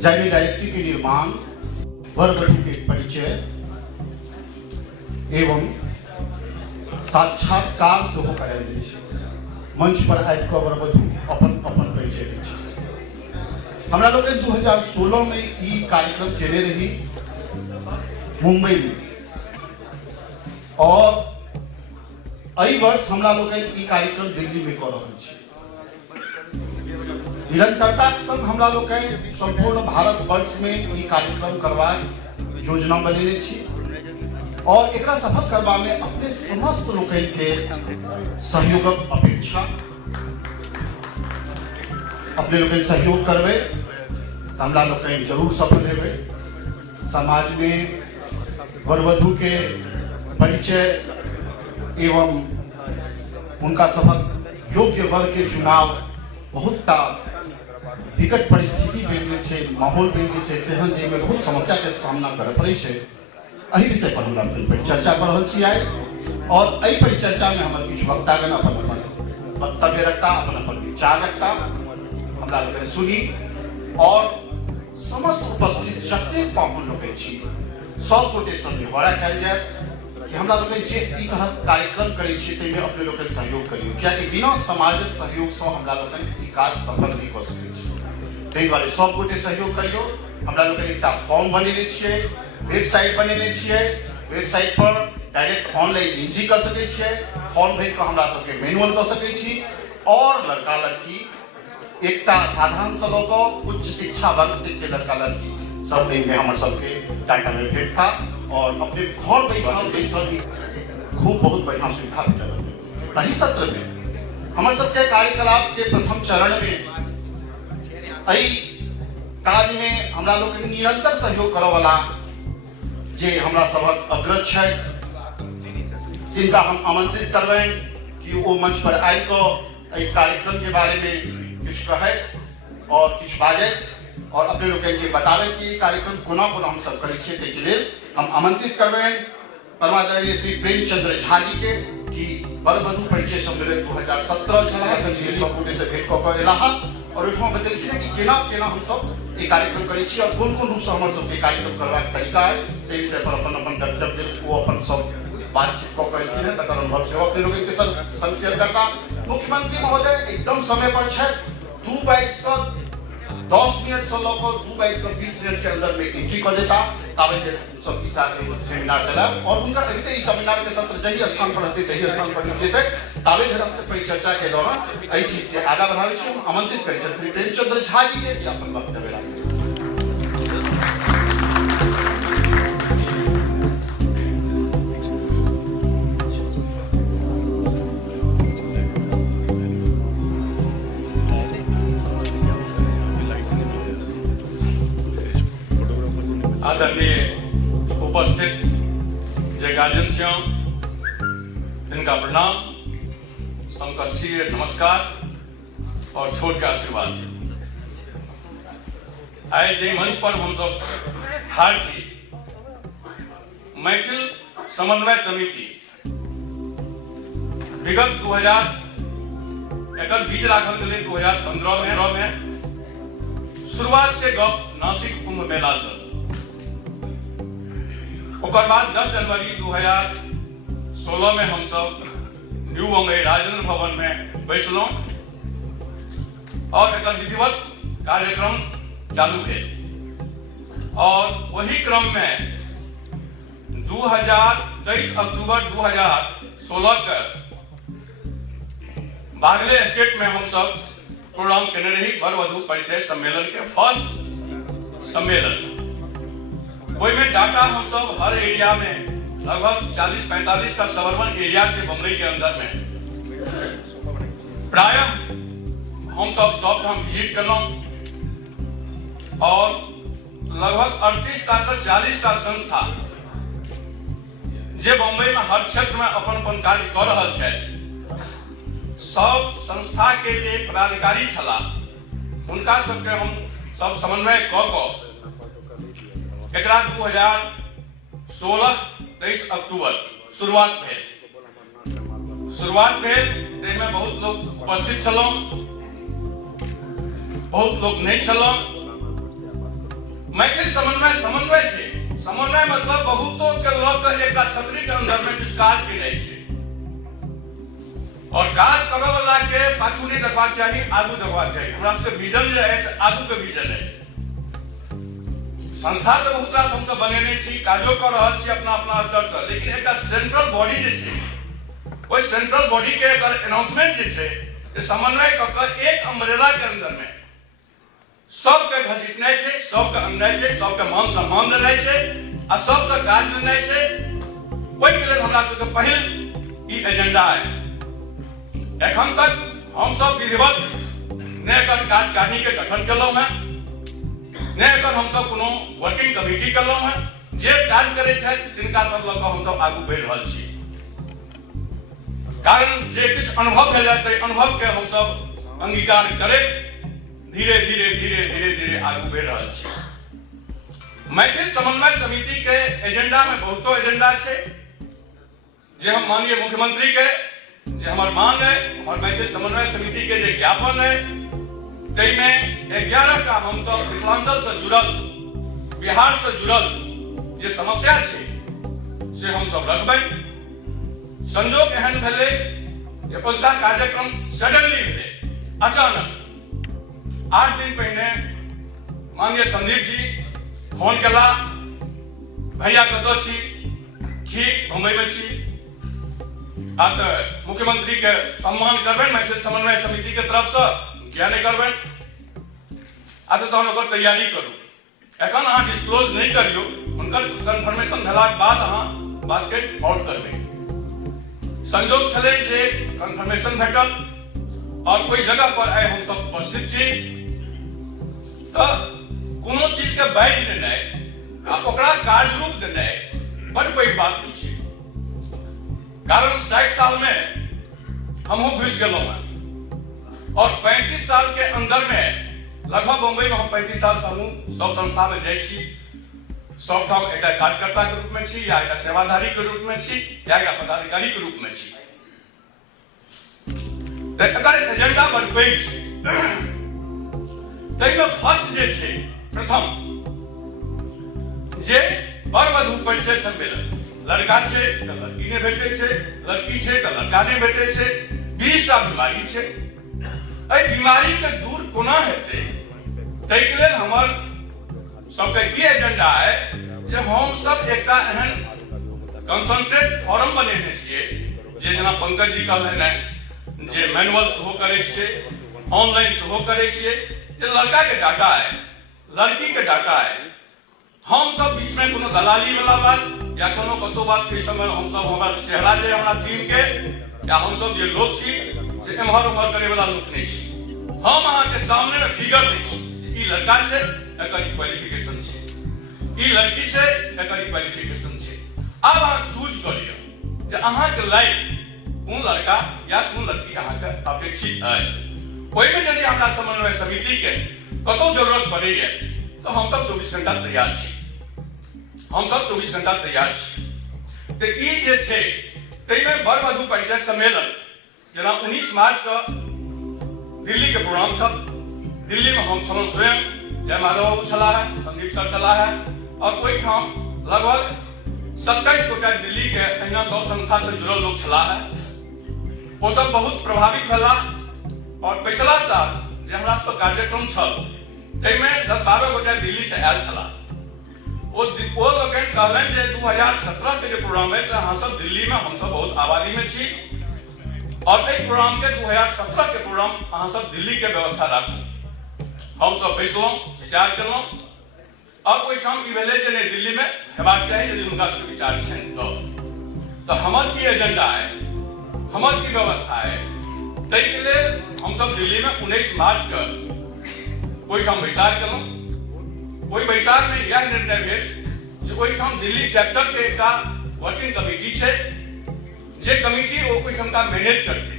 जाहिर डायरेक्टरी के निर्माण, वर वधू के परिचय एवं साक्षात्कार से करायल जाइ छै। मंच पर आबि कऽ वर वधू अपन अपन परिचय दै छै। हमरा लोग 2016 में ई कार्यक्रम केने रही मुंबई में, और एहि वर्ष हमरा लोग ई कार्यक्रम दिल्ली में कऽ रहल छी। निरंतरता के संग हमरा लोग संपूर्ण भारत वर्ष में ई कार्यक्रम करबाक योजना बनेने छी, और एकरा सफल करबा में अपने समस्त लोग के सहयोगक अपेक्षा। अपने लोग सहयोग करबे तो हमरा लोग जरूर सफल हेबे। समाज में वर वधू के परिचय एवं उनका सबक योग्य वर के चुनाव बहुत विकट परिस्थिति बन गई है, माहौल बन गई है, तेहन जाहिमे बहुत समस्या के सामना करे पड़े छै। एहि विषय पर हमरा परिचर्चा कर रहल छी आइ, और एहि परिचर्चा में हमर किछु वक्तागण अपन अपन वक्तव्य रखता, अपन अपन विचार रखता, हमरा लोग सुनी, और समस्त उपस्थित जतेक पाहुन लोग छी सब गोटे सँ निहोरा कयल जाय कि हमरा लोग जे ई तरह कार्यक्रम करै छी ताहि में अपने लोग सहयोग करियो, कियाकि बिना समाजक सहयोग से हमरा लोग ई काज सफल नहीं कऽ सकै छी। ताहि दुआरे सब गोटे सहयोग करियो। हमरा लोग एकटा फॉर्म बनेने छियै, वेबसाइट बनेने छियै, वेबसाइट पर डायरेक्ट ऑनलाइन एंट्री कर सकै छियै, फॉर्म भरि कऽ हमरा सबके मैनुअल कऽ सकै छी, और लड़का लड़की एकटा साधारण से लऽ कऽ उच्च शिक्षा वर्ग तक के लड़का लड़की सब में हमर सबके डाटा में भेटता, और अपने घर बैसल खूब बहुत बढ़िया सुविधा मिलल। एहि सत्र में हमर सबके कार्यकलाप के प्रथम चरण में एहि काज में हमरा लोग निरंतर सहयोग करऽ वाला जे हमरा सबक अग्रज छथि, जिनका हम आमंत्रित करबनि कि वो मंच पर आबि कऽ एहि कार्यक्रम के बारे में किछु कहथि और किछु बाजथि, और अपने लोग के बतावे कि कार्यक्रम कोना कोना हम सब करै छियै। ताहि के लेल हम आमंत्रित करबनि परमादरणीय श्री प्रेमचंद्र झा जी के कि वर वधू परिचय सम्मेलन 2017 छला, सब गोटे से भेंट कऽ के एलाह, और ओहिठाम बतेलखिन कि केना केना हम सब ई कार्यक्रम करै छी और कोन कोन रूप से हमर सबके कार्यक्रम करबाक तरीका है। ताहि विषय पर अपन अपन वक्तव्य वो अपन सब बातचीत कऽ के एलखिन है, तकर अनुभव सेहो अपने लोग के संग शेयर करता। मुख्यमंत्री महोदय एकदम समय पर छथि, 2:10 से लऽ कऽ 2:20 के अंदर में एंट्री कर देता, ताबे सब के साथ सेमिनार चला, और उनका कहते इस सेमिनार के सत्र जही स्थान पर रहते तही स्थान पर निकले थे, ताबे धर हमसे परिचर्चा के दौरान एहि चीज के आगा बढ़ावे छी। हम आमंत्रित करै छी श्री प्रेमचंद्र झा जी के अपन वक्तव्य राखी। आदरणीय उपस्थित जे गार्जियन छौ तिनका प्रणाम, संकष्टीय नमस्कार और छोट के आशीर्वाद। आइ जे मंच पर हम सब ठाढ़ छी, मैथिल समन्वय समिति विगत 2000 एकर बीज राखल गेलै 2015 में शुरुआत से गप नासिक कुंभ मेला से, ओकर बाद 10 जनवरी 2016 में हम सब न्यू बम्बई राजेंद्र भवन में बैसलौं, और एकर विधिवत कार्यक्रम चालू भेल। और वही क्रम में 23 अक्टूबर 2016 के बागले स्टेट में हम सब प्रोग्राम केने रही वर वधू परिचय सम्मेलन के फर्स्ट सम्मेलन। वही में डाटा हम सब हर एरिया में लगभग 40-45 का सबर्बन एरिया से बम्बई के अंदर में प्रायः हम सब हम विजिट करलौं, और लगभग 38 का से 40 का संस्था जे बम्बई में हर क्षेत्र में अपन अपन कार्य कर रहल छै, सब संस्था के जे पदाधिकारी छला उनका सबके हम सब समन्वय कऽ एकरा 2016-23 अक्टूबर शुरुआत भेल। में बहुत लोग उपस्थित छलौं, बहुत लोग नहीं छलौं, मैथिल समन्वय छे। समन्वय मतलब बहुतों के लोग एक छतरी के अंदर में कुछ काज के नहीं छे और काज करने वाला के पाछू नहीं देखबाक चाहिए, आगू देखबाक चाहिए। हमरा सबके विजन जे है से आगू के विजन है। संस्था तो बहुत रास हम सब बनेने छी, काजो कर रहल छी अपना अपना स्तर से, लेकिन एक सेंट्रल बॉडी जे छे, ओइ सेंट्रल बॉडी के एकर अनाउंसमेंट जे छे, जे समन्वय क के एक अम्ब्रेला के अंदर में सबके घसीटनाइ छै, सबके अननाइ छै, सबके मान सम्मान देनाइ छै आ सबसे काज लेनाइ छै। ओइ के लेल हमरा सबके पहिल ई एजेंडा है। एखन तक हम सब विधिवत ने एकर कार्यकारिणी के गठन केलहुं हैं, ने एकर हम सब कोनो वर्किंग कमिटी केलहुं हैं। जे काज करे छै तिनका सब लग हम सब आगू बढ़ि रहल छी। कारण जे किछ अनुभव भेल है, अनुभव के हम सब अंगीकार करे धीरे धीरे आगू बढ़ रहा छी। मैथिल समन्वय समिति के एजेंडा में बहुतो एजेंडा छे, जे हम माननीय मुख्यमंत्री के जे हमर मांग है, हमर मैथिल समन्वय समिति के जे ज्ञापन है, तई में 11 का हम तो मिथिलांचल से जुड़ल, बिहार से जुड़ल जे समस्या छे से हम सब रखबै। संजोग एहन भेले जे ओजका कार्यक्रम सडनली भेले, अचानक 8 दिन पहले माननीय संदीप जी फोन कला, भैया कतो छी मुंबई में छी, आप मुख्यमंत्री के सम्मान करबेन मैथिल समन्वय समिति के तरफ से, क्या नहीं करबेन आ तो ओकर तैयारी करू। एखन अहाँ डिस्क्लोज नहीं करियो, उनकर कंफर्मेशन भेला के बाद अहाँ बात के आउट करबे। संजोग छले जे कंफर्मेशन भेटल और कोई जगह पर आए हम सब उपस्थित छी, तो कोनो चीज के बाइज देनाइ आ ओकरा कार्य रूप देनाइ बड़ पैघ बात होइ छै। कारण 60 साल में हमहू घुस गेलहुं हैं और 35 साल के अंदर में लगभग मुंबई में हम 35 साल से हमहू सब संस्था में जाइ छी, सब ठाम एक कार्यकर्ता के रूप में छी, या एक सेवाधारी के रूप में छी, या एक पदाधिकारी के रूप में छी। एकर एजेंडा बड़ पैघ छै। तई में फर्स्ट जे छै, प्रथम जे वर वधू परिचय सम्मेलन, लड़का छै त लड़की ने भेटे छै, लड़की छै त लड़का ने भेटे छै। 20 टा बीमारी छै, एहि बीमारी के दूर कोना हेतै, तई के लेल हमर सबके ई एजेंडा है जे हम सब एकटा एहन कंसंट्रेट फोरम बनेने छियै, जे जेना पंकज जी कहलनि हैं जे मैनुअल सेहो करै छै, ऑनलाइन सेहो करै छै, जे लड़का के डाटा है, लड़की के डाटा है। हम सब बीच में कोनो दलाली वाला बात या कोनो कतो बात के समय हम सब हमरा चेहरा जे हमरा टीम के या हम सब जे लोग छी से एम्हर उम्हर करे वाला लोग नहीं छी। हम अहाँ के सामने में फिगर दै छी, ई लड़का छै एकर क्वालिफिकेशन छै, ई लड़की छै एकर क्वालिफिकेशन छै। अब अहाँ चूज करियो जे अहाँ के लाइफ कोन लड़का या कोन लड़की अहाँ के अपेक्षित है। कोई भी यदि हमरा समन्वय समिति के कतो जरूरत पड़े तो हम सब 24 घंटा तैयार छी, हम सब 24 घंटा तैयार छी। तो ई जे छै तई में वर वधू परिचय सम्मेलन जना 19 मार्च का दिल्ली के प्रोग्राम सब, दिल्ली में हम सब स्वयं जय माधव बाबू चला है, संदीप सर चला है और कोई ठाम लगभग 27 गोटा दिल्ली के अहिना सब संस्था से जुड़ल लोग चला है। वो सब बहुत प्रभावित भेला और पिछला साल जे हमरा सब कार्यक्रम छल तई में 10-12 गोटा दिल्ली से आयल छला। वो लोग कहलन जे 2017 के जो प्रोग्राम है से अहाँ सब दिल्ली में हम सब बहुत आबादी में छी और एक प्रोग्राम के 2017 के प्रोग्राम अहाँ सब दिल्ली के व्यवस्था राखू। हम सब बैसलहुं, विचार केलहुं और कोई काम ई भेलै जे नहीं दिल्ली में हेबाक चाही, यदि हुनका सबके विचार छनि तो हमर की एजेंडा है, हमर की व्यवस्था है। तई के लेल हम सब दिल्ली में 19 मार्च के कोई ठाम बैसार केलहुं। ओई बैसार में यह निर्णय भेल जे ओई ठाम दिल्ली चैप्टर के एकटा वर्किंग कमिटी छै, जे कमिटी ओ कोई ठाम का मैनेज करते।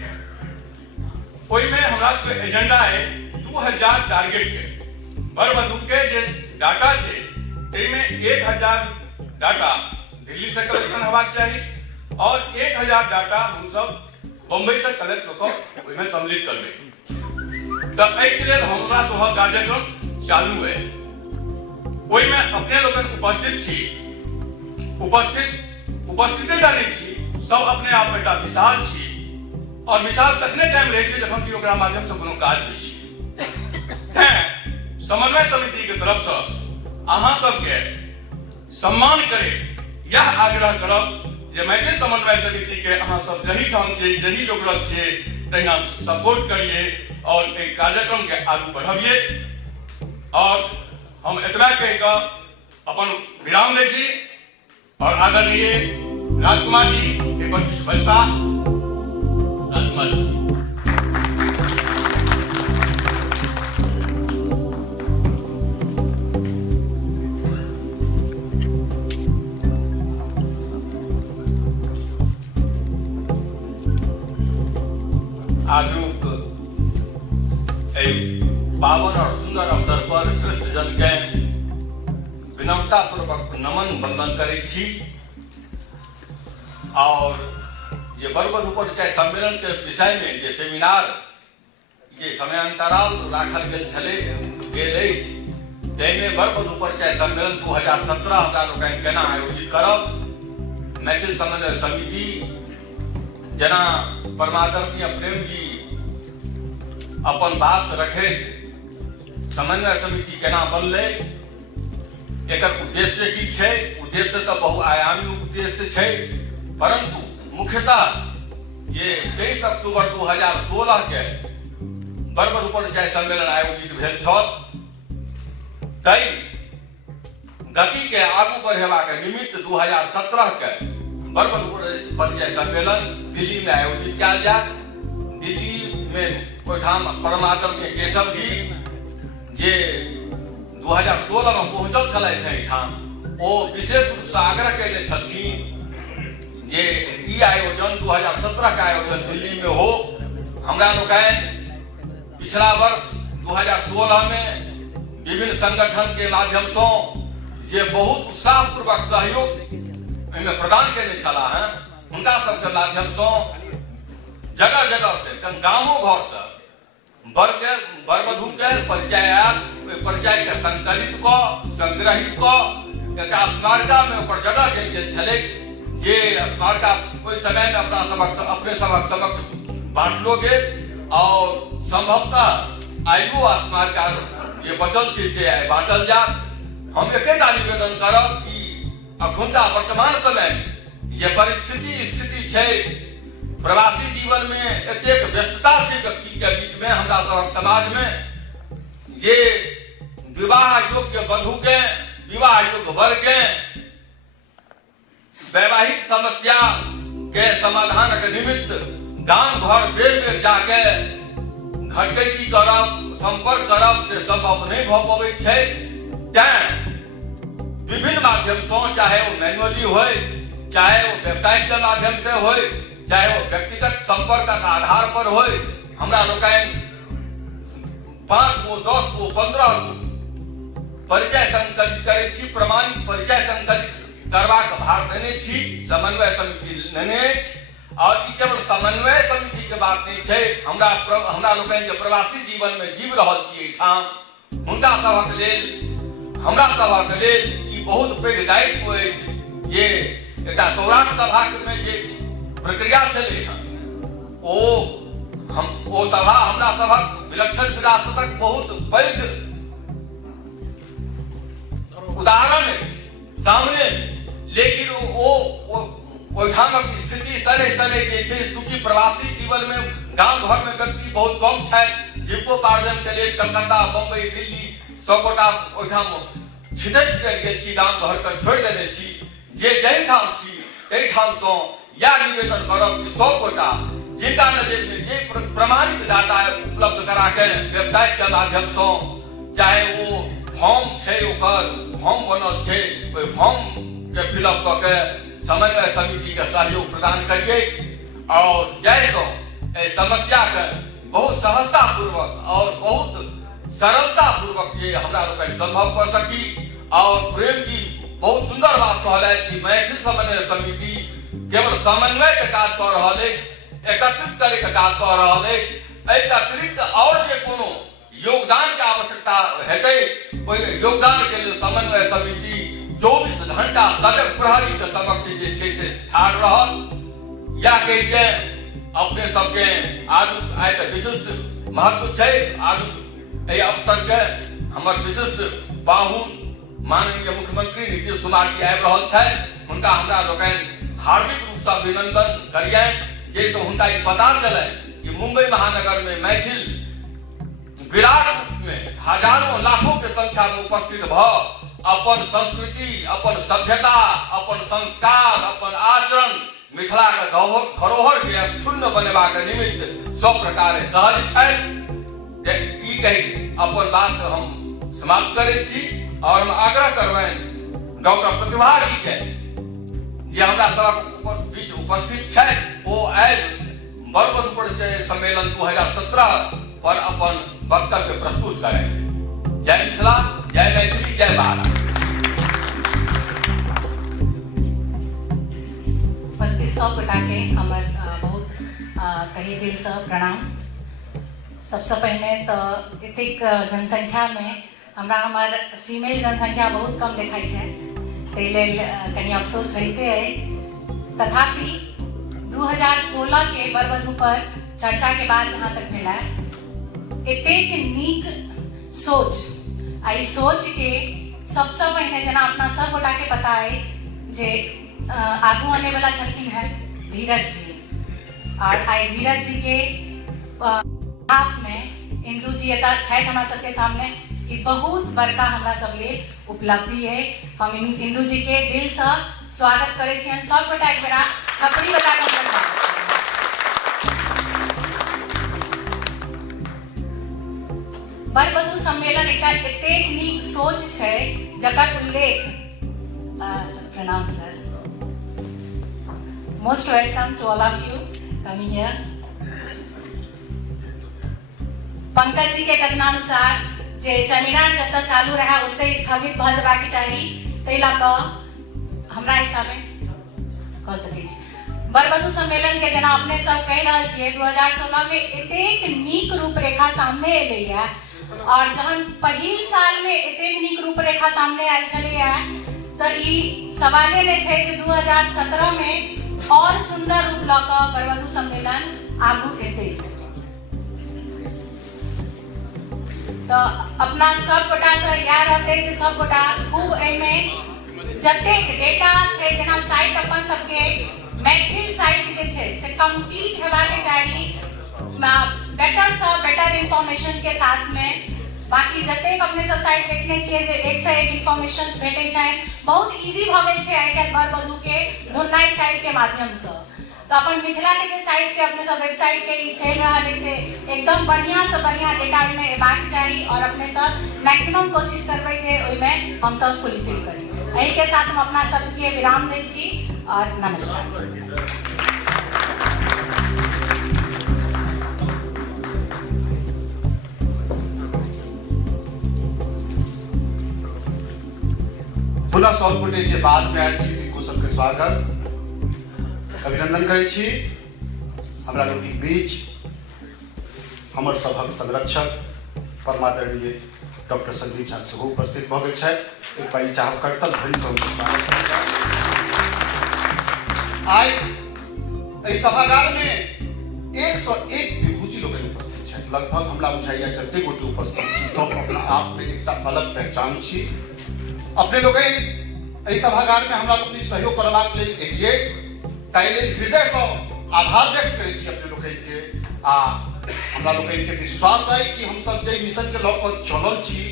ओई में हमरा सबके एजेंडा है 2000 टारगेट के वर वधू के जे डाटा छै तई में 1000 डाटा दिल्ली से कलेक्शन हेबाक चाही और 1000 डाटा हम सब बम्बई से कलेक्ट कऽ ओई में सम्मिलित करबै। त एहि के लेल हमरा सब कार्यक्रम चालू है। ओहि में अपने लोगन उपस्थित छी, उपस्थित नहीं छी, सब अपने आप में एकटा विशाल छी और विशाल तखने टाइम रहे जखन कि ओकरा माध्यम से कोनो काज होइ छै। समन्वय समिति के तरफ से अहाँ सबके सम्मान करे यह आग्रह करब जे मैथिली समन्वय समिति के अहाँ सब जही ठाम छै, जही जोगरत छै, तहिना सपोर्ट करिए और एक कार्यक्रम के आगू बढ़ाइए। और हम एतबा कह कऽ अपन विराम दै छी और आदरणीय राजकुमार जी एक बार किछु बजता। राजकुमार जी आजुक पावन और सुंदर अवसर पर श्रेष्ठ जन के विनम्रता पूर्वक नमन वंदन करै छी। और ये बरबधू परिचय सम्मेलन के विषय में जे सेमिनार ये समयांतराल राखल गेल अछि, ताहिमे बरबधू परिचय सम्मेलन 2017 हमरा लोकनि केना आयोजित करब। मैथिली समन्वय समिति जेना परमादरणीय प्रेम जी अपन बात रखैत समन्वय समिति केना बनलै, एकर उद्देश्य की छै? उद्देश्य तो बहुआयामी उद्देश्य छै, परंतु मुख्यतः ये 23 अक्टूबर 2016 के बरबधू परिचय सम्मेलन आयोजित भेल छल। ताहि गति के आगू बढ़ेबाक निमित्त 2017 के बरबधू परिचय सम्मेलन दिल्ली में आयोजित कयल जाय। दिल्ली में ओहिठाम परमादरणीय केशव जी जे 2016 में पहुंचल छलथि एहिठाम, ओ विशेष रूप से आग्रह कयने छलखिन जे ई आयोजन 2017 का आयोजन दिल्ली में हो। हमरा लोकनि पिछला वर्ष 2016 में विभिन्न संगठन के माध्यम से जे बहुत उत्साहपूर्वक सहयोग में प्रदान करने छला हैं, उनका सबके माध्यम से जगह जगह से गाँवों घर से बरबधू के परिचय के संकलित को संग्रहित को एक स्मारिका में ऊपर जगह के लिए छले जे स्मारिका कोई समय में अपने सबक समक्ष बांटलो गेल और संभवतः आयु स्मारिका ये बचल छै से बांटल जा। हम एकेटा निवेदन करब कि अखुनका वर्तमान समय में ये स्थिति छै, प्रवासी जीवन में एतेक व्यस्तता छै व्यक्ति के बीच में, हमरा सबक समाज में जे विवाह योग्य वधू के, विवाह योग्य वर के वैवाहिक समस्या के समाधान के निमित्त गांव घर बेर जाके घटकैती करब, संपर्क करब से संभव नहीं भ पबै छै। तैं विभिन्न माध्यम से, चाहे वो मैनुअली हो, चाहे वो वेबसाइट के माध्यम से हो, चाहे वो व्यक्तिगत संपर्क के आधार पर हो, हमरा लोकनि 5 गो 10 गो 15 गो परिचय संकलित करै छी, प्रमाणित परिचय संकलित करबाक भार देने छी, समन्वय समिति लेने अछि। और ई केवल समन्वय समिति के बात नहीं छै, हमरा लोकनि जे प्रवासी जीवन में जीव रहल छी एहिठाम, हुनका सभक लेल, हमरा सभक लेल ई बहुत पैघ दायित्व अछि जे एकटा सौराष्ट्र सभा में जे प्रक्रिया चले ओ सभा हमरा सभक विलक्षण विरासतक बहुत पैघ उदाहरण है सामने। लेकिन ओहिठामक स्थिति सने जे छै, चूंकि प्रवासी जीवन में गांव घर में व्यक्ति बहुत कम छथि, जीविकोपार्जन के लेल कलकत्ता, बम्बई, दिल्ली सब गोटा ओहिठाम छिटैत गेल छी, गांव घर के छोड़ि देने छी। जे जाहि ठाम छी ताहि ठाम से या निवेदन करब कि सब गोटा जिनका नजर में जे प्रमाणित डाटा उपलब्ध करा के वेबसाइट के माध्यम से, चाहे वो फॉर्म छै, ओकर फॉर्म बनल छै, ओहि फॉर्म के फिलअप क के समन्वय समिति के सहयोग प्रदान करिए और जैसे समस्या के बहुत सहजता पूर्वक और बहुत सरलता पूर्वक ये हमरा लोग संभव कर सकी। और प्रेम जी बहुत सुंदर बात कहले कि मैथिली समन्वय समिति केवल समन्वय के काज कर रहल अछि, एकत्रित करे के काज कर रहल अछि। एहि अतिरिक्त और जे कोनो योगदान के आवश्यकता हेतै ओहि योगदान के लेल समन्वय समिति 24 घंटा सजग प्रहरी के समक्ष जे छै से ठाढ़ रहल। या कहिके अपने सबके आज तऽ विशिष्ट महत्व छै। आज एहि अवसर के हमर विशिष्ट पाहुन माननीय मुख्यमंत्री नीतीश कुमार जी आबि रहल छथि। हुनका हमरा लोकनि हार्दिक रूप से अभिनंदन करियनि, जैसे हुनका ई पता चले कि मुंबई महानगर में मैथिल विराट रूप में हजारों लाखों के संख्या में उपस्थित भ अपन संस्कृति, अपन सभ्यता, अपन संस्कार, अपन आचरण मिथिला के धरोहर के क्षुण्ण बनेबा के निमित्त सब प्रकार सहज छथि। ई कहि अपन बात हम समाप्त करै छी और हम आग्रह करबनि डॉक्टर प्रतिभा जी के जे हमरा सबक बीच उपस्थित छथि ओ आइ बरबधु परिचय सम्मेलन 2017 पर अपन वक्तव्य प्रस्तुत करें। जय मिथिला, जय मैथिली, जय भारत। उपस्थित सब गोटा के हमर बहुत तहे दिल से प्रणाम। सबसे पहले तो एतेक जनसंख्या में हमरा हमर फीमेल जनसंख्या बहुत कम देखाई छै, ताहि लेल कनि अफसोस रहिते है। तथापि 2016 के बरबधु पर चर्चा के बाद जहाँ तक भेला एतेक नीक सोच आई सोच के सबसे पहले जना अपना सब गोटा के पता है जे आगू आने वाला छलखिन है धीरज जी, और आई धीरज जी के हाफ में इंदू जी एता छथि हमरा सबके सामने। ई बहुत बड़का हमरा सब लेल उपलब्धि है। हम इंदू जी के दिल से स्वागत करे छियन। सब गोटा एक बेरा खपरी बता के हमरा बरबधु सम्मेलन एकटा एतेक नीक सोच छै जकर उल्लेख प्रणाम sir, most welcome to all of you coming here. Pankaj ji के कथनानुसार जे सेमिनार जत चालू रहा ओते स्थगित भ जबाक चाही, तै ला क हमरा हिसाब में कह सकै छी बरबधु सम्मेलन के जना अपने सब कह रहल छियै 2016 में एतेक नीक रूपरेखा सामने एलै है। और जहन पहिल साल में एतेक नीक रूपरेखा सामने आयल छलैया तो ई सवाले नै छै जे 2017 में और सुंदर रूप ल क बरबधु सम्मेलन आगू एतै। तो अपना सब गोटा से याद रहते जे सब गोटा खूब एमे जतेक डेटा छै जेना साइट अपन सबके मैथिल साइट जे छै से कंप्लीट हेबाके चाही, बेटर से बेटर इंफॉर्मेशन के साथ में। बाकी जतेक अपने सब साइट देखने छियै जे एक से एक इंफॉर्मेशन भेटै छै, बहुत इजी भ गेल छै आइ काल्हि बरबधु के ढूंढनाइ साइट के माध्यम से। तो अपन मिथिला के जे साइट के अपने सब वेबसाइट के चल रहा है से एकदम बढ़िया से बढ़िया डेटा में हेबाक चाही और अपने सब मैक्सिमम कोशिश करबै जे ओइ में हम सब फुलफिल करी। एही के साथ हम अपना शब्द के विराम दै छी और नमस्कार। पुनः सब गोटे जे बाद में आयल छी तिनको सबके स्वागत अभिनंदन करै छी। हमरा लोकनिक बीच हमर सभक संरक्षक परमादरणीय डॉक्टर संदीप झा सेहो उपस्थित भ गेल छथि। एक बार चाहब कर्तव्य भरि सँ हुनकर स्वागत कयल जाय। आइ एहि सभागार में 101 विभूति लोकनि उपस्थित छथि। लगभग हमरा बुझाइया जते गोटे उपस्थित छी सब अपना आप में एकटा अलग पहचान छी। अपने लोग एहि सभागार में हमरा लोकनिक सहयोग करबाक लेल एलियै, ताहि लेल हृदय से आभार व्यक्त करै छी अपने लोग के। आ हमरा लोग के विश्वास है कि हम सब जे मिशन के लऽ कऽ चलल छी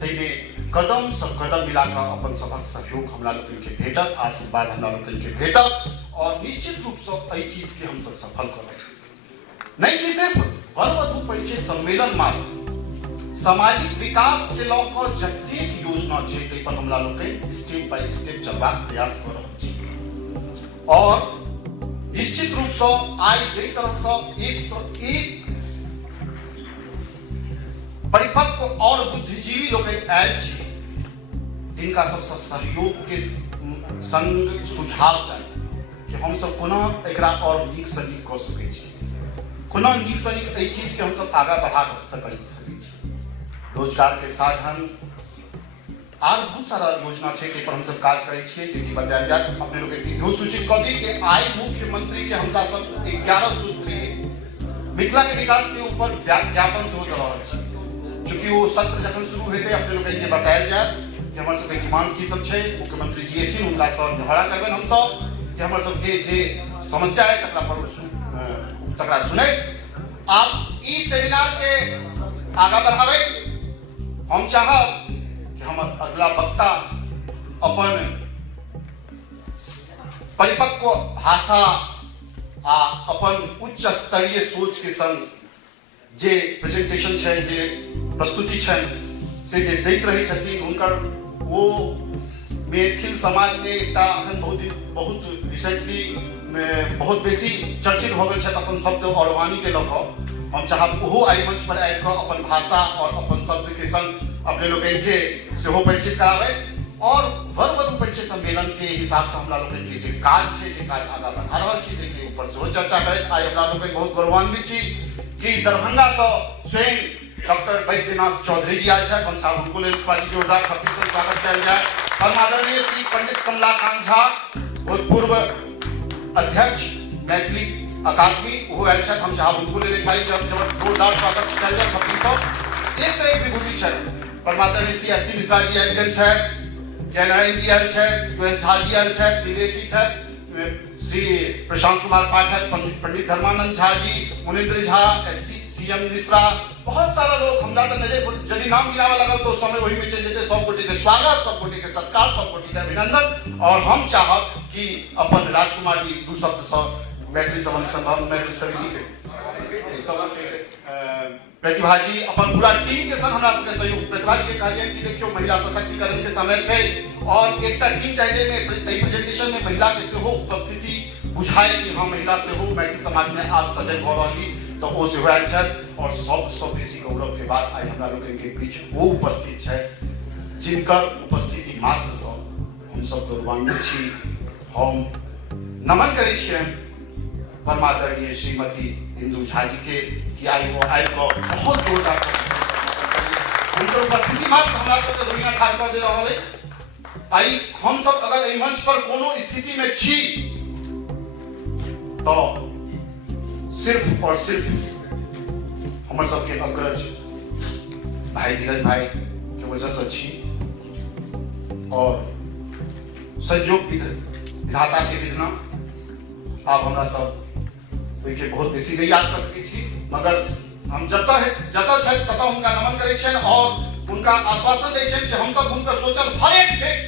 ताहि में कदम से कदम मिला कऽ अपन सबक सहयोग हमरा लोग के भेटत, आशीर्वाद हमरा लोग के भेटत और निश्चित रूप से एहि चीज के हम सब सफल करब। नहीं कि सिर्फ बरबधु परिचय सम्मेलन मात्र सामाजिक विकास के लऽ कऽ जतेक योजना छै ताहि पर हमरा लोग स्टेप बाय स्टेप चलबाक प्रयास कर रहल छी। और निश्चित रूप से आई जे तरह से 101 परिपक्व और बुद्धिजीवी लोग आयल छी तिनका सबसे सहयोग के संग सुझाव चाहिए कि हम सब पुनः एकरा और नीक से नीक कऽ सकै छी, पुनः नीक से नीक एहि चीज के हम सब आगा बढ़ा सकै छी। रोजगार के साधन आर बहुत सारा योजना है कि पर हम सब काज करे छिए कि बताया जाए अपने लोग के इहो सूचित कर दी कि आई मुख्यमंत्री के हमरा सब 11 सूत्री मिथिला के विकास के ऊपर ज्ञापन से हो रहा है। चूंकि वो सत्र जखन शुरू होते अपने लोग के बताया जाए कि हमारे सब डिमांड की सब है, मुख्यमंत्री जी एथिन उनका सब निवारण करबेन हम सब कि हमारे सब के जे समस्या है तकरा पर तकरा सुने। आप ई सेमिनार के आगा बढ़ावे हम चाहब कि हमर अगला वक्ता अपन परिपक्व भाषा आ अपन उच्च स्तरीय सोच के संग जे प्रेजेंटेशन है, जे प्रस्तुति है से जे दैत रही छथिन हुनकर वो मैथिल समाज में एकटा अखन बहुत रिसेंटली में बहुत बेसी चर्चित हो गए अपन शब्द और वाणी के लऽ कऽ हम चाहब ओहो आई मंच पर आबि कऽ अपन भाषा और अपन शब्द के संग अपने लोग के सेहो परिचित करावे और वर वधु परिचय सम्मेलन के हिसाब से हमरा लोग के जे काज छै जे काज आगा बढ़ा रहल छी के ऊपर सेहो चर्चा करैत आइ हमरा लोग बहुत गौरवान्वित छी कि दरभंगा से स्वयं डॉक्टर बैद्यनाथ चौधरी जी आए हैं। हम साहब उनको लेल जोरदार छत्ती से स्वागत किया जाए। हम आदरणीय श्री पंडित कमलाकांत झा भूतपूर्व अध्यक्ष मैथिली अकादमी वो आए हैं। हम साहब उनको लेल जोरदार स्वागत किया जाए। छत्ती सौ एक से एक विभूति है। परमादरणीय श्री एस सी मिश्रा जी आबि है, जयनारायण जी आयल है, योगेश झा जी आयल है, निलेश जी है, श्री प्रशांत कुमार पाठक, पंडित धर्मानंद झा जी, मुनिंद्र झा, सीएम मिश्रा, बहुत सारा लोग हमरा तो नजर यदि नाम गिनावा लगा तो समय वही में चल जेते। सब कोटि के स्वागत, सब कोटि के सत्कार, सब कोटि के अभिनंदन। और हम चाहब कि अपन राजकुमार जी दू शब्द से मैथिली संबंध में सभी के प्रतिभा जी अपन पूरा टीम के संग हमरा सबके सहयोग। प्रतिभा जी के कहलिए कि देखियो महिला सशक्तिकरण के समय छै और एकटा टीम चाहिए में प्रेजेंटेशन में महिला के सेहो उपस्थिति बुझाए कि हाँ महिला सेहो मैथिल समाज में आप सजग हो रही तो वो सेहो आयल छथि। और सब बेसी गौरव के बात आई हमरा लोग के बीच वो उपस्थित है जिनकर उपस्थिति मात्र से हम सब गौरवान्वित छी। हम नमन करै छियनि परमादरणीय श्रीमती इंदु झा जी के कि आई वो बहुत जोरदार उनकर उपस्थिति मात्र हमरा सबके दुनिया ठाढ़ कऽ दे रहल है। आई हम सब अगर एहि मंच पर कोनो स्थिति में छी तो सिर्फ और सिर्फ हमर सबके अग्रज भाई धीरज भाई के वजह से छी और संयोग विधाता के विधना आप हमरा सब के बहुत बेसी नहीं याद कर सके छी, मगर हम जतऽ छै ततऽ हुनका नमन करै छनि और उनका आश्वासन दै छनि कि हम सब हुनकर सोचल हर एक डेट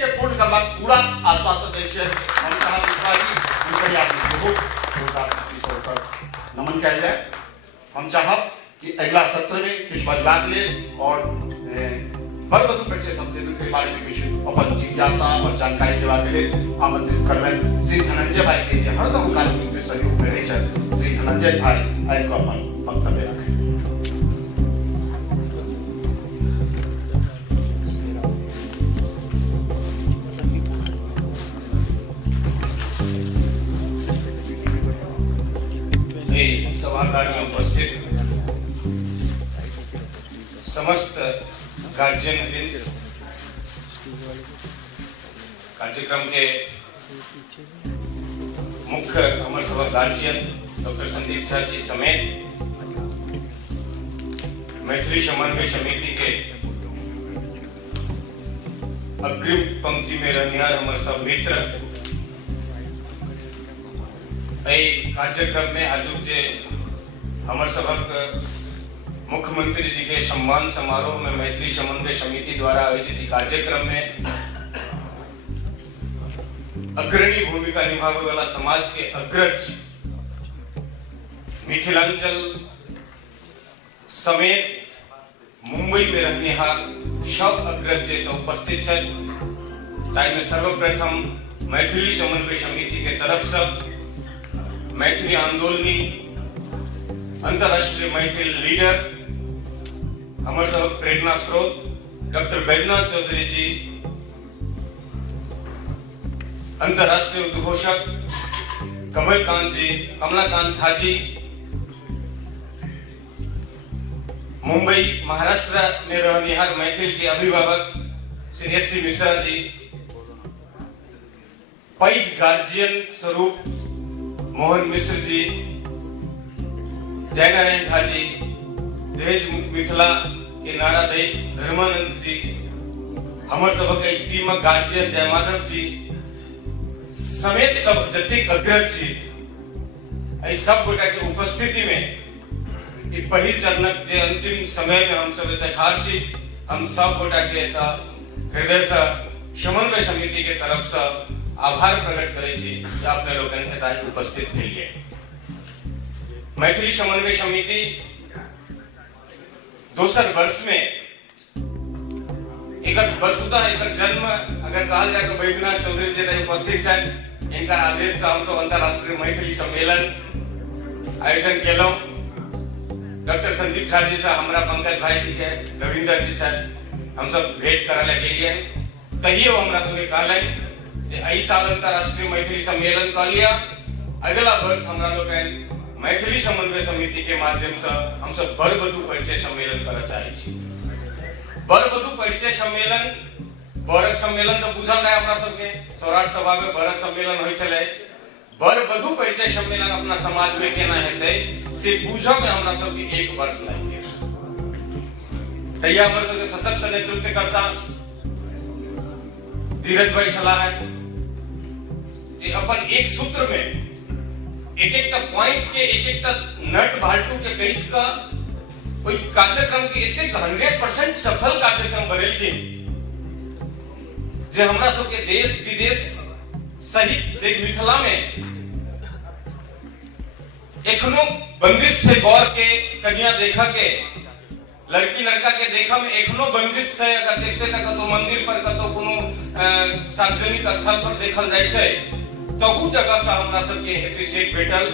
के पूर्ण करबाक पूरा आश्वासन दै छनि। हम चाहब उनकर याद में जोरदार नमन कयल जाए। हम चाहब कि अगला सत्र में कुछ बदलाव ले और वर वधु परिचय सम्मेलन के बारे में कुछ अपन जिज्ञासा और जानकारी देवा के लिए आमंत्रित करबेन श्री धनंजय भाई के जे हरदम हुनका लोग के सहयोग में रहै छथि। श्री धनंजय भाई आइ कऽ अपन वक्तव्य रखै। सभागार में उपस्थित समस्त गार्जियन कार्यक्रम के मुख्य हमारे सभा गार्जियन डॉक्टर संदीप झा जी समेत मैथिली समन्वय समिति के अग्रिम पंक्ति में रहनिहार हमारे सब मित्र कार्यक्रम में आजुक जे हमारे सबक मुख्यमंत्री जी के सम्मान समारोह में मैथिली समन्वय समिति द्वारा आयोजित कार्यक्रम में अग्रणी भूमिका निभावे वाला समाज के अग्रज मिथिलांचल समेत मुंबई में रहनिहार सब अग्रज जे उपस्थित है। में सर्वप्रथम मैथिली समन्वय समिति के तरफ से मैथिली आंदोलनी अंतरराष्ट्रीय मैथिल लीडर हमारे सब प्रेरणा स्रोत डॉक्टर बैद्यनाथ चौधरी जी, अंतरराष्ट्रीय उद्घोषक कमलाकांत झा जी, मुंबई महाराष्ट्र में रहनिहार मैथिल के अभिभावक श्री एस.सी. मिश्रा जी, पैघ गार्जियन स्वरूप मोहन मिश्र जी, जयनारायण झा जी, दहेज मुक्त मिथिला के नारादई धर्मानंद जी, हमर सबक एक टीमक गार्जियन जयमाधव जी समेत सब जतिक अग्रज जी, एहि सब गोटा के उपस्थिति में ई पहिल चरणक जे अंतिम समय में हम सब एतय ठाढ़ छी, हम सब गोटा के हृदय से समन्वय समिति के तरफ से आभार प्रकट करे छी जे अपने लोगन एतय उपस्थित भेलिए। मैथिली समन्वय समिति दोसर वर्ष में एक वस्तुतः एक जन्म अगर कहल जाए तो बैद्यनाथ चौधरी जी उपस्थित छथि, इनका आदेश से हम सब अंतरराष्ट्रीय मैथिली सम्मेलन आयोजन केलौं। डॉक्टर संदीप झा जी से हमरा पंकज भाई जी के रविंदर जी छथि, हम सब भेंट करे लए गेलिए, तहियो हमरा सबके कहलनि जे एहि साल अंतरराष्ट्रीय मैथिली सम्मेलन कऽ लिअ, अगला वर्ष हमरा लोकनि मैथिली समन्वय समिति के माध्यम से हम सब बर वधू परिचय सम्मेलन करऽ चाहै छी। बर वधू परिचय सम्मेलन, बरक सम्मेलन तो बुझल है अपना सबके, सौराठ सभा में बरक सम्मेलन होइ छलै। बर वधू परिचय सम्मेलन अपना समाज में केना हेतै से बुझऽ में हमरा सबके एक वर्ष लागि गेल। तैया हमर सबके सशक्त नेतृत्व करता धीरज भाई छलाह है जे अपन एक सूत्र में एक एकटा पॉइंट के एक एकटा नट भाल्टू के कैस का कोई कार्यक्रम के एतेक 100% सफल कार्यक्रम बनेलखिन जे हमरा सबके देश विदेश सहित जे मिथिला में एखनो बंदिश से गौर के कन्या देखा के, लड़की लड़का के देखा में एखनो बंदिश से अगर देखते त कतो मंदिर पर कतो कोनो सार्वजनिक स्थल पर देखल जाय छै, तहू जगह से हमरा सबके एप्रिशिएट भेटल,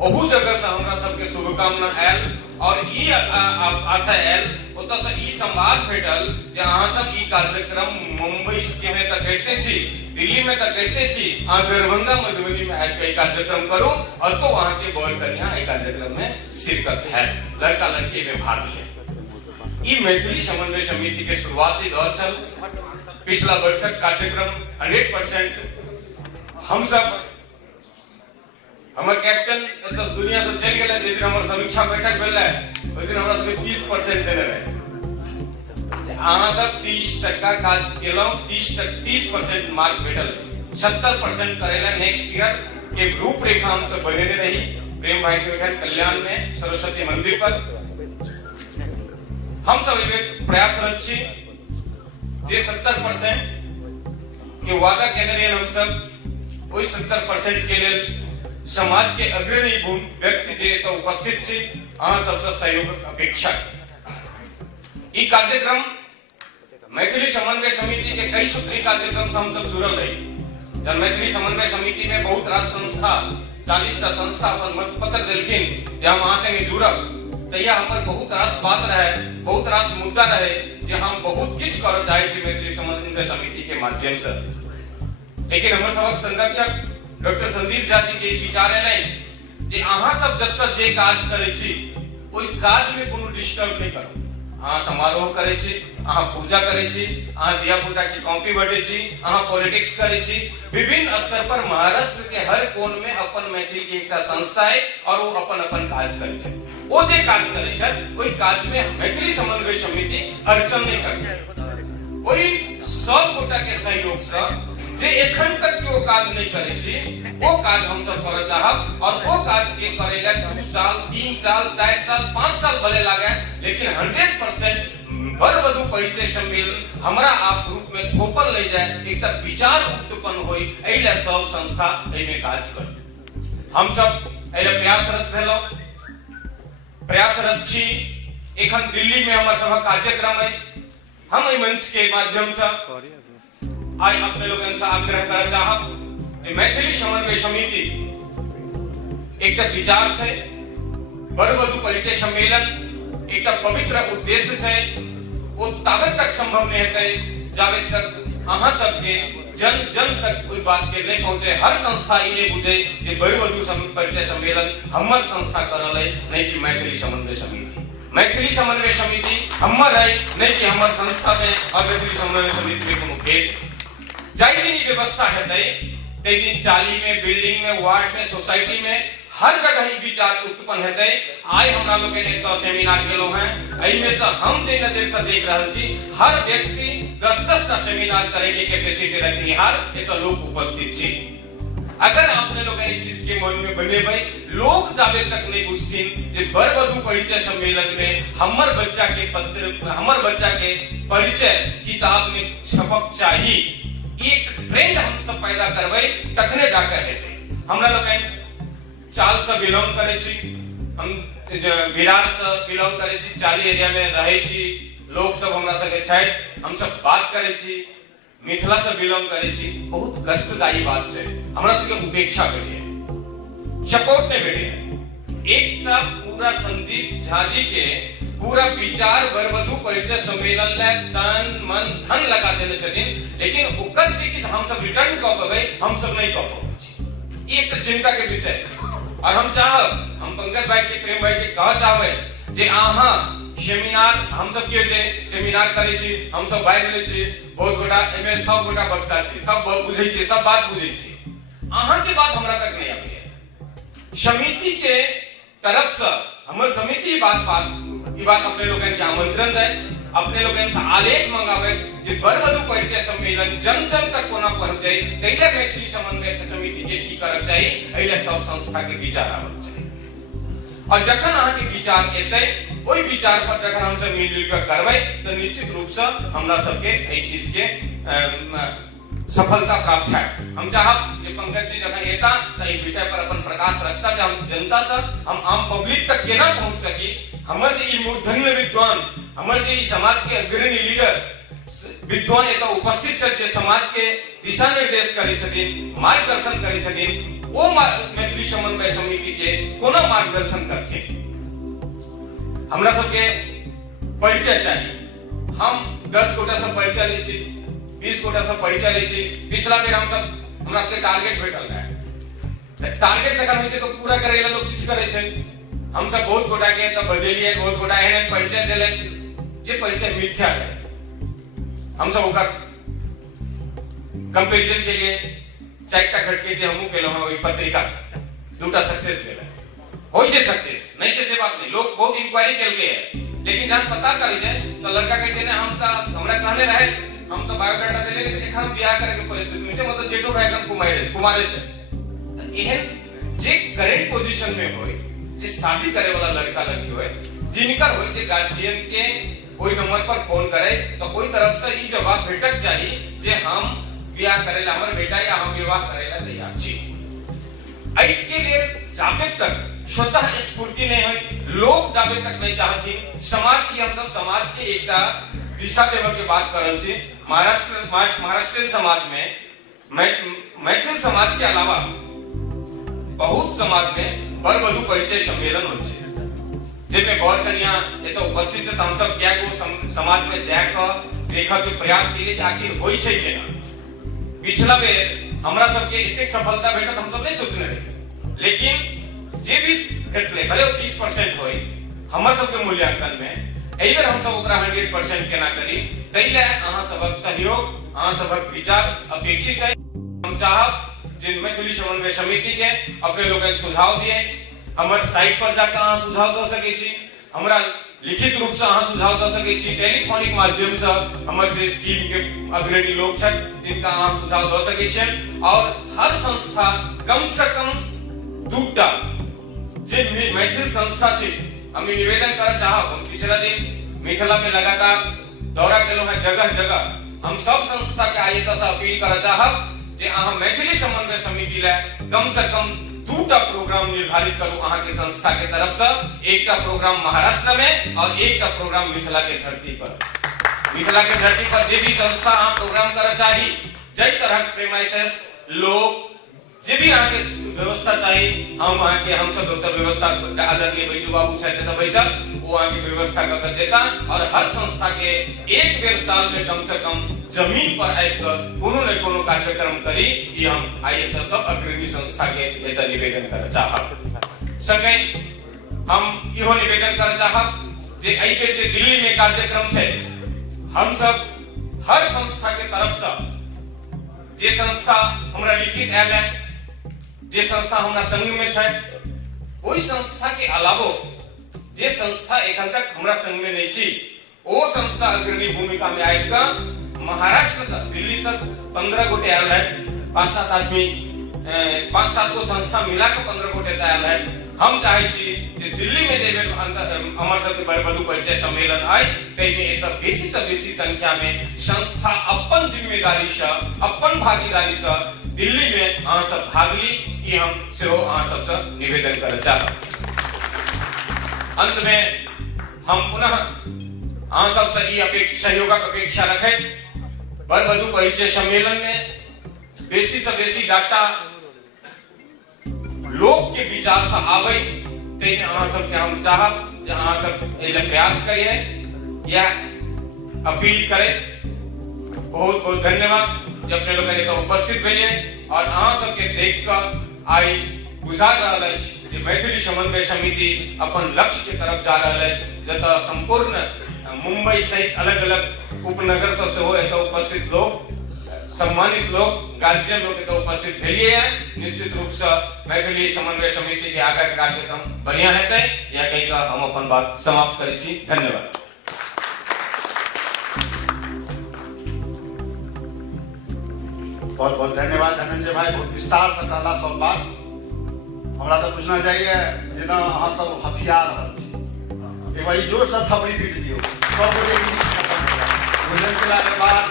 ओहू जगह से हमरा सबके शुभकामना आयल और ई आशा आयल, ओतऽ से ई संवाद भेटल जे अहाँ सब ई कार्यक्रम मुंबई में त करते छी, दिल्ली में त करते छी, अहाँ दरभंगा मधुबनी में आके ई कार्यक्रम करू और तो वहां के बर कन्या ई कार्यक्रम में शिरकत है, लड़का लड़की में भाग ले। ई मैथिली समन्वय समिति के शुरुआती दौर चल, पिछला वर्षक कार्यक्रम 100% हम सब हमर कैप्टन एतऽ दुनिया से चल गेलै, जे दिन हमर समीक्षा बैठक भेलै ओइ दिन हमरा सबके 30% देने रहे। अहाँ सब 30% काज केलौं, 30% मार्क भेटल, 76% करेला नेक्स्ट ईयर के रूपरेखा हम सब बनेने रही प्रेम भाई के कल्याण में सरस्वती मंदिर पर। हम सब एहिमे प्रयासरत छी जे 70% के वादा केने रही हम सब, ओहि 70% के लेल समाज के अग्रणी व्यक्ति जे तो उपस्थित छी, अहाँ सबसे सहयोग अपेक्षा। ई कार्यक्रम मैथिली समन्वय समिति के कई सूत्री कार्यक्रम से हम सब जुड़ल रही। जब मैथिली समन्वय समिति में बहुत रास संस्था 40टा संस्था अपन मत पत्र देलखिन जे हम अहाँ संगे जुड़ब, तैया हमर बहुत रास बात रहे, बहुत रास मुद्दा रहे जे हम बहुत किछ करऽ चाहै छी मैथिली समन्वय समिति के माध्यम से। लेकिन हमर सबक संरक्षक डॉक्टर संदीप झा जी के विचार है जे अहाँ सब जब तक जे काज करै छी ओइ काज में कोनो डिस्टर्ब नहीं करो। अहाँ समारोह करै छी, अहाँ पूजा करै छी, अहाँ दिया पुता की कॉपी बांटै छी, अहाँ पॉलिटिक्स करै छी, विभिन्न स्तर पर महाराष्ट्र के हर कोन में अपन मैथिली के एकटा संस्था है और वो अपन काज करै छै। वो जे काज करै छै ओइ काज में मैथिली समन्वय समिति अड़चन नहीं करै। ओइ सब गोटा के सहयोग से जे एखन तक के वो काज नहीं करे छी, वो काज हम सब करऽ चाहब और वो काज के करे ला 2 साल 3 साल 4 साल 5 साल भले लागे, लेकिन 100% बर वधू परिचय सम्मेलन हमरा आप रूप में थोपल ले जाए, एकटा विचार उत्पन्न होई, एहिला सब संस्था एहिमे काज कर। हम सब एहिला प्रयासरत भेलौ, प्रयासरत छी। एखन दिल्ली में हमर सब कार्यक्रम है, हम एहि मंच के माध्यम से आई अपने लोगन से आग्रह कर चाहब मैथिली समन्वय समिति एक विचार छै, बर वधू परिचय सम्मेलन एक पवित्र उद्देश्य छै, वो ताबत तक संभव नहीं हेतै जाबे तक अहाँ सबके जन जन तक कोई बात के नहीं पहुंचे। हर संस्था ई नहीं बुझे जे बर वधू परिचय सम्मेलन हमर संस्था करल है, नहीं कि मैथिली समन्वय समिति। मैथिली समन्वय समिति हमर है, नहीं कि हमर संस्था में और मैथिली समन्वय समिति में कोनो भेद जाय दिन ई व्यवस्था हेतै तै दिन चाली में, बिल्डिंग में, वार्ड में, सोसाइटी में हर जगह ही विचार उत्पन्न हेतै। आइ हमरा लोग एतय सेमिनार गेलो हैं, एहि में से हम जे नजर से देख रहल छी हर व्यक्ति 10-10 टा सेमिनार करे के कैपेसिटी रखनिहार एतय लोग उपस्थित छी। अगर आपने लोग इस चीज के मन में बनेबै, लोग जाबे तक नहीं बुझथिन जे बर वधु परिचय सम्मेलन में हमर बच्चा के पत्र, हमर बच्चा के परिचय किताब में छपक चाहिए, एक ट्रेंड हम सब पैदा करबै तखने जाकर हेतै। हमरा लोग चाल से बिलोंग करे छी, हम बिरार से बिलोंग करे छी, चाली एरिया में रहे छी, लोग सब हमरा संगे छै, हम सब बात करे छी, मिथिला से बिलोंग करे छी। बहुत कष्टदायी बात है, हमरा सबके उपेक्षा भेटै, सपोर्ट नहीं भेटै। एक ता पूरा संदीप झा जी के पूरा विचार वरवधु परिचय सम्मेलन ले तन मन धन लगा देने छथिन, लेकिन ओकर जे कि हम सब रिटर्न क पाबै, हम सब नहीं क पाबै छी। एक चिंता के विषय। और हम चाहब, हम पंकज भाई के, प्रेम भाई के कह चाहबै जे आहा सेमिनार हम सब के जे सेमिनार करे छी, हम सब बाइज ले छी, बहुत गोटा एमे सब गोटा वक्ता छी, सब बुझै छी, सब बात बुझै छी, आहा के बात हमरा तक नहीं आबै। समिति के तरफ से हमर समिति बात पास ई बात अपने लोगन के आमंत्रण दे, अपने लोगन से आलेख मंगावे जे बरवधु परिचय सम्मेलन जन जन तक कोना पहुंचे, तैले मैथिली समन्वय समिति के की करब चाहिए, एले सब संस्था के विचार आवक चाहिए। और जखन अहाँ के विचार एतै, ओई विचार पर जखन हम सब मिलजुल के करबै तो निश्चित रूप से हमरा सबके एई चीज के सफलता प्राप्त है। हम चाहब कि पंकज जी जखन एता त ई विषय पर अपन प्रकाश रखता जे हम जनता से, हम आम पब्लिक तक केना पहुंच सकी। हमर जे ई मूर्धन्य विद्वान, हमर जे ई समाज के अग्रणी लीडर विद्वान एतय उपस्थित छथि, जे समाज के दिशा निर्देश करै छथिन, मार्गदर्शन करै छथिन, ओ मैथिली समन्वय समिति के कोना मार्गदर्शन करथिन। हमरा सबके परिचय चाहिए। हम 10 गोटा से परिचय लै छी, 20 गोटा से परिचय लै छी। पिछला बेर हम सब हमरा सबके टारगेट भेटल है, टारगेट जखन होइ छै तो पूरा करै लेल लोग किछ करै छै। हम सब बहुत गोटा के त बजेलिए, बहुत गोटा एहन परिचय देले जे परिचय मिथ्या है। हम सब ओकर कंपैरिजन के लिए 4टा घटके के हमहु केलो है, ओई पत्रिका से 2टा सक्सेस भेलै, होय छै सक्सेस, नहीं छै से बात नहीं। लोग बहुत इंक्वायरी केलके है, लेकिन जब पता करी जाए तो लड़का कहै छै ने हम त हमरा कहने रहे, हम तो बायोडाटा देले, लेकिन एखन बियाह करे के परिस्थिति में छै, मतलब जेठो भाई कन कुमारे छै। त एहन जे करेंट पोजीशन में होय, जे शादी करे वाला लड़का लड़की होय, जिनकर होय जे गार्जियन के कोई नंबर पर फोन करे तो कोई तरफ से ई जवाब भेटक चाहिए जे हम बियाह करे ला हमर बेटा या हम विवाह करे ला तैयार छी। एहि के लिए जाबे तक स्वतः स्फूर्ति नहीं है, लोग जाबे तक नहीं चाहथिन, समाज की हम सब समाज के एकटा दिशा देवे के बात करल छी। महाराष्ट्र समाज में मैथिल समाज के अलावा बहुत समाज में बर वधु परिचय सम्मेलन होय छै, जेमे बर कन्या एतय उपस्थित छै। हम सब क्या को समाज में जाके देखा के प्रयास केलिए कि आखिर होय छै केना। पिछला बेर हमरा सबके एतेक सफलता भेटत हम सब नहीं सोचने रही, लेकिन जे भी भेटले भले 30% होय हमर सबके मूल्यांकन में, एहि बेर हम सब ओकरा 100% केना करी, तैले अहाँ सबक सहयोग, अहाँ सबक विचार अपेक्षित है। हम चाहब जे मैथिली समन्वय समिति के अपने लोगन सुझाव दिए, हमर साइट पर जाकर अहाँ सुझाव द सकै छी, हमरा लिखित रूप से अहाँ सुझाव द सकै छी, टेलीफोनिक माध्यम से हमर जे टीम के अग्रणी लोग छथि जिनका अहाँ सुझाव द सकै छी। और हर संस्था कम से कम 2टा जे मैथिल संस्था छै, हम निवेदन कर चाहब। हम पिछला दिन मिथिला में लगातार दौरा केलो है, जगह जगह हम सब संस्था के आइए से अपील कर चाहब जे अहाँ मैथिली समन्वय समिति ले कम से कम 2टा प्रोग्राम निर्धारित करू अहाँ के संस्था के तरफ से। एकटा प्रोग्राम महाराष्ट्र में और एकटा प्रोग्राम मिथिला के धरती पर। मिथिला के धरती पर जे भी संस्था अहाँ प्रोग्राम कर चाही, जय तरह प्रेमाइसेस लोग जे भी अहाँ के व्यवस्था चाहिए, हम सब उतर व्यवस्था आदरणीय बैजू बाबू छथि त बैसल वो अहाँ के व्यवस्था कर देता। और हर संस्था के एक बेर साल में कम से कम जमीन पर आकर कोनो न कोनो कार्यक्रम करी, ये हम आइए सब अग्रणी संस्था के निवेदन कर चाहब। संगे हम इहो निवेदन कर चाहब जे एहि बेर जे दिल्ली में कार्यक्रम छै, हम सब हर संस्था के तरफ से जे संस्था हमरा लिखित आयल है, जे संस्था हमरा संग में छै, ओहि संस्था के अलावो जे संस्था एखन तक हमरा संग में नहीं छी, ओ संस्था अग्रणी भूमिका में आबि कऽ महाराष्ट्र से, दिल्ली से 15 गोटे आयल है, 5-7 आदमी 5-7 गो संस्था मिला के 15 गोटे आयल है। हम चाहे छी जे दिल्ली में जे हमर सबके बरबधु परिचय सम्मेलन आय, ताहिमे एतऽ बेसी से बेसी संख्या में संस्था अपन जिम्मेदारी से, अपन भागीदारी से दिल्ली में अहाँ सब भाग ली, ई हम सेहो अहाँ सबसे निवेदन करय चाहब। अंत में हम पुनः अहाँ सबसे ई सहयोगक अपेक्षा रखैत बरबधु परिचय सम्मेलन में बेसी से बेसी डाटा लोग के विचार से आवे, तेने अहाँ सबके हम चाहब जे अहाँ सब एहि लेल प्रयास करिए या अपील करें। बहुत बहुत धन्यवाद जे अपने लोग एतऽ उपस्थित भेलिए और अहाँ सबके देख कऽ आई बुझा रहल अछि जे मैथिली समन्वय समिति अपन लक्ष्य के तरफ जा रहल अछि, जतऽ संपूर्ण मुंबई सहित अलग अलग उपनगर से सेहो एतऽ उपस्थित लोग, सम्मानित लोग, गार्जियन लोग एतऽ उपस्थित भेलिए हैं। निश्चित रूप से मैथिली समन्वय समिति के आगे के कार्यक्रम बढ़िया हेतै, या कहि कऽ हम अपन बात समाप्त करै छी। धन्यवाद। बहुत बहुत धन्यवाद धनंजय भाई, बहुत विस्तार से कहला सब बात। हमरा तो पूछना चाहिए जेना अहाँ सब हथिया रहल छी, एक बार जोर से थपड़ी पीट दियो सब गोटे भोजन केला के बाद।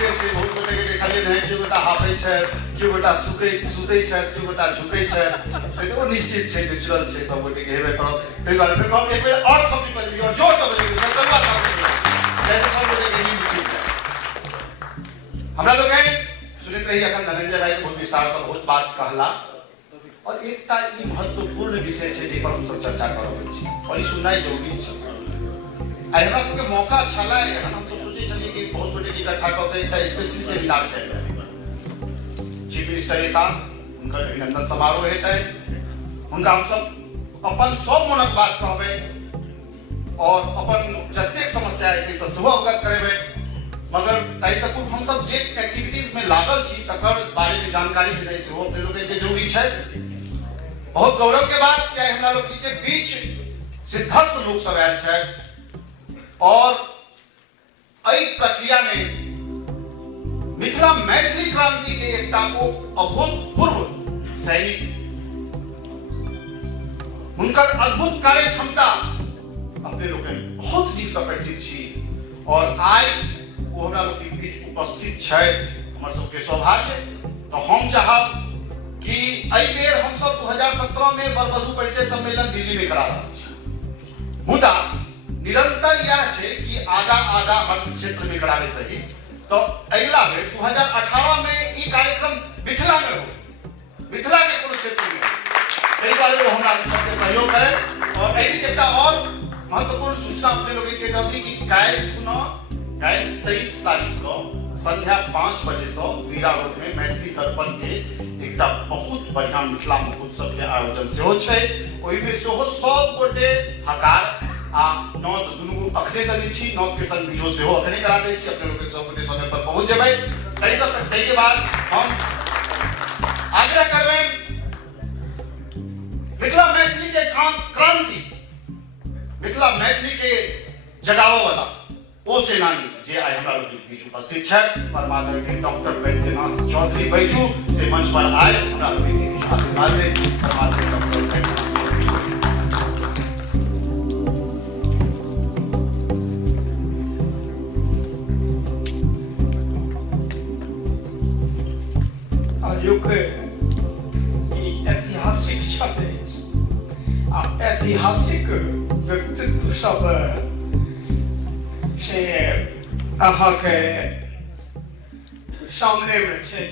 बहुत गोटे के देखलिए नहीं, केओ गोटा हाफै छै, केओ गोटा सुतै छै, केओ गोटा झुकै छै, तो निश्चित छै, नेचुरल छै, सब गोटे के हेबे करत। ताहि दुआरे फेर हम एक बेर और थपड़ी पीट दियो, जोर से बजैयो, सब गोटे के नींद टूट जाए। हमरा लोग सुनैत रही अखन धनंजय भाई के बहुत विस्तार से बहुत बात कहला, और एकटा ई महत्वपूर्ण विषय छै जे पर हम सब चर्चा कर रहल छी, और ई सुननाइ जरूरी छै। आइ हमरा सबके मौका छला, हम सब सोचै छलिए कि बहुत गोटे इकट्ठा कऽ के एकटा स्पेशली सेमिनार कयल जाय। चीफ मिनिस्टर एता, हुनकर अभिनंदन समारोह हेतै, हुनका हम सब अपन सब मोनक बात कहबै और अपन जतेक समस्या है से सेहो अवगत करेबै। मगर ताहि से हम सब जे एक्टिविटीज में लागल छी तकर बारे में जानकारी देनाइ सेहो अपने लोग के जरूरी छै। बहुत गौरव के बात कि हमरा लोग के बीच सिद्धस्थ लोग सब आयल छथि, और एहि प्रक्रिया में मिथिला मैथिली क्रांति के एकटा अभूतपूर्व सैनिक, हुनकर अद्भुत कार्य क्षमता अपने लोग बहुत नीक से परिचित छी, और आइ वो हमरा लोग के बीच उपस्थित छथि, हमर सबके सौभाग्य। तो हम चाहब कि एहि बेर हम सब 2017 में बरबधु परिचय सम्मेलन दिल्ली में करा रहल छी, मुदा निरंतर यह छै कि आगा हर क्षेत्र में कराबैत रही। तो अगला बेर 2018 में ई कार्यक्रम मिथिला में हो, मिथिला के कोनो क्षेत्र में हो। एहि बारे में हमरा सबके सहयोग करे। और एहि बीच एकटा और महत्वपूर्ण सूचना अपने लोग के दऽ दी कि काल्हि 23 तारीख को संध्या 5 बजे से वीरा रोड में मैथिली दर्पण के एकटा बहुत बढ़िया मिथिला महोत्सव के आयोजन सेहो छै। ओहिमे सेहो सब गोटे हकार आ नौत दुनू अखने दे छी, नौत के संग बीजो सेहो अखने करा दे छी, अपने लोग सब गोटे समय पर पहुंच जेबै। ताहि के बाद हम आग्रह करबै मिथिला मैथिली के क्रांति, मिथिला मैथिली के जगावऽ वाला ओ सेनानी जे आइ हमरा लोग के बीच उपस्थित छथि, परमादरणीय डॉक्टर वैद्यनाथ चौधरी बैजू से मंच पर आए, हमरा लोग के बीच आशीर्वाद दे। परमादरणीय डॉक्टर वैद्यनाथ ऐतिहासिक क्षण आ ऐतिहासिक व्यक्तित्व सब से अहाँ के सामने में छै।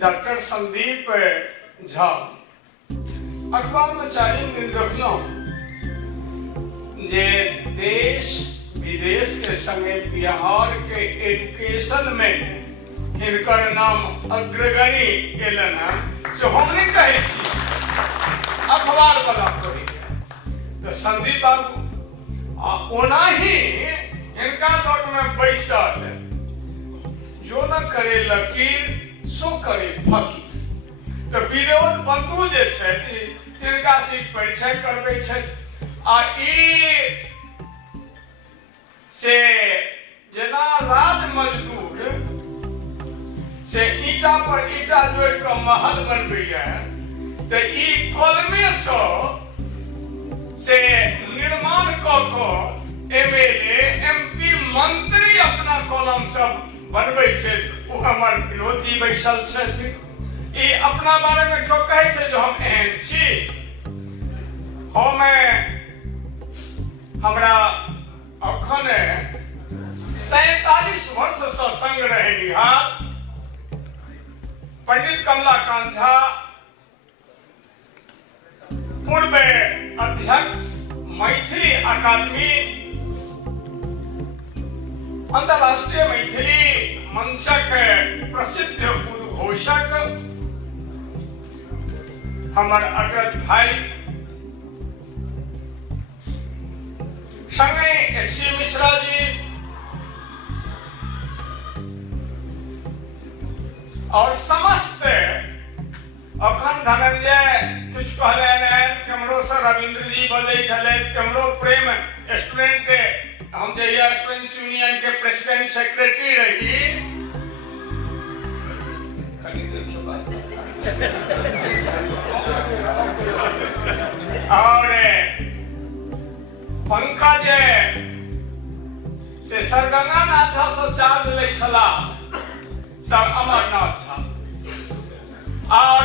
डॉक्टर संदीप झा अखबार में 4 दिन देखलहुँ जे देश विदेश के संगे बिहार के एजुकेशन में हिनकर नाम अग्रगणी एलन है, से हम नहीं कहे छी, अखबार वाला पढ़ी। तो संदीप बाबू ओना ही इनका लग में बैसल, जो न करे लकीर सो करे फकीर। तो विनोद बंधु जे छथि तिनका से परिचय करबै छथि। आ ई से जेना राज मजदूर से ईटा पर ईटा जोड़ के महल बनबैया, तो ई कलमे से निर्माण क एमएलए एमपी मंत्री अपना कलम सब बनबै छै। ओ हमर विनोदी बैसल छथि। ई अपना बारे में क्यों कहै छै जो हम एहन छी? हम हमरा अखन 47 वर्ष से संग रहनिहार पंडित कमलाकांत झा, पूर्व अध्यक्ष मैथिली अकादमी, अंतरराष्ट्रीय मैथिली मंचक प्रसिद्ध उद्घोषक, हमर अग्रज भाई संगे एससी मिश्रा जी और समस्त अखन धनंजय कुछ कहले केमरो से रविंद्र जी बजे चले, केमरो प्रेम स्टूडेंट, हम जे स्टूडेंट्स यूनियन के प्रेसिडेंट सेक्रेटरी रही, और पंकज से सरगंगा नाथ से चार्ज ले छला सर अमरनाथ झा, और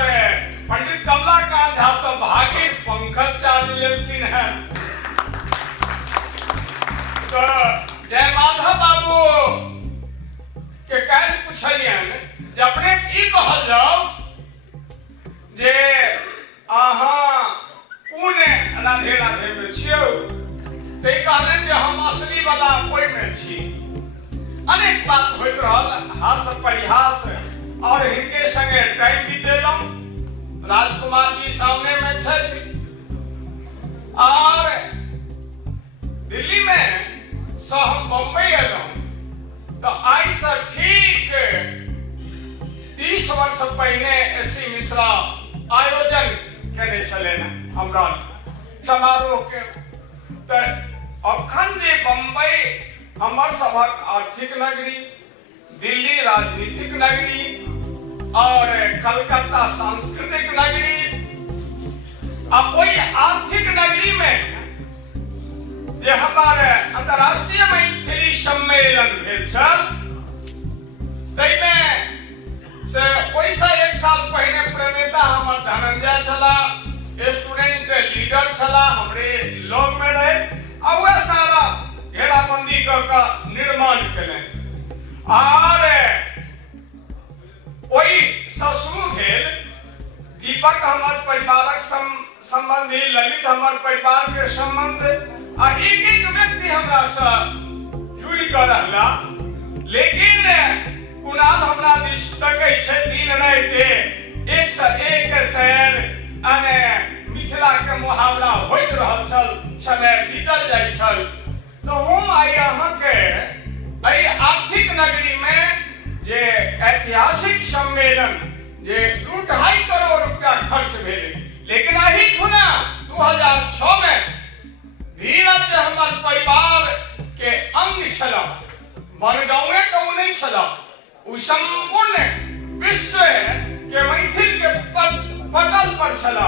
पंडित कमलाकांत झा से भागित पंकज चार्ज लेथिन है। तो जय माधव बाबू के काल पूछलियन जे अपने ई कहल जाओ जे अहाँ कोन राधे राधे में छियौ? ते कहलन जे हम असली वाला कोई में छी। अनेक बात होइत रहल, हास परिहास, और हिनके संगे टाइम बीतेलहुं। राजकुमार जी सामने में छथि, और दिल्ली में से हम बम्बई एलहुं। तो आई से ठीक 30 वर्ष पहले एससी मिश्रा आयोजन केने छले न हमरा समारोह के। तो अखन जे बम्बई हमर सभक आर्थिक नगरी, दिल्ली राजनीतिक नगरी, और कलकत्ता सांस्कृतिक नगरी, अब वही आर्थिक नगरी में जे हमारे अंतरराष्ट्रीय मैथिली सम्मेलन भेल छल, तैमे से ओइसे 1 साल पहले प्रणेता हमर धनंजय छला, स्टूडेंट लीडर छला, हमरे लॉग में रहे, और वह सारा घेराबंदी का निर्माण केले। और वही शुरू भेल दीपक हमर परिवारक संबंधी, ललित हमर परिवार के संबंध, आ एक व्यक्ति हमरा से जुड़ कर रहला। लेकिन कुणाल हमरा दिस तकै छै दिन राति 1 से 1 शहर अने मिथिला के मुहावरा होइत रहल छल, समय बीतल जाइ छल। तो हम आई अहाँ के एहि आर्थिक नगरी में जे ऐतिहासिक सम्मेलन जे 2.5 करोड़ रुपया खर्च भेल, लेकिन अही ठुना 2006 में धीरज हमर परिवार के अंग छला, बनगांवे के उ नहीं छला, उ संपूर्ण विश्व के मैथिल के पटल पर छला।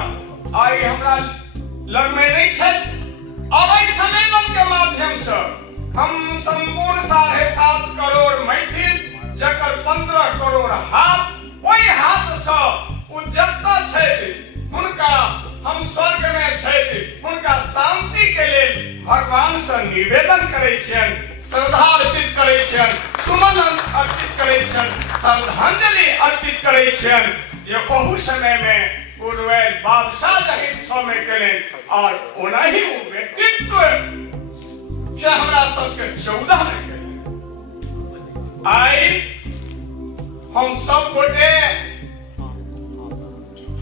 आई हमरा लग में नहीं छल। और इस सम्मेलन के माध्यम से हम संपूर्ण 7.5 करोड़ मैथिल, जकर 15 करोड़ हाथ, वही हाथ से उज्जता छथि, हुनका हम स्वर्ग में छथि, हुनका शांति के लिए भगवान से निवेदन करै छियन, श्रद्धा अर्पित करै छियन, सुमन अर्पित करै छियन, श्रद्धांजलि अर्पित करै छियन, जे बहु समय में पूर्व बादशाह जहित छो में केले। और ओनाही व्यक्तित्व से हमरा सबके 14 में केले। आई हम सब गोटे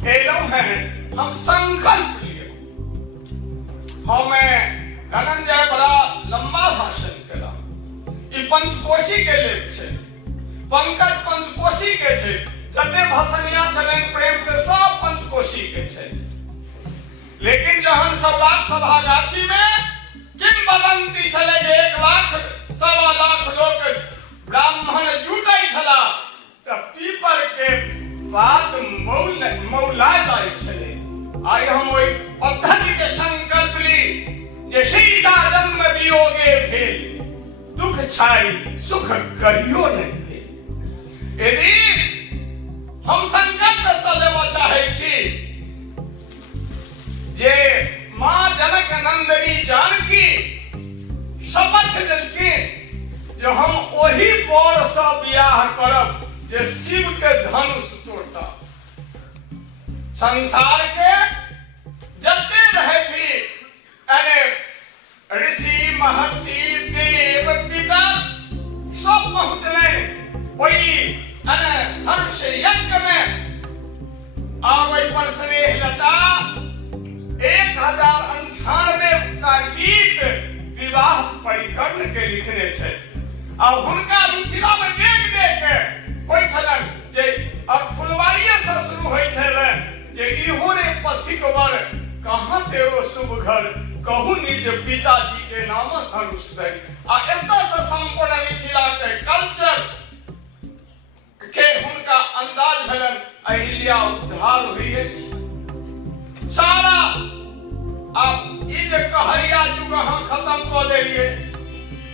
एलहुं हैं, हम संकल्प लिए, हमें धनंजय बड़ा लंबा भाषण करा। ई पंचकोशी के लेख छे, पंकज पंचकोशी के छे, जते भाषणिया चलन प्रेम से सब पंचकोशी के छे। लेकिन जहन सभा गाछी में किंवदंती चले जे 1 लाख 1.25 लाख लोग ब्राह्मण जुटै छला त पीपर के बात मौला जाय छले। आइ हम ओइ पद्धति के संकल्प ली जे सीता जन्म वियोगे भेल, दुख छाई सुख करियो नहीं भेल। यदि हम संकल्प लेबा चाहे छी जे माँ जनक नंदनी जानकी शपथ लेलखिन जे हम ओही बर से बियाह करब जे शिव के धनुष तोड़ता। संसार के जते रहे थी अरे ऋषि महर्षि देव पिता सब पहुंचले वही धनुष यज्ञ में। आवै पर स्नेह लता 1098 का गीत विवाह परिकर्ण के लिखने छे। अब हुनका मिथिला में देख होय छलन जे अब फुलवारिये से शुरू होय छले जे इहो रे पथिक वर कहाँ तेरो शुभ घर, कहू निज पिताजी के नाम धनुष धरि। आ एतऽ से संपूर्ण मिथिला के कल्चर के हुनका अंदाज भेलन अहिल्या उद्धार हुई अछि। सारा अब ई जे कहरिया युग अहाँ खत्म कऽ देलिए,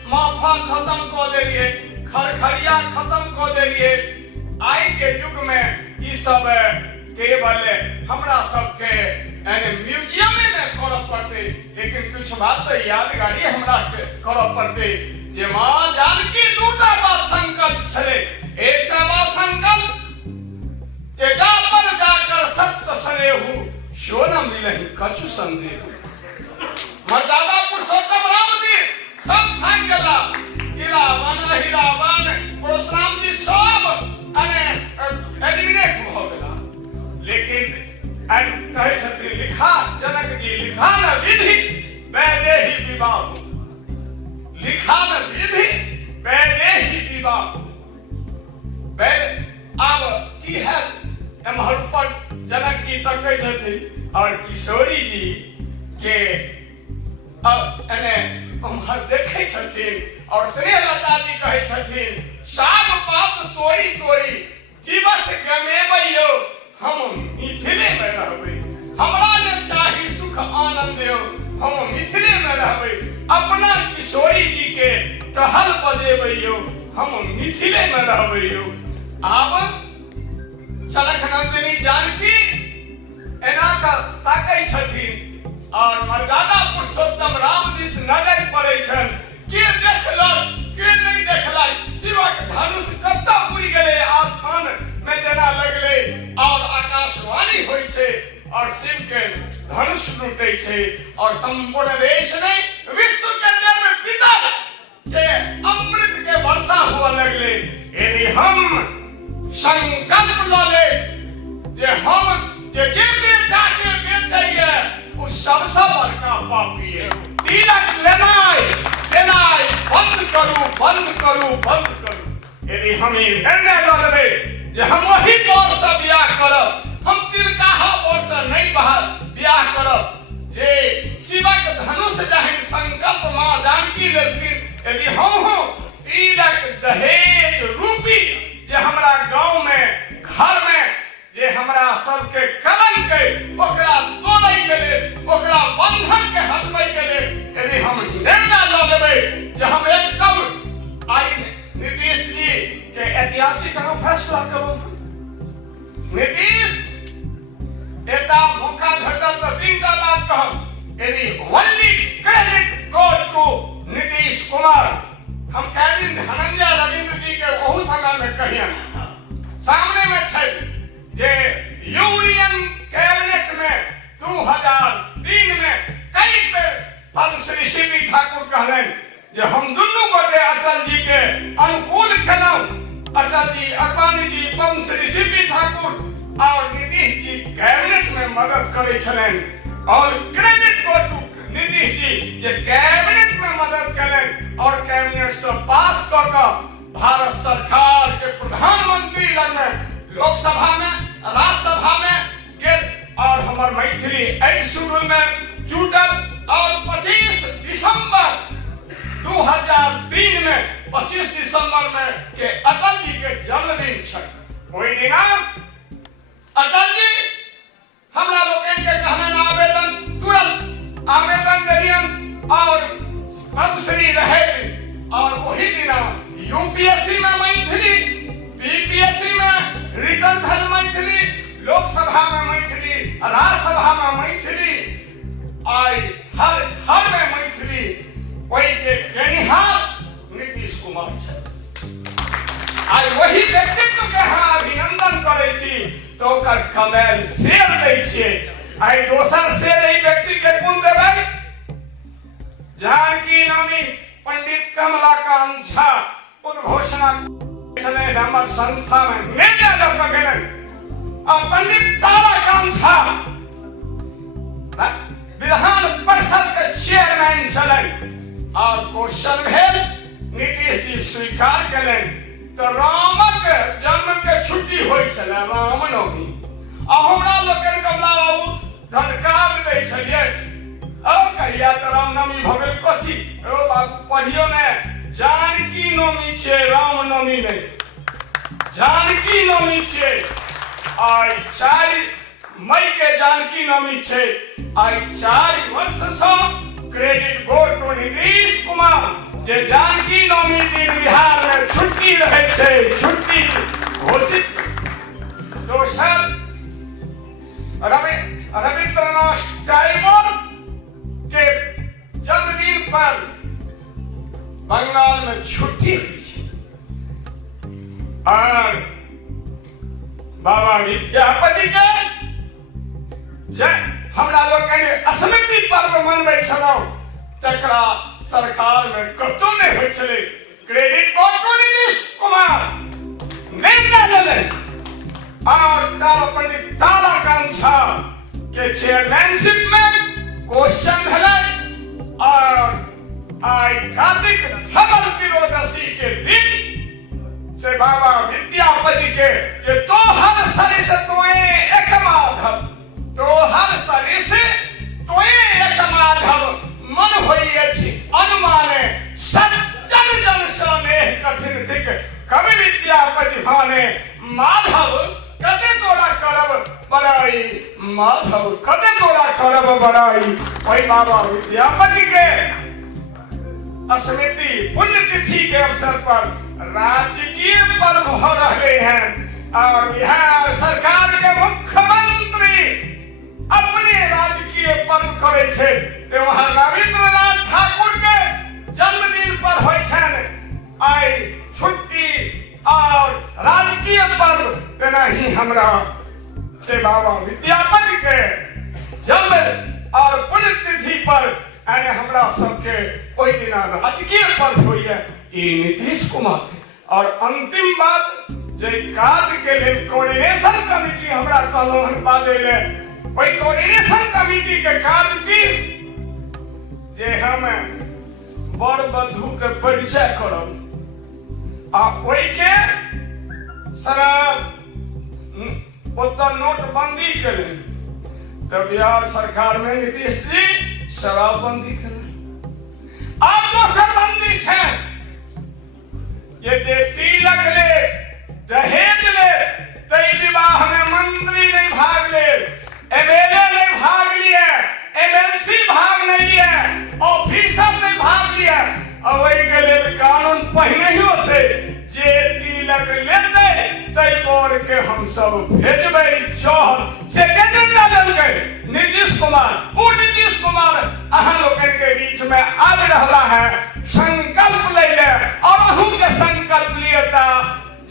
माफा खत्म कऽ देलिए, खरखरिया खत्म कऽ देलिए। आइ के युग में ई सब केवल हमरा सबके म्यूजियम में करऽ पड़ते, लेकिन कुछ बात यादगारी हमरा करऽ पड़ते जे माँ जानकी दूटा बात संकल्प छले। एकटा बात संकल्प जे जा पर जाकर सत्य सनेहु सो न मिलहि कछु संदेह। मर्यादा पुरुषोत्तम राम जी सब थाक गेला, हीरावन परशुराम जी सब एलिमिनेट भ गेला। लेकिन कहे छथिन लिखा जनक जी लिखा न विधि वैदेही विवाह, लिखा न विधि वैदेही विवाह। अब की है एम्हर पर जनक जी तक कह छथिन और किशोरी जी के अब एम्हर देखे छथिन और श्रीलता जी कहे छथिन साग पात तोड़ी तोड़ी दिवस गमेबैयो हम मिथिले में रहबै। हमरा ने चाही सुख आनंद यो हम मिथिले में रहबै। अपना किशोरी जी के टहल बजेबैयो हम मिथिले में रहबै। आब जनक नंदिनी जानकी एना का ताकै छथिन और मर्यादा पुरुषोत्तम राम दिस नजर पड़ै छन। के देखलक के नहीं देखलक, शिवक धनुष कतऽ उड़ि गेलै आसमान में जेना लगलै और आकाशवाणी होइ छै और शिव के धनुष लूटै छै और संपूर्ण देश ने विश्व के देव पिता के अमृत के वर्षा हुआ लगले। यदि हम संकल्प ल ले जे हम जे बेटा के बेचैया वो सबसे बड़का पापी है। तिलक लेनाइ बंद करू बंद करू बंद करू। यदि हम ई निर्णय ल लेबै जे हम वही बर से बियाह करब, हम तिलकाहा बर से नहीं बियाह करब जे शिवक धनुष जाहि संकल्प माँ जानकी लेलखिन। यदि हम तिलक दहेज रूपी जे हमरा गांव में घर में जे हमरा सबके कलन के ओकरा तोड़ै के लेल, ओकरा बंधन के हटबै के लेल यदि हम निर्णय ल लेबै जे हम एकदम आई नीतीश जी के ऐतिहासिक हम फैसला करू। नीतीश एता मौका भेटल तो 3टा बात कहब। यदि only credit goes to Nitish Kumar. हम कह दिन धनंजय रविंद्र जी के बहुत समय में कहियन सामने में छै जे यूनियन कैबिनेट में 2003 में कई बेर पद्मश्री सीपी ठाकुर कहलन जे हम दुनू गोटे अटल जी के अनुकूल केलहुं। अटल जी अडवाणी जी पद्मश्री सीपी ठाकुर और नीतीश जी कैबिनेट में मदद करे छलन और क्रेडिट को टू नीतीश नीतीश जी ये कैबिनेट में मदद करें और कैबिनेट से पास कर भारत सरकार के प्रधानमंत्री लग में लोकसभा में राज्यसभा में गेल और हमार मैथिली एड शेड्यूल में जुटल और 25 दिसंबर 2003 में 25 दिसंबर में के अटल जी के जन्मदिन छे ओहि दिना अटल जी हमरा लोकन के कहना आवेदन तुरंत आवेदन दियन और पद्मश्री रहे और वही दिना यूपीएससी में मैथिली, बीपीएससी में रिटर्न भल मैथिली, लोकसभा में मैथिली, राज्यसभा में मैथिली, आई हर में मैथिली वही के गनिहार नीतीश कुमार छे। आई वही व्यक्तित्व के हम अभिनंदन करे छी तो ओकर कमेल शेर दै छियै। आई दोसर शेर एहि व्यक्ति के कोन देबै? जानकी नामी पंडित कमलाकांत झा उद्घोषणा छले हमर संस्था में मेगा दर्शक गेलन और पंडित ताराकांत झा विधान परिषद के चेयरमैन छलन और क्वेश्चन भेल नीतीश जी स्वीकार करें तो रामक जन्म के छुट्टी होई छले रामनवमी आ हमरा लोकन कमला बाबू धनकार दै छलिए अब कहिया तो रामनवमी भ गेल कथी ओ बाबू पढ़ियो ने जानकी नवमी छे रामनवमी नहीं जानकी नवमी छे आई 4 मई के जानकी नवमी छे आई 4 वर्ष से credit go to Nitish Kumar जे जानकी नवमी दिन बिहार में छुट्टी रहे छे छुट्टी घोषित दोसर रविंद्रनाथ टैगोर के जन्मदिन पर बंगाल में छुट्टी हुई और बाबा विद्यापति के हमरा लोग के स्मृति पर्व मनबै छलौ तकरा सरकार में कतो नहीं होय छले क्रेडिट को नीतीश कुमार नहीं देले और तारा पंडित ताराकांत झा के चेयरमैनशिप में क्वेश्चन भेलै और आई कार्तिक धवल त्रयोदशी के दिन से बाबा विद्यापति के ये तो हर सरी से तोए एक माधव तो हर सरी से तोए एक माधव मन होई अछि अनुमाने सज्जन जन सने कठिन थिक कवि विद्यापति भाने माधव कते तोरा करब बड़ाई माधव कते तोरा करब बड़ाई ओई बाबा विद्यापति के स्मृति पुण्यतिथि के अवसर पर राजकीय पर्व हो रहे हैं और बिहार सरकार के मुख्यमंत्री अपने राजकीय पर्व करे छे ते वहां रविंद्रनाथ ठाकुर के जन्मदिन पर होय छन आई छुट्टी और राजकीय पर्व तेना ही हमरा से बाबा विद्यापति के जन्म और पुण्यतिथि पर आने हमरा सबके ओई दिना राजकीय पर्व होइए ई नीतीश कुमार और अंतिम बात जे कार्य के लिए कोऑर्डिनेशन कमेटी हमरा कहलो हन बाजे ले ओई कोऑर्डिनेशन कमेटी के कार्य की जे हम बड़ बंधु के परिचय करब आ ओई के शराब ओतऽ नोटबंदी करें तो बिहार सरकार में नीतीश जी शराबबंदी करें आप दोसरबंदी छे ये जे तिलक ले दहेज ले तई विवाह में मंत्री नहीं भाग ले एमएलए नहीं भाग लिए एमएलसी भाग नहीं लिए ऑफिसर नहीं भाग लिए अब वही के लिए कानून पहले ही से जे तिलक लेते तई बोर के हम सब भेजबै जोहर सेकेंडरी लेवल के नीतीश कुमार वो नीतीश कुमार अहाँ लोगन के बीच में आब रहला है संकल्प ले ले और हम के संकल्प लिएता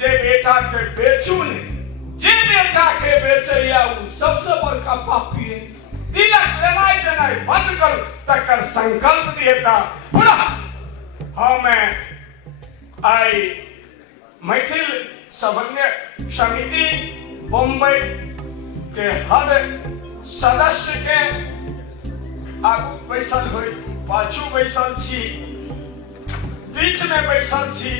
जे बेटा के बेचू ने जे बेटा के बेचैया वो सबसे बड़का पापी है तिलक लेनाई देनाई बंद कर तकर संकल्प दिएता पुनः हमें आई मैथिल समन्वय समिति बम्बई के हर सदस्य के आगू बैसल होई, पाछू बैसल छी, बीच में बैसल छी,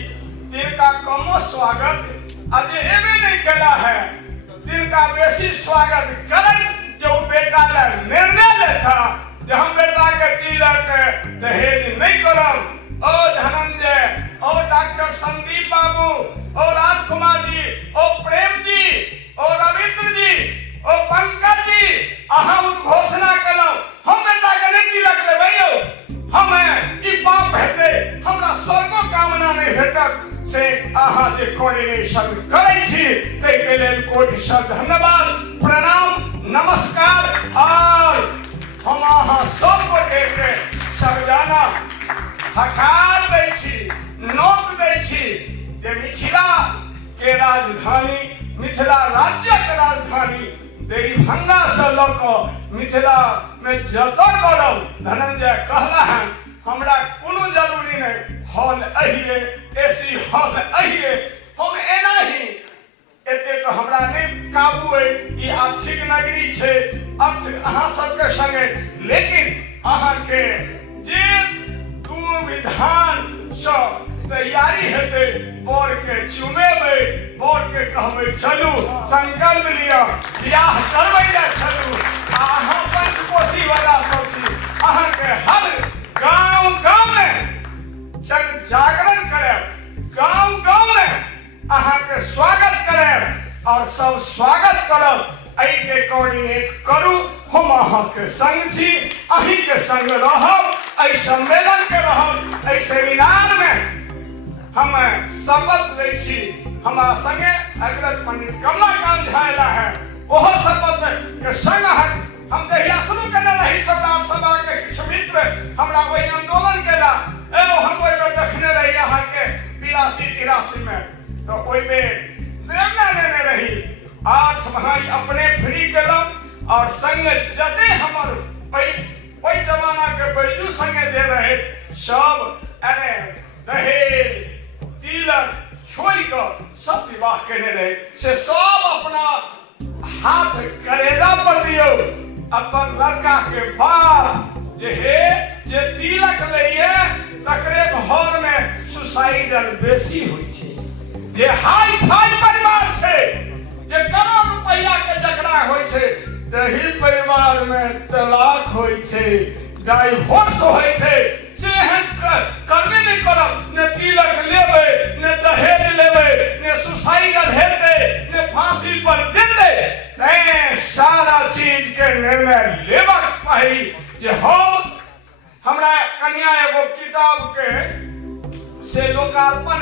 तिनका कमो स्वागत आ जे एबे नहीं केला है तिनका बेसी स्वागत करे। जो बेटा ले निर्णय लेता जे हम बेटा के तिलक दहेज नहीं करब। ओ धनंजय, ओ डॉक्टर संदीप बाबू, ओ राजकुमार जी, ओ प्रेम जी, ओ रविंद्र जी, ओ पंकज जी, अहाँ घोषणा कलौ हम बेटा के नहीं तिलक लेबै यौ, हमें ई पाप हेतै, हमरा स्वर्गो कामना नहीं भेटत। से अहाँ जे कोऑर्डिनेशन करै छी तै के लेल कोटि सँ धन्यवाद, प्रणाम, नमस्कार। और हम अहाँ सब गोटे के समझाना हकार दै छी, नोत दै छी जे मिथिला के राजधानी, मिथिला राज्य के राजधानी दरभंगा से लऽ कऽ मिथिला में जतऽ करब। धनंजय कहला है हमरा कोनो जरूरी नहीं, हॉल अहिए, एसी हॉल अहिए, हम एना ही एते तो हमरा नहीं काबू है। ई आर्थिक नगरी छै, अर्थ अहाँ सबके संगे, लेकिन अहाँ के जे दू विधान सँ तैयारी हेतै, बर के चुमेबै, बर के कहबै चलू संकल्प लिअ बियाह करबै ले चलू। अहाँ पंचकोशी वाला सब छी, अहाँ के हर गांव गांव में जग जागरण करब, गांव गांव में अहाँ के स्वागत करब और सब स्वागत करब। एहि के कोऑर्डिनेट करू, हम अहाँ के संग छी, अहीं के संग रहब, एहि सम्मेलन के रहब। एहि सेमिनार में हम शपथ ले छी, हमारा संगे अग्रज पंडित कमलाकांत झा एला है, ओहो शपथ के संग हम जहिया शुरू करने रही सरदार सभा के किछु मित्र हमरा वही आंदोलन केला, एगो हम ओहि पर देखने रही अहाँ के 82-83 में, तो ओहि में निर्णय लेने रही 8 भाई अपने फ्री केलम और संग जते हमर ओहि जमाना के बैजू संगे जे रहे सब अरे दहेज तिलक छोड़ कर सब विवाह करने रहे। से सब अपना हाथ करेला पर दियो, अपन लड़का के बाप जे हे जे तिलक लइए तकरे घर में सुसाइडल बेसी होई छै, जे हाई फाई परिवार छै, जे करोड़ रुपया के जकरा होई छै, तही परिवार में तलाक होई छै, डाइवोर्स होई छै। से हम करबे नहीं करब, ने तिलक लेबै, ने दहेज लेबै, ने सुसाइडल हेतै, ने फांसी पर देतै। तैं सारा चीज के निर्णय लेबाक चाही जे हम हमरा कन्या एगो किताब के से लोकार्पण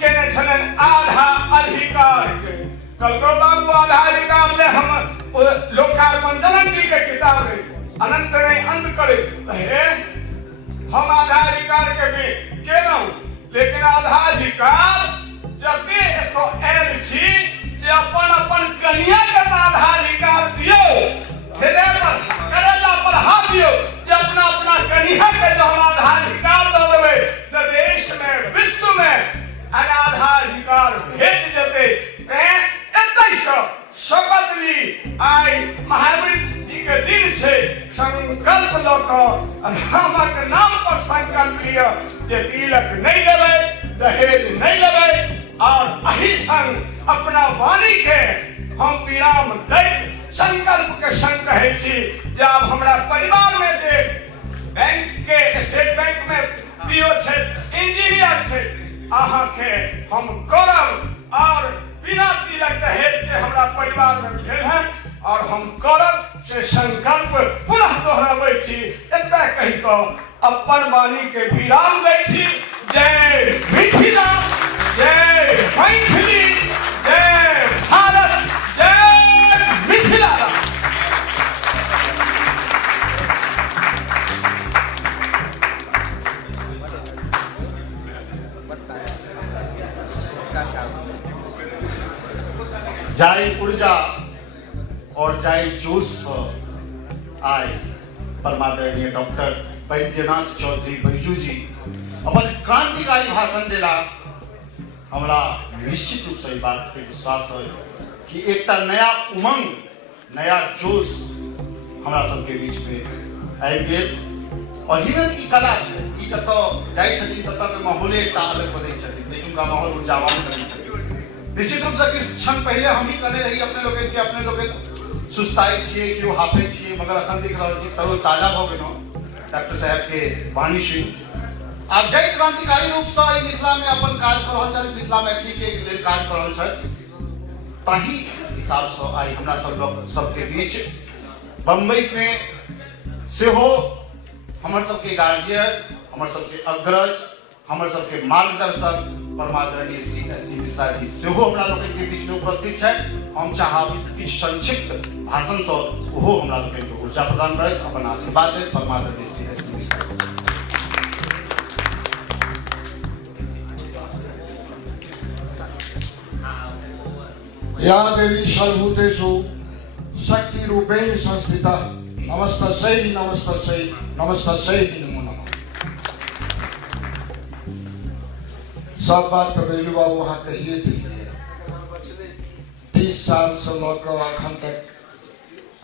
केने छलन आधा अधिकार के। कल्पो बाबू आधा अधिकार ले हम लोकार्पण जनक जी के किताब है, अनंत नहीं अंत करे हे हम आधा अधिकार के भी केलौ, लेकिन आधा अधिकार जते एतो आयल छी से अपन अपन कन्या के आधा अधिकार दियो, हृदय पर करेला पर हाथ दियो, जे अपना अपना कन्या के जब आधा अधिकार दे देबै तो देश में विश्व में आधा अधिकार भेट जेतै। एतै सब शपथ ली, आई महावीर जी के दिन से संकल्प ल क रामक नाम पर संकल्प लिया जे तिलक नहीं लेबै, दहेज नहीं लेबै, और अही संग अपना वाणी के हम विराम दैत संकल्प के संग कहै छी जे आब हमरा परिवार में जे बैंक के स्टेट बैंक में पीओ छै, इंजीनियर छै, अहाँ के हम करब और बिना तिलक दहेज के हमरा परिवार में भेल है और हम करब से संकल्प पुनः दोहराबै छी। एतबे कहि कऽ अपन वाणी के विराम दै छी। जय मिथिला, जय मैथिली, जय भारत, जय मिथिला। जाई ऊर्जा और जाई जोश आए परमादरणीय डॉक्टर बैद्यनाथ चौधरी बैजू जी अपन क्रांतिकारी भाषण देला। हमरा निश्चित रूप से बात के विश्वास है कि एक नया उमंग, नया जोश हमरा सबके बीच में आबि गेल और हिनक ई कला छै। ई जतऽ जाइ छथिन ततऽ के माहौले एकटा अलग बनै छथिन, लेकिन का माहौल ऊर्जावान करै छथिन। निश्चित रूप से किछु क्षण पहले हम ही कने रही अपने लोग के अपने लोग सुस्ताई छियै कि हाफे छियै, मगर अखन देख रहल छी तरो ताजा भऽ गेलहुँ डॉक्टर साहब के वाणी सुनि। आब जय क्रांतिकारी रूप से मिथिला में अपन काज कर रहल छथि, मिथिला मैथिली के लेल काज कर रहल छथि, ताहि हिसाब से आई हमरा सबके बीच बम्बई में सेहो हमर सबके गार्जियन, हमर सबके अग्रज, हमर सबके मार्गदर्शक परमादरणीय श्री एस.सी. मिश्रा जी सेहो हमरा लोकनि के बीच में उपस्थित छथि। हम चाहब किछु संक्षिप्त भाषण से ओहो हमरा लोकनि के ऊर्जा प्रदान करैत अपन आशीर्वाद देत परमादरणीय श्री एस.सी. मिश्रा। या देवी सर्वभूतेषु शक्ति रूपेण संस्थिता नमस्तस्यै नमस्तस्यै नमस्तस्यै नमो नमः। सब बात तो बेजू बाबू वहाँ कहिए दिए। 30 साल से लेकर अखन तक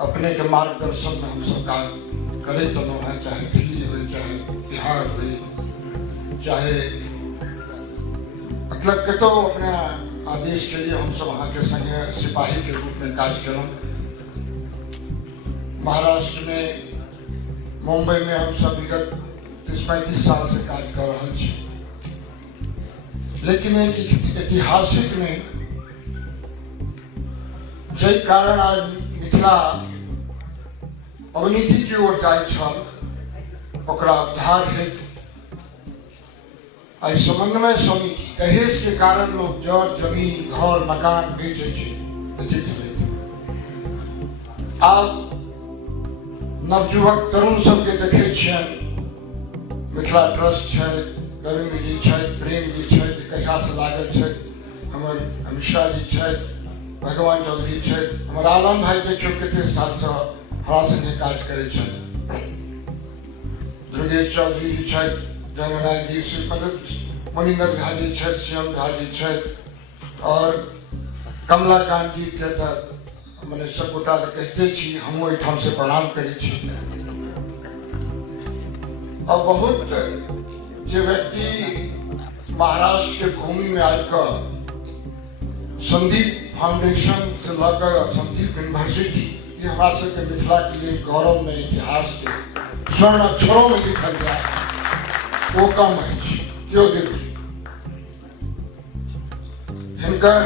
अपने के मार्गदर्शन में हम सब काम करे तो है, चाहे दिल्ली हो, चाहे बिहार हो, चाहे मतलब के तो अपने आदेश के लिए हम सब वहाँ के संग सिपाही के रूप में कार्य करें। महाराष्ट्र में, मुंबई में हम सब विगत 30-35 साल से कार्य कर रहे हैं। लेकिन एक ऐतिहासिक में जय कारण आज मिथिला अवनीति की ओर जाय छल, ओकरा उद्धार हेतु आई समन्वय समिति दहेज के कारण लोग जर जमीन घर मकान बेचे आब नवयुवक तरुण सबके देखे मिथिला ट्रस्ट है, रविंद्र जी है, प्रेम जी है, कहिया से लागल है, हमर मिश्रा जी है, भगवान चौधरी है, हमर आलम भाई देखियो कते साल से हमरा संगे काज करे छै, दुर्गेश चौधरी जी है, जयनारायण जी से मदद मणिंदर झा जी है, श्याम झा जी है और कमलाकांत जी के मैंने सब गोटा कहते छी, हम एठाम से प्रणाम करी छी। और बहुत जो व्यक्ति महाराष्ट्र के भूमि में आकर संदीप फाउंडेशन से लेकर संदीप यूनिवर्सिटी, ये हमारे सबके मिथिला के लिए गौरव में इतिहास के स्वर्ण अक्षरों में लिखल गया, वो कम है क्यों देखिए हिनकर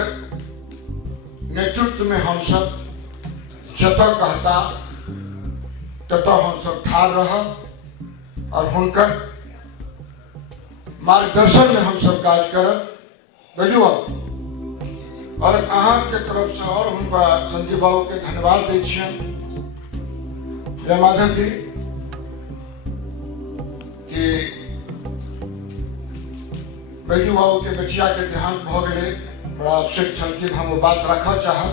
नेतृत्व में हम सब जतः कहता ततः हम सब ठाड़ रह और हुनकर मार्गदर्शन में हम सब काज करब बजू। और अहाँ के तरफ से और हुनका संजीव बाबू के धन्यवाद दै छियनि, जय माधव जी कि बैजू बाबू के बचिया के देहांत भ गेलै, बड़ा अवसर छलखिन, हम वो बात रखऽ चाहब।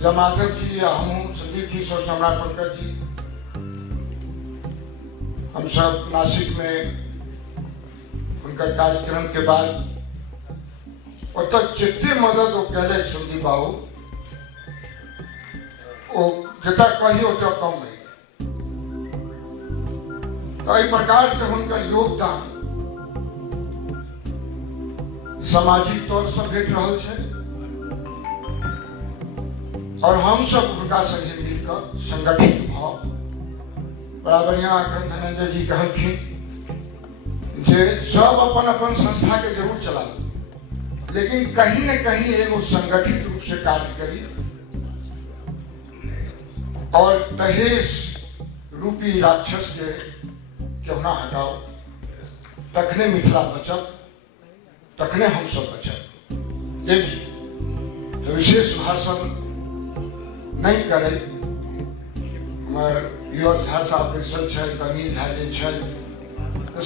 जय माधव जी या हम संजीव जी सर चमड़ा पंकज जी हम सब नासिक में उनका कार्यक्रम के बाद जितने मदद वो करे संदीप बाबू वो जितना कही उतना कम नहीं। तो इस प्रकार से उनका योगदान सामाजिक तौर से भेट रहल छै और हम सब उनका संगे मिलकर संगठित भाव बड़ा बढ़िया अखन धनंजय जी कहलखिन जे सब अपन अपन संस्था के जरूर चला, लेकिन कहीं न कहीं एगो संगठित रूप से कार्य करी और दहेज रूपी राक्षस के क्यों ना हटाओ, तखने मिथिला बचत, तखने हम सब बचत। देखिए विशेष भाषण नहीं करे, हमारे युवा झा साहब बैसल है, अनिल झा जी है,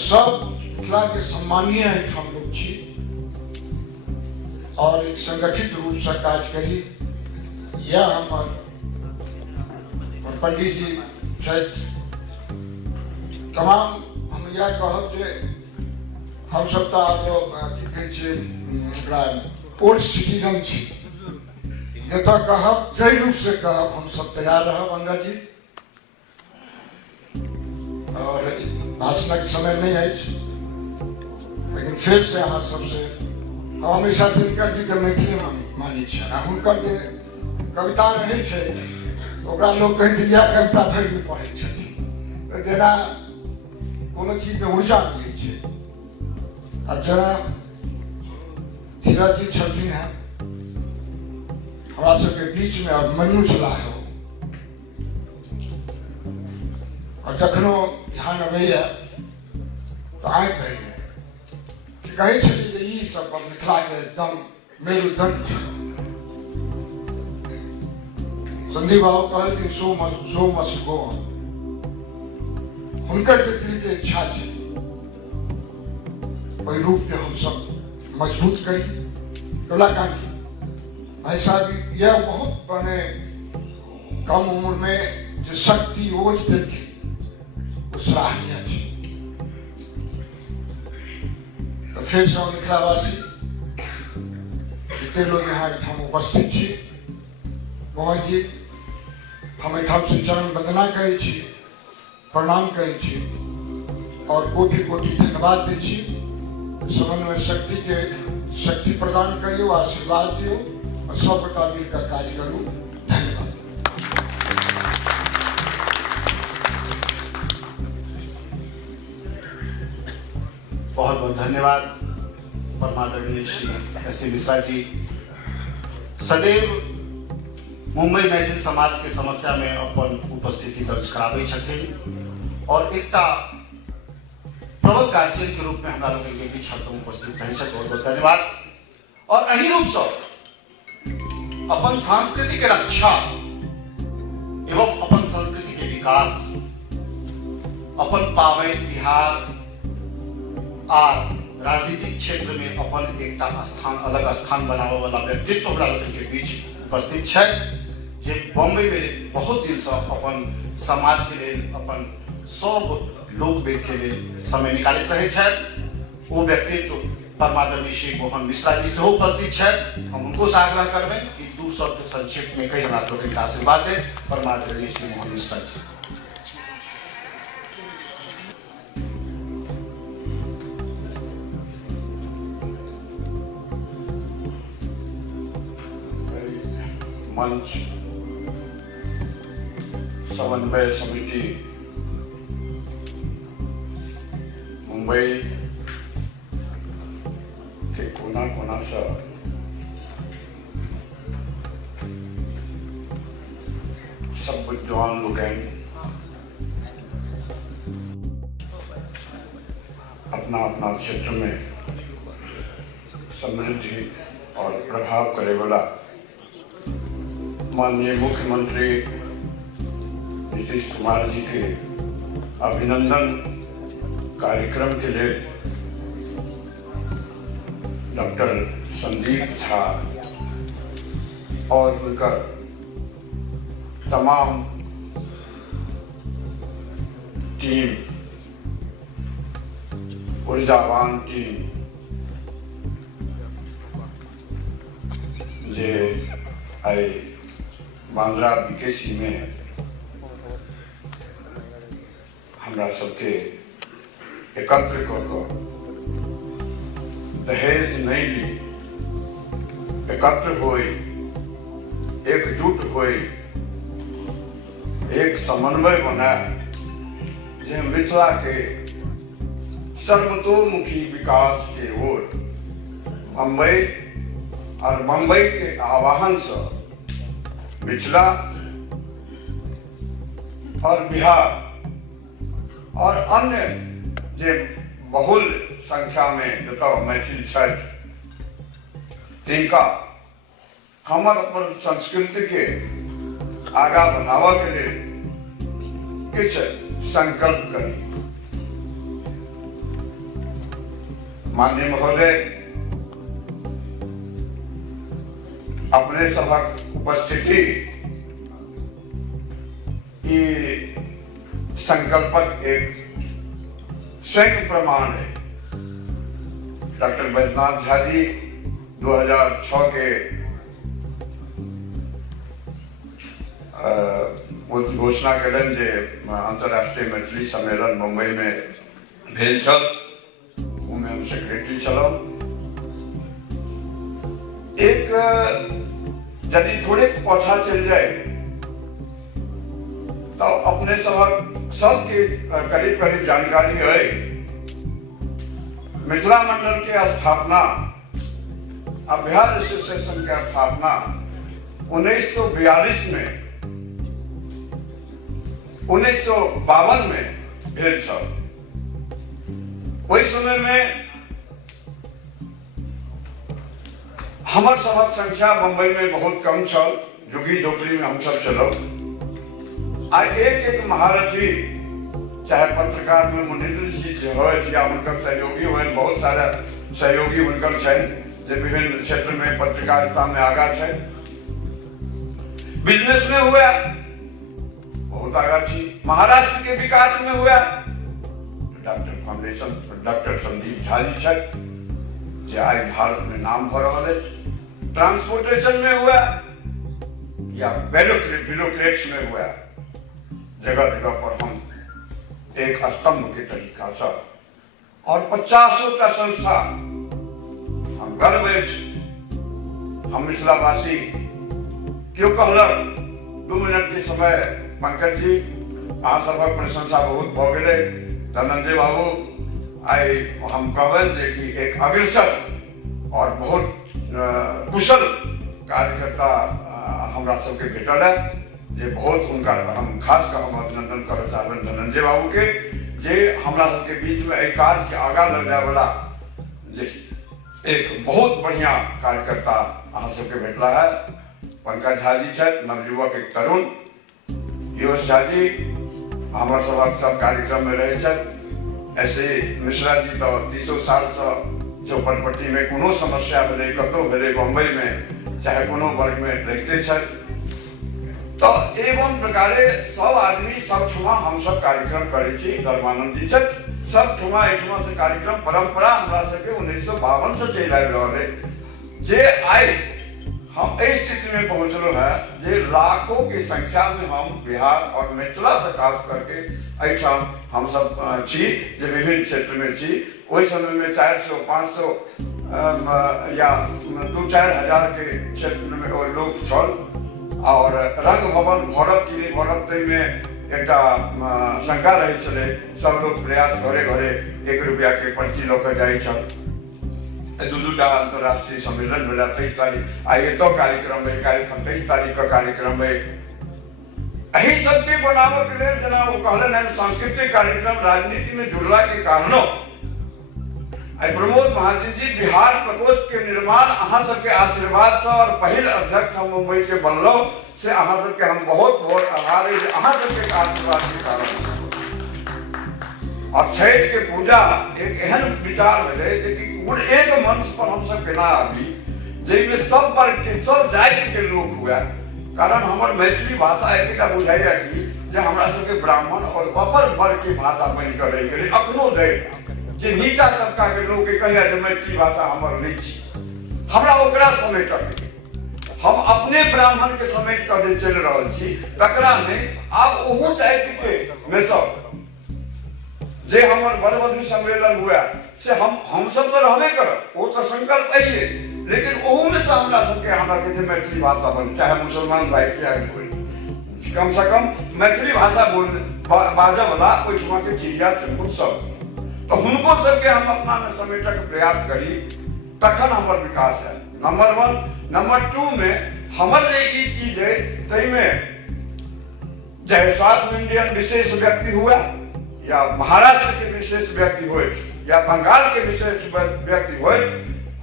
सब मिथिला के सम्मानीय हम लोग छी और एक संगठित रूप से काज करी। यह हमार पंडित जी तमाम हम यह कहब जे हम सब तो ओल्ड सिटीजन छी, जतऽ कहब जय रूप से कहब हम सब तैयार रहब। अंगा जी और भाषणक समय नहीं है, लेकिन फिर से अहाँ सबसे हम हमेशा दिनकर जी के मैथिली मानी छे। हुनकर जे कविता रहे छे ओकरा लोग कहै छै इएह कविता भरि दिन पढ़ै छथिन, तऽ जेना कोनो चीज के ऊर्जा मिलै छै। आ जेना धीरज जी छलखिन हैं हमरा सबके बीच में, अब मनु छलाह हो, और जखनो ध्यान अबैया तो आँखि भरि जाए। कहै छथिन जे ई सब मिथिला के एकदम मेरुदंड छै। संदीप बाबू कहलखिन सो मस्ट गो ऑन। हुनकर जे दिल के इच्छा छै ओहि रूप के हम सब मजबूत करी। कलाकारी भाई साहब यह बहुत बने कम उम्र में जो शक्ति ओज देखी वो सराहनीय है। तो फिर से मिथिलावासी जितने लोग यहाँ उपस्थित छी, मोहन जी हम से चरण वंदना करे छी, प्रणाम करे छी और कोटि कोटि धन्यवाद दे छी। समन्वय शक्ति के शक्ति प्रदान करियो, आशीर्वाद दियो और सब गोटा मिलकर काज करू। धन्यवाद। बहुत बहुत धन्यवाद परमादरणीय श्री S.C. मिश्रा जी। सदैव मुंबई मैथिल समाज के समस्या में अपन उपस्थिति दर्ज कराबै छथिन और एकटा प्रबल गार्जियन के रूप में हमरा लोग के बीच हरदम उपस्थित रहै छथि। बहुत बहुत धन्यवाद। और एही रूप से अपन संस्कृति के रक्षा एवं अपन संस्कृति के विकास, अपन पाबनि तिहार और राजनीतिक क्षेत्र में अपन एकटा स्थान, अलग स्थान बनाबे वाला व्यक्तित्व हमरा लोग के बीच उपस्थित है, जे बॉम्बे में बहुत दिन से अपन समाज के लिए, अपन सब लोक वेद के लिए समय निकालित रहे छथि। वो व्यक्तित्व परमादरणीय श्री मोहन मिश्रा जी से उपस्थित है। हम उनको से आग्रह करबे कि दू शब्द संक्षिप्त में कई हमरा लोग के आशीर्वाद दे। परमादरणीय श्री मोहन मिश्रा जी। मंच, समन्वय समिति मुंबई के कोना कोना से सब विद्वान लोग अपना अपना क्षेत्र में समृद्धि और प्रभाव करे वाला माननीय मुख्यमंत्री नीतीश कुमार जी के अभिनंदन कार्यक्रम के लिए डॉक्टर संदीप झा और उनका तमाम टीम, ऊर्जावान टीम जे आई बांद्रा बीकेसी में हमरा सबके एकत्र कर दहेज नहीं ली, एकत्र होई, एकजुट होई, एक समन्वय बना जे मिथिला के सर्वतोमुखी विकास के ओर बम्बई और बम्बई के आह्वान से मिथिला और बिहार और अन्य जे बहुल संख्या में जतऽ मैथिल छथि तिनका हमर अपन संस्कृति के आगा बढ़ावा के लिए किछ संकल्प करी। माननीय महोदय, अपने सभक उपस्थिति ये संकल्पक एक स्वयं प्रमाण है। डॉक्टर बैद्यनाथ झा जी 2006 के घोषणा कलन जे अंतर्राष्ट्रीय मैथिली सम्मेलन मुंबई में भेल छल, में हम सेक्रेटरी छलहुँ। एक यदि थोड़े पाछा चल जाए तो अपने सबके करीब करीब जानकारी है। मिथिला मंडल के स्थापना, बिहार एसोसिएशन के स्थापना 1942 में 1952 में भेल छल। वही समय में हमर सबक संख्या मुंबई में बहुत कम छल, झुग्गी झोपड़ी में हम सब चलब। आ एक महारथी चाहे पत्रकार में मुनिंद्र जी हो या उनकर सहयोगी हो, बहुत सारा सहयोगी उनकर जो विभिन्न क्षेत्र में पत्रकारिता में आगा है। बिजनेस में हुआ बहुत आगा थी। महाराष्ट्र के विकास में हुआ doctor foundation doctor Sandeep Jha ji आज भारत में नाम भर रहा है। ट्रांसपोर्टेशन में हुआ या ब्यूरोक्रेट्स में हुआ, जगह जगह पर हम एक स्तंभ के तरीका से और 50 का संस्था हम गर्व हम मिथिलावासी क्यों कहलक 2 मिनट के समय पंकज जी अहाँ सबक प्रशंसा बहुत भ गेलै। धनंजय बाबू आई हम कहबन जे कि एक अग्रसर और बहुत कुशल कार्यकर्ता हमरा सबके भेटल है, जे बहुत उनका हम खास कर हम अभिनंदन करऽ चाहबन धनंजय बाबू के, जे हमरा सबके बीच में एक कार्य के आगा लग जाए वाला जे एक बहुत बढ़िया कार्यकर्ता अहाँ सबके भेटला है। पंकज झा जी छथि, नवयुवक एक तरुण योश झा जी हमर सबक सब कार्यक्रम में रहे छथि। ऐसे मिश्रा जी तो 30 साल से चौपटपट्टी में कोनो समस्या भेले कतौ भेले बम्बई में चाहे कोनो वर्ग में रहते छथि। तो एवं प्रकारे सब आदमी सब ठुमा हम सब कार्यक्रम करे छी। धर्मानंद जी छथि, सब ठुमा एठुमा से कार्यक्रम परंपरा हमरा सबके 1952 से चलि आबि रहल है। जे आइ हम इस स्थिति में पहुंचलो है जे लाखों की संख्या में हम बिहार और मिथिला से खास करके एठाम हम सब छी जे विभिन्न क्षेत्र में छी। वही समय में 400-500 या 2-4 हजार के क्षेत्र में लोग छल और रंग भवन भरब कि नहीं भरब तै में एक शंका रहे छले। सब लोग प्रयास घरे घरे 1 रुपया के पर्ची लऽ जाए छल। 2-2टा अंतर्राष्ट्रीय सम्मेलन भेला 23 तारीख आ ये तो कार्यक्रम है 23 तारीख का कार्यक्रम है। यही सबके बनावे के लिए जना वो कहलन है सांस्कृतिक कार्यक्रम राजनीति में जुड़ला के कारणों प्रमोद महाजन जी बिहार प्रकोष्ठ के निर्माण अहाँ सबके आशीर्वाद से और पहिल अध्यक्ष हम मुंबई के बनलो से अहाँ सबके हम बहुत बहुत आभार है। अहाँ सबके आशीर्वाद के कारण और छठ के पूजा एक एहन विचार मिले कि एक मंच पर हम सब केना आबी जिसमें सब वर्ग के सब जाति के लोग हुआ। कारण हमार मैथिली भाषा एक बुझाइया कि जे हमरा सबके ब्राह्मण और अपर वर्ग की भाषा बन कर रही गेलै अखनो दे जे नीचा तबका के लोग के कहया जे मैथिली भाषा हमर नहीं छी। हमरा ओकरा समेटक हम अपने ब्राह्मण के समेट कर जे चल रहल छी तकरा में आब ओहू जाति के में सब जे हमर बड़वधु सम्मेलन हुआ से हम सब तो रहबे करब, वो तो संकल्प है। लेकिन ओहू में से हमरा सबके हमरा के मैथिली भाषा बन चाहे मुसलमान भाई के कोई कम से कम मैथिली भाषा बोल बाजा वाला ओहिठमा के चिड़िया चुनमुन सब तो हुनको सबके हम अपना में समेटक प्रयास करी तखन हमर विकास है। नंबर 1 नंबर 2 में हमर जे ई चीज है तई में चाहे साउथ इंडियन विशेष व्यक्ति हुआ या महाराष्ट्र के विशेष व्यक्ति हो या बंगाल के विशेष व्यक्ति हो,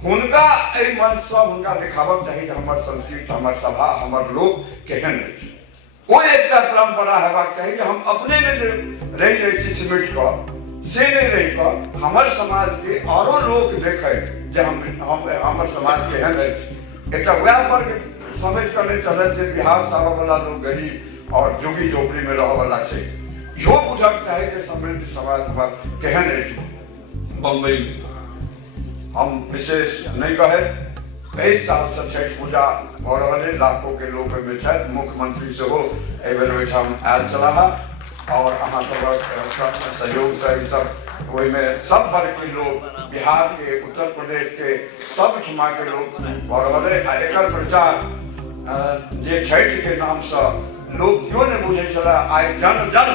हुनका एहि मंच से हुनका दिखाबक चाहिए कि हमर संस्कृति हमर सभा हमर लोग केहन है। वो एक परंपरा हेबाक चाहिए कि हम अपने में जो रह जाए सिमट कर से नहीं रही कर हमर समाज के औरों लोग देखे जे हम हमर समाज केहन है। एक वह वर्ग समझ कर नहीं चलत जे बिहार से आबे वाला लोग गरीब और झुग्गी झोपड़ी में रह वाला छै यो बुझक चाहे कि समृद्ध समाज हमर केहन है। बम्बई में हम विशेष नहीं कहे 23 साल से छठ पूजा हो रहा है। लाखों के लोग में छठ मुख्यमंत्री से हो एवं बैठा आयल चला और अहाँ सब सहयोग से ई सब वही में सब वर्ग के लोग बिहार के उत्तर प्रदेश के सब ठुमा के लोग हो रहा है। एकर प्रचार जे छठ के नाम से लोग क्यों नहीं बुझे चला आए जन जन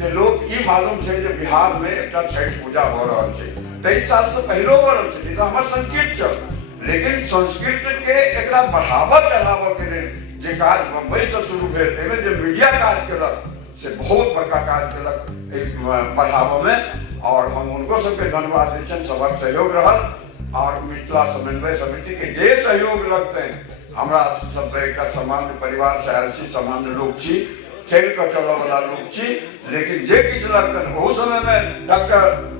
के लोग ये मालूम है कि बिहार में एक छठ पूजा हो रहा है। 23 साल से पहले हो रहा है हमारे संस्कृत चल, लेकिन संस्कृत के एक बढ़ावा चढ़ावा के लिए जे कार्य बम्बई से शुरू भेल जो मीडिया कार्य केलक से बहुत बड़का कार्य केलक बढ़ावा में और हम उनको सबके धन्यवाद दी सबक सहयोग रहल और मिथिला समन्वय समिति के जे सहयोग लगते हैं हमारा सब एक सामान्य परिवार से आयल छी, सामान्य लोग छी, खेल कर चलने वाला लोग छी, लेकिन जे किछ लगते हैं बहुत समय में डॉक्टर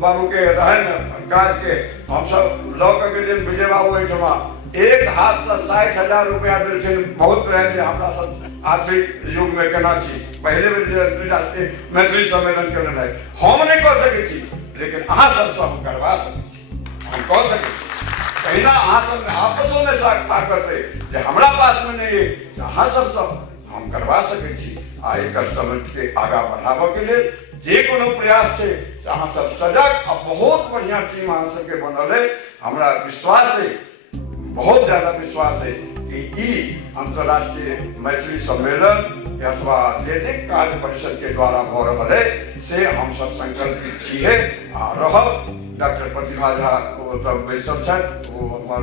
बाबू के रहन काज के हम सब लॉ के दिन विजय बाबू एठमा एक हाथ से 60,000 रुपया देलखिन। बहुत रहे हमारा सब आर्थिक युग में केना छी पहले राष्ट्रीय मैथिली सम्मेलन के है हम नहीं कर सके छी, लेकिन अहाँ सब हम करवा सके हम कह सके कहीं अहाँ सब में आपसों में ताकत है जो हमारा पास में नहीं है अहाँ सब हम करवा सके छी। आ एक समझ के आगा बढ़ावा के लिए जे कोनो प्रयास है अहाँ सब सजग और बहुत बढ़िया टीम अहाँ सबके बनल है। हमारा विश्वास है, बहुत ज्यादा विश्वास है कि ई अंतर्राष्ट्रीय मैथिली सम्मेलन अथवा दैनिक कार्य परिषद के द्वारा हो रहा है से हम सब संकल्पित छी है। रहब डॉक्टर प्रतिभा झा बैसल छथि वो हमार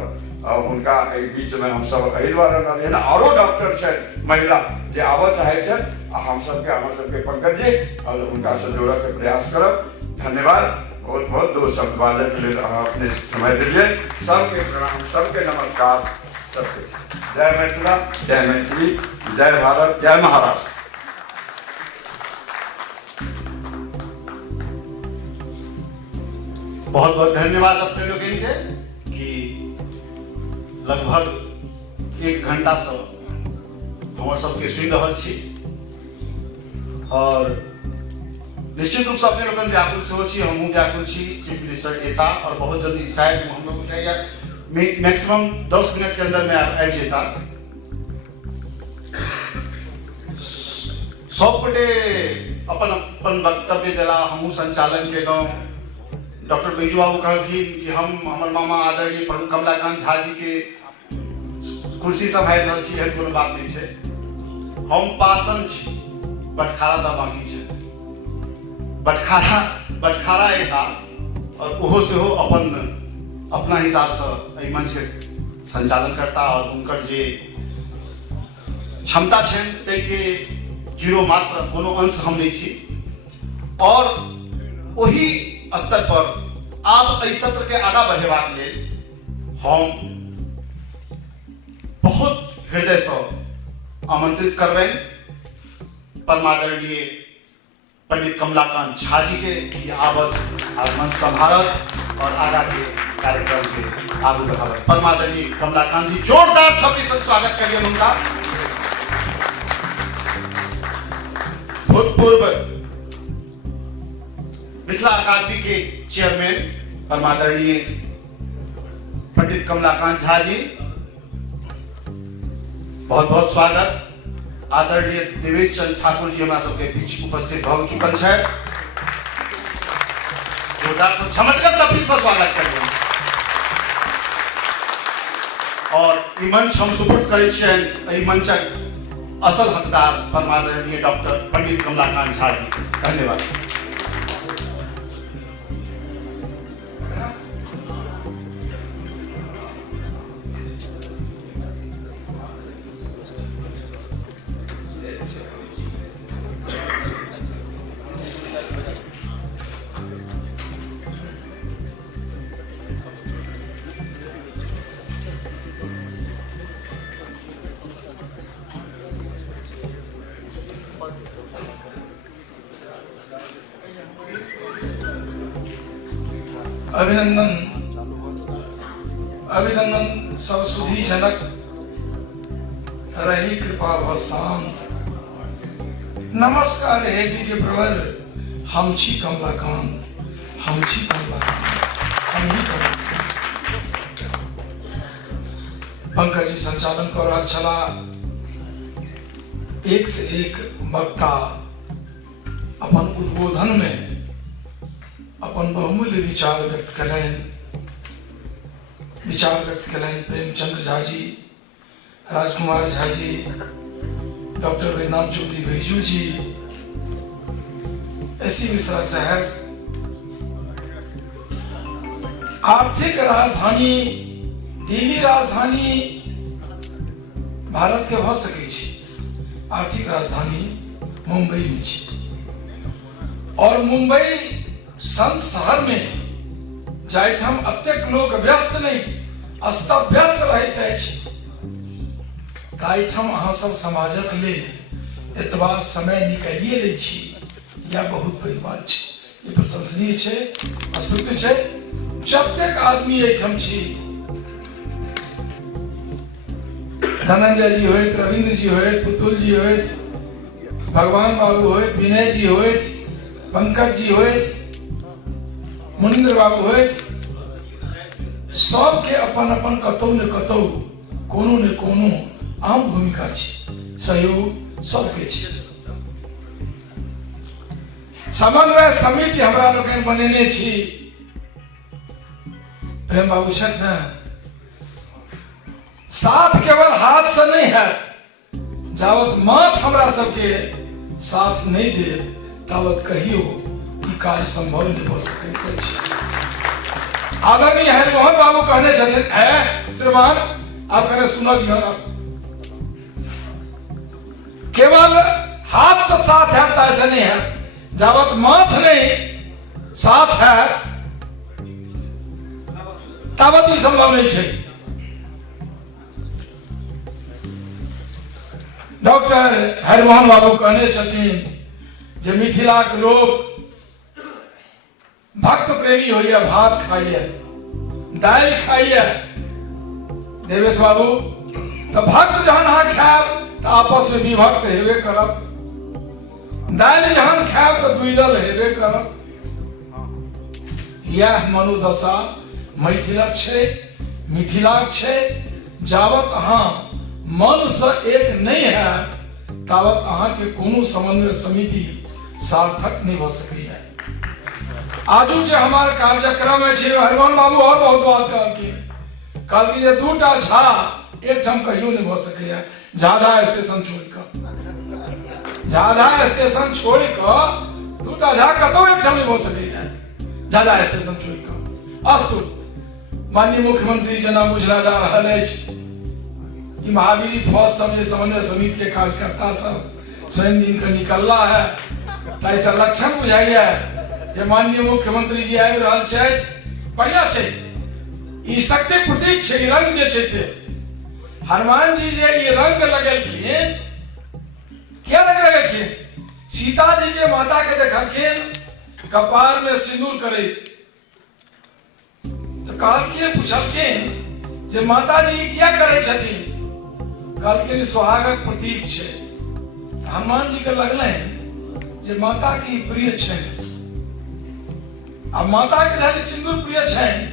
उनका बीच में हम सब एहि द्वारा रहल है औरो डॉक्टर छथि महिला जे आबऽ चाहे छथि हम सबके पंकज जी और उनका से जोड़े के प्रयास करब। धन्यवाद बहुत बहुत दो शब्द बाजै के लिए अपने समय दिलिए। सबके प्रणाम, सबके नमस्कार, सबके जय मिथिला, जय मैथिली, जय भारत, जय महाराष्ट्र। बहुत बहुत धन्यवाद अपने लोग के कि लगभग 1 घंटा से हमारे सबके सुन रहा छी और निश्चित रूप से अपने लोगन व्याकुल से हो छी, हमहूँ व्याकुल छी। चीफ मिनिस्टर एता और बहुत जल्दी शायद हम लोग उठाइए मैक्सिमम 10 मिनट के अंदर में आ जेता। सब गोटे अपन अपन वक्तव्य दिला, हमहूँ संचालन के गाँव डॉक्टर बैजू बाबू कहलखिन कि हम हमार मामा आदरणीय प्रमुख कमलाकांत झा जी के कुर्सी संभाल रहा छी, कोनो बात नहीं है। हम पासन छी, बटखारा दा बाकी छै, बटखारा एता और ओहो से हो अपना हिसाब से मंच के संचालन करता और उनकर जे क्षमता छन ते के जीरो मात्र कोनो अंश हम नहीं छी और वही स्तर पर आप इस सत्र के आगा बढ़ेबाक लेल हम बहुत हृदय से आमंत्रित करबें परमादरणीय पंडित कमलाकांत झा जी के ये आवत आगमन संभारत और आगा के कार्यक्रम के आगे बढ़ावत। परमादरणीय कमलाकांत जी जोरदार थपड़ी से स्वागत करिए उनका। भूतपूर्व मिथिला अकादमी के चेयरमैन परमादरणीय पंडित कमलाकांत झा जी, बहुत बहुत स्वागत। आदरणीय देवेश चंद्र ठाकुर जी हमारा सबके बीच उपस्थित हो चुकल है, जोरदार चमत्कार तब से स्वागत करिए और ई मंच हम सुपुर्द करै छियनि एहि मंचक असल हकदार परमादरणीय डॉक्टर पंडित कमलाकांत झा जी। धन्यवाद। अभिनंदन सब सुधी जनक रही कृपा भव शांत। नमस्कार हे विधि प्रवर, हम छी कमलाकांत, हम छी कमलाकांत, हम ही कमलाकांत। पंकज जी संचालन कर रहा चला। एक से एक वक्ता अपन उद्बोधन में अपन बहुमूल्य विचार व्यक्त करें। प्रेमचंद्र झा जी, राजकुमार झा जी, डॉक्टर वेदनाथ चौधरी भेजू जी, ऐसी मिश्रा साहब, आर्थिक राजधानी दिल्ली राजधानी भारत के भ सकै छै, आर्थिक राजधानी मुंबई में छै और मुंबई सन शहर में जाहिठाम अतेक लोग व्यस्त नहीं अस्त व्यस्त रहैत अछि ताहिठाम अहाँ सब समाजक लेल एतबा समय निकालिए लै छी, यह बहुत पैघ बात छै। ये प्रशंसनीय छै, स्तुत्य छै। जतेक आदमी एहिठाम छी, धनंजय जी होइत, रविंद्र जी होइत, पुतुल जी होइत, भगवान बाबू होइत, विनय जी होइत, पंकज जी होइत, मुनिंद्र बाबू होइत, सबके अपन अपन कतौ न कतौ कोनो न कोनो आम भूमिका छै, सहयोग सबके छै। समन्वय समिति हमरा लोकनि बनेने छी। प्रेम बाबू छथि ने, साथ केवल हाथ से नहीं है, जावत माथ हमरा सबके साथ नहीं दे तावत कहियो कि काज संभव नहीं हो सकैत अछि। आदरणीय हरिमोहन बाबू कहने छथिन, श्रीमान आप कहने सुनो दियो ना, केवल हाथ से साथ है तो ऐसा नहीं है, जावत माथ नहीं साथ है तावत ही संभव नहीं है। डॉक्टर हरिमोहन बाबू कहने छथिन जे मिथिला के लोग भक्त प्रेमी होइए, भात खाइए, दाल खाइए। देवेश बाबू तो भक्त जहन अहाँ खायब तो आपस में विभक्त हेबे करब, दाल जहन खायब तो द्विदल हेबे करब। यह मनोदशा मैथिलक छै, मिथिलाक छै। जावत अहाँ मन से एक नहीं है तावत अहाँ के कोनो समन्वय समिति सार्थक नहीं हो सकै है। आजू जे हमारे कार्यक्रम में छै, हरिमोहन बाबू और बहुत बात कहलखिन जे दूटा झा एक ठाम कहियो नहीं हो सकै है। झाझा स्टेशन छोड़ कर दूटा झा कतौ एक ठाम नहीं हो सकै है। झाझा स्टेशन छोड़ कर अस्तु माननीय मुख्यमंत्री जना बुझला जा रहल अछि, ई महावीर फौज सब जे समन्वय समिति के कार्यकर्ता सब स्वयं दिन के निकलला है, ताइसे लक्षण बुझाइए जे माननीय मुख्यमंत्री जी आबि रहल छथि। बढ़िया छै, ई शक्ति प्रतीक छै। ई रंग जे छै से हनुमान जी जे ई रंग लगेलखिन, क्या लगेलखिन? सीता जी के माता के देखलखिन कपार में सिंदूर करे, तो कहलखिन, पूछलखिन जे माता जी क्या करे छथिन? कहलखिन सुहागक प्रतीक छै। हनुमान जी के लगलनि जे माता की प्रिय छनि, अब माता के जब सिंदूर प्रिय छनि,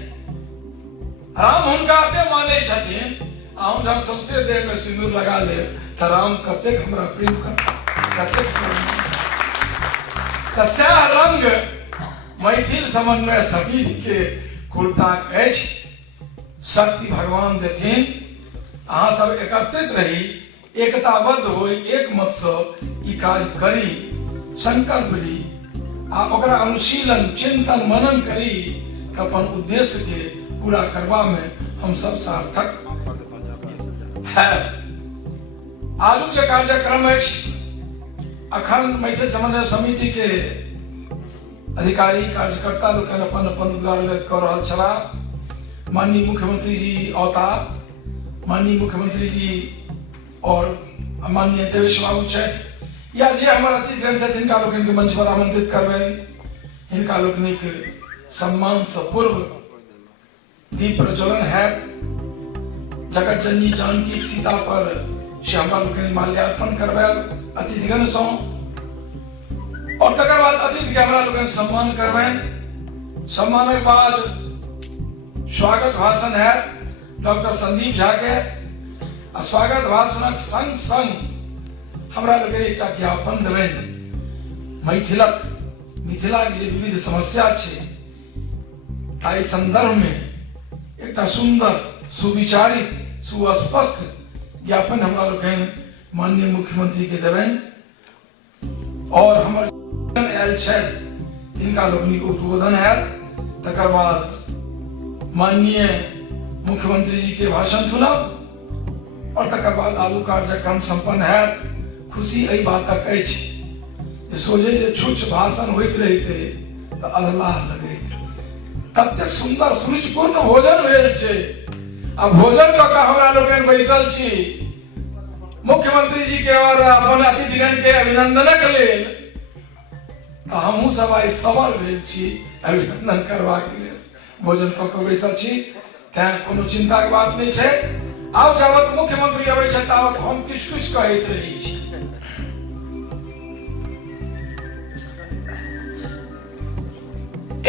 राम हुनका अते माने छथिन, हम जब सबसे देह में सिंदूर लगा ले तो राम कतेक हमरा प्रेम करता, कतेक तस्या रंग मैथिल समन्वय समिति के कुर्ताक अछि। शक्ति भगवान देथिन, अहाँ सब एकत्रित रही, एकताबद्ध होई, एक मत से ई काज करी, संकल्प ली आ ओकरा अनुशीलन चिंतन मनन करी तो अपन उद्देश्य के पूरा करवा में हम सब सार्थक है। आजू के कार्यक्रम अछि, अखन मैथिल समन्वय समिति के अधिकारी कार्यकर्ता लोग अपन अपन उद्गार व्यक्त कर रहल छला। माननीय मुख्यमंत्री जी औता, माननीय मुख्यमंत्री जी और माननीय देवेश बाबू छथि, या जे हमारा अतिथि छथि हिनका लोकनि के मंच पर आमंत्रित करबै। हिनका लोकनि के सम्मान से पूर्व दीप प्रज्वलन है। जगत जननी जानकी सीता पर से हमरा लोकनि माल्यार्पण करबै अतिथिगण सं, और तकर बाद अतिथि के हमरा लोकनि सम्मान करबनि। सम्मानक बाद स्वागत भाषण है डॉक्टर संदीप झा के, आ स्वागत भाषणक संग संग हमरा लोग एकटा ज्ञापन देबनि मिथिलाक जे विविध समस्या छै ताहि संदर्भ में एकटा सुंदर सुविचारित सुस्पष्ट ज्ञापन हमरा लोकनि माननीय मुख्यमंत्री के देबनि और हमर आयल छथि तिनका लोकनिक उद्बोधन हैत, तकर बाद माननीय मुख्यमंत्री जी के भाषण सुनब और तकर बाद आगू कार्यक्रम संपन्न हैत। खुशी एहि बातक अछि जे सोझे जे छुच्छ भाषण होइत रहिते तऽ अल्लाह लगैत ततेक सुंदर सुरुचिपूर्ण भोजन भेल छै आ भोजन कऽ कऽ हमरा लोकनि बैसल छी मुख्यमंत्री जी के और अपन अतिथिगण के अभिनंदनक लेल तऽ हमहूँ सब आइ सबल भेल छी अभिनंदन करबाक लेल भोजन कऽ कऽ बैसल छी। तैं कोनो चिंता के बात नहीं छै। आब जावत मुख्यमंत्री अबै छै तावत हम किछु किछु कहैत रही छी।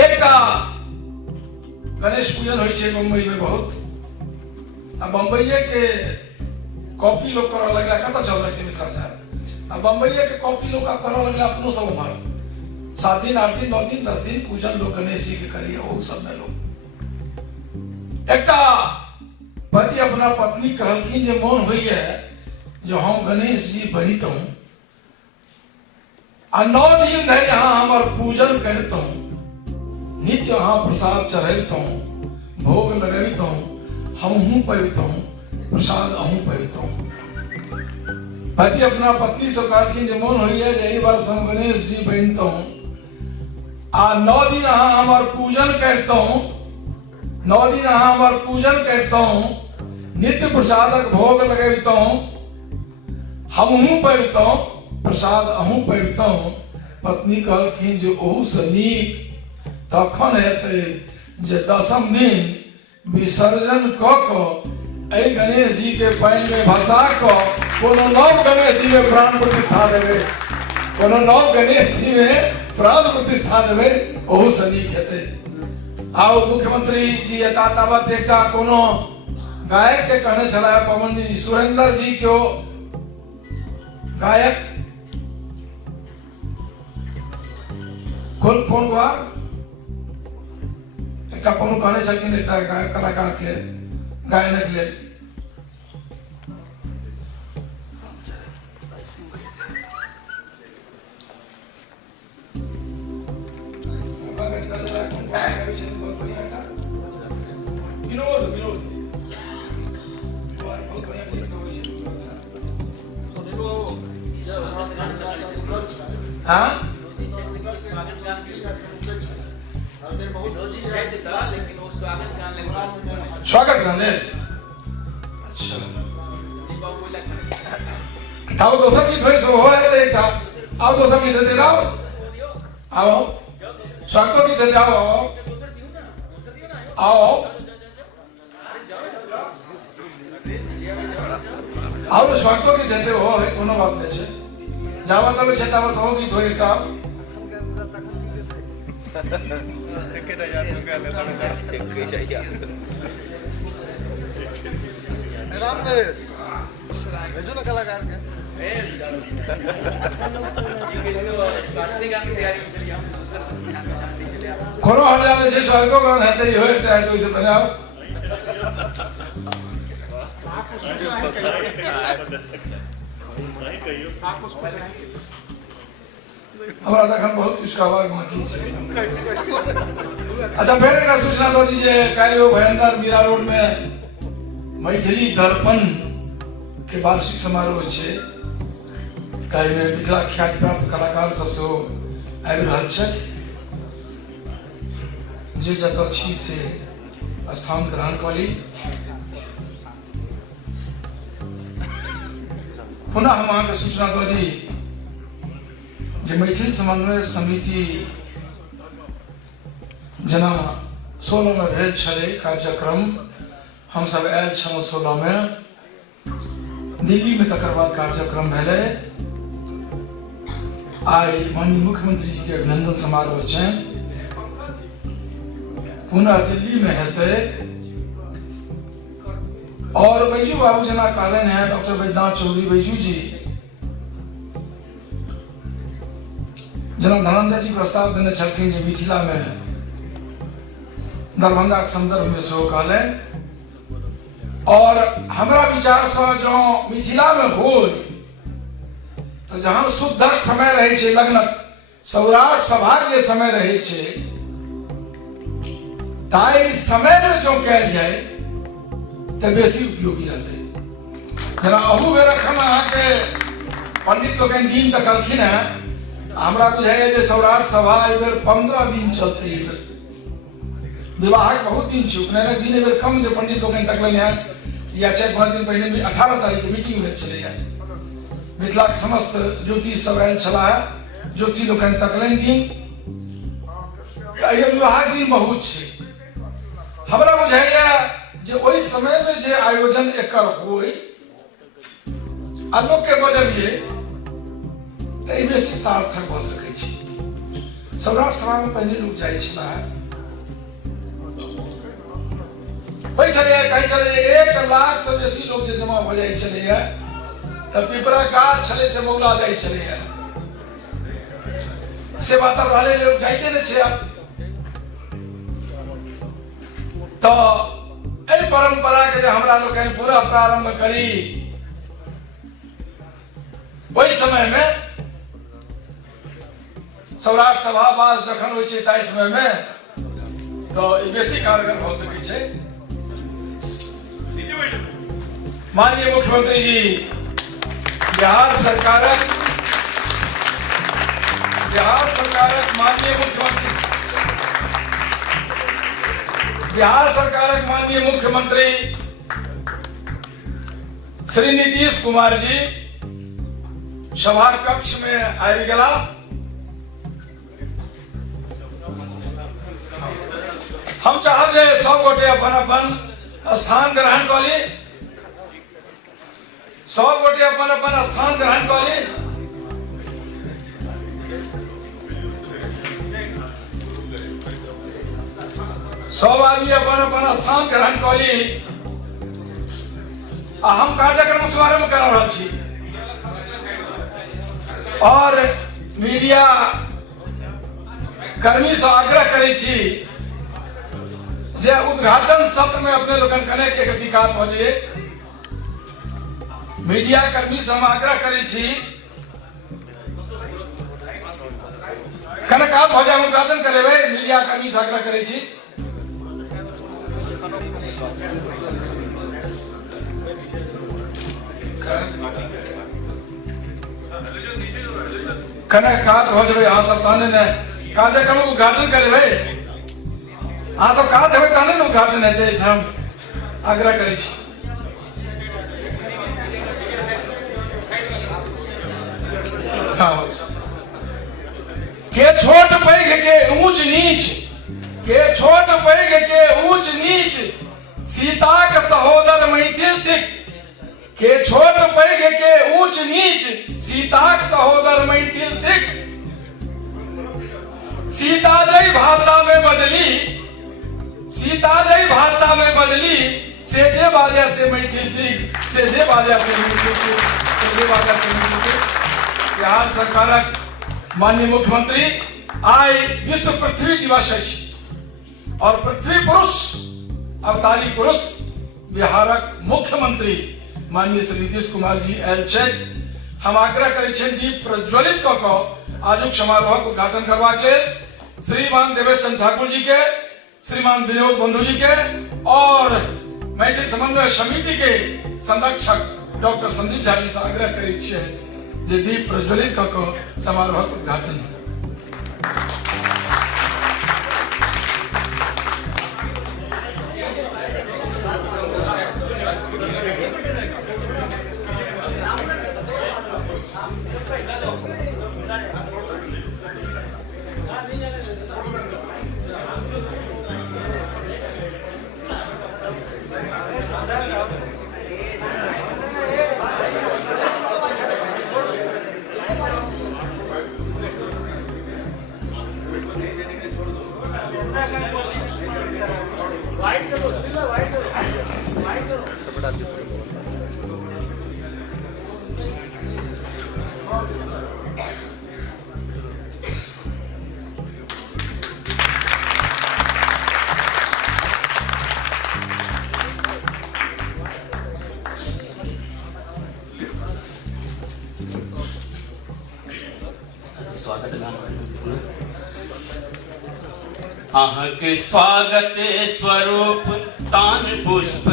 एकटा गणेश पूजन होइ छै बम्बई में बहुत, आ बम्बईये के कॉपी लोग करऽ लगला, कतऽ चल रहे छै मिश्रा साहब, आ बम्बईये के कॉपी लोग करऽ लगला अपनो सब उम्हर 7 दिन 8 दिन 9 दिन 10 दिन पूजन लोग गणेश जी के करिए। ओहू सब में लोग एकटा पति अपना पत्नी कहलखिन जे मोन होइए जो हम गणेश जी बनितौं आ 9 दिन धरि अहाँ हमर पूजन करितौं, नित्य अहाँ प्रसाद चढ़ैतौं, भोग लगैतौं, हमहूँ पवितौं, प्रसाद अहूँ पवितौं। पति अपना पत्नी से कहलखिन जे मोन होइए जे एहि वर्ष हम गणेश जी बनितौं आ 9 दिन अहाँ हमर पूजन करितौं, 9 दिन अहाँ हमर पूजन करितौं, नित्य प्रसादक भोग लगैतौं, हमहूँ पवितौं, प्रसाद अहूँ पवितौं। पत्नी कहलखिन जे ओहू से नीक तखन हेतै जे 10म दिन विसर्जन कऽ कऽ एहि गणेश जी के पानि में भसा कऽ कोनो नव गणेश जी में प्राण प्रतिष्ठा देबै, कोनो नव गणेश जी में प्राण प्रतिष्ठा देबै, ओहू से नीक हेतै। आओ मुख्यमंत्री जी एता तावत एकटा कोनो गायक के कहने छला पवन जी सुरेंद्र जी के गायक कौन हुआ एकटा कोनो कहने छलखिन एकटा गायक कलाकार के गायनक लेल स्वागत गाने। अच्छा आओ दोसर गीत होइ सो है तो एकटा आओ दोसर गीत दे आओ आओ स्वागत गीत दे आओ आओ आओ स्वागत गीत देते हो है कोनो बात नहीं है। जावत अब छटावत हो गीत होई का भेजो ना कलाकार के कोनो हरियाणा से स्वागत गान है तो होए चाहे तो इसे बनाओ हमारा दखन बहुत इसका आवाज माकी से। अच्छा फिर एक सूचना दो दीजिए कायो भयंकर मीरा रोड में मैथिली दर्पण के वार्षिक समारोह छे ताहि में मिथिला ख्याति प्राप्त कलाकार सब सेहो आबि रहल छथि जे जतऽ छी से स्थान ग्रहण करी। पुनः हम अहाँके सूचना दऽ दी जे मैथिल समन्वय समिति जेना 16 में भेल छलै कार्यक्रम, हम सब आयल छलहुँ 16 में दिल्ली में, तकर बाद कार्यक्रम भेलै। आई माननीय मुख्यमंत्री जी के अभिनंदन समारोह छनि, पुनः दिल्ली में हेतै और बैजू बाबू जना कहलन है डॉक्टर बैद्यनाथ चौधरी बैजू जी जना धनंजय जी प्रस्ताव देने छलखिन जे मिथिला में दरभंगा के संदर्भ में सेहो कहलन और हमरा विचार से जो मिथिला में हो तो जहां शुद्धक समय रहे छे लग्न सौराठ सभा के समय रहे छे ताई समय में जो कह जाए तो बेसी उपयोगी रहते जना अहू बेर रखम के पंडित लोग दिन तक कहलखिन है हमरा बुझाइए जे सौराठ सभा एहि बेर 15 दिन चलते विवाह बहुत दिन छे उपनयन दिन एहि बेर कम जे पंडित लोग तकलन है या 4-5 दिन पहले 18 तारीख के मीटिंग भेल छलै है मिथिला के समस्त ज्योतिष सब आयल छला है ज्योतिषी लोग तकलन दिन विवाह दिन बहुत छे हमरा बुझाइए जे ओहि समय में जे आयोजन एकर होय आ लोग के बजलिए तो ई बेसी सार्थक भ सकै छै सौराठ सभा में पहले लोग जाय छला भाई चले कहीं चले 1 लाख से बेसी लोग जे जमा हो जाय छले है तब पिपरा गाछ छले से मौला जाय छले है से बात वाले लोग जाइते न छे तो ए परंपरा के हमरा लोग पूरा प्रारंभ करी वही समय में सौराठ सभा बास जखन होइ छै ताहि समय में तो ई बेसी कारगर हो सकै छै माननीय मुख्यमंत्री जी बिहार सरकारक माननीय मुख्यमंत्री बिहार सरकारक माननीय मुख्यमंत्री श्री नीतीश कुमार जी सभा कक्ष में आबि गेला हम चाहब जे सब गोटे अपन अपन स्थान ग्रहण कऽ ली सब गोटे अपन अपन स्थान ग्रहण कऽ ली सब आदमी अपन अपन स्थान ग्रहण कऽ ली आ हम कार्यक्रम शुभारंभ कर रहल छी और मीडिया कर्मी से आग्रह करै छी जे उद्घाटन सत्र में अपने लोगन कने के अधिकार पहुंचे मीडिया कर्मी से हम आग्रह करै छी कने का भ जाय उद्घाटन करेबै मीडिया कर्मी से आग्रह करै छी कने का भ जेबै अहाँ सब ताने ने कार्यक्रम उद्घाटन करेबै अहाँ सब का देबै ताने ने उद्घाटन हेतै हम आग्रह करै छी के छोट पैघ के ऊंच नीच के छोट पैघ के ऊंच नीच सीताक सहोदर मैथिल थिक के छोट पैघ के ऊंच नीच सीताक सहोदर मैथिल थिक सीता जय भाषा में बजली से जे बाजा से मैथिल थिक से जे बाजा से मैथिल थिक से जे बाजा से मैथिल थिक बिहार सरकारक माननीय मुख्यमंत्री आइ विश्व पृथ्वी दिवस अछि और पृथ्वी पुरुष अवतारी पुरुष बिहारक मुख्यमंत्री माननीय श्री नीतीश कुमार जी आयल छथि हम आग्रह करै छी दीप प्रज्वलित कऽ कऽ आजुक समारोहक उद्घाटन करबाक लेल श्रीमान देवेश चंद्र ठाकुर जी के श्रीमान विनोद बंधु जी के और मैथिल समन्वय समिति के संरक्षक डॉक्टर संदीप झा जी से आग्रह करै छियै जे दीप प्रज्वलित कऽ कऽ समारोहक उद्घाटन अहके स्वागत स्वरूप तान पुष्प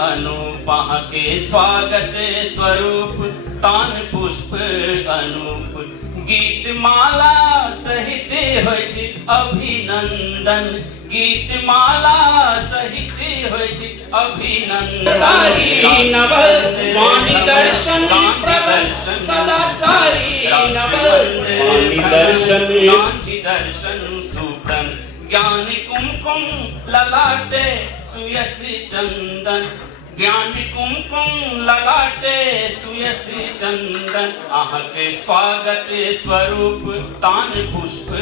अनूप, अहके स्वागत स्वरूप तान पुष्प अनूप, गीत माला सहित होइ छै अभिनंदन, गीत माला सहित होइ छै अभिनंदन। नवल वाणी दर्शन प्रबल सदाचारी, नवल वाणी दर्शन गांधी दर्शन सुप्रन, ज्ञान कुमकुम ललाटे सुयसी चंदन, ज्ञान कुमकुम ललाटे सुयसी चंदन। अहके स्वागत स्वरूप तान पुष्प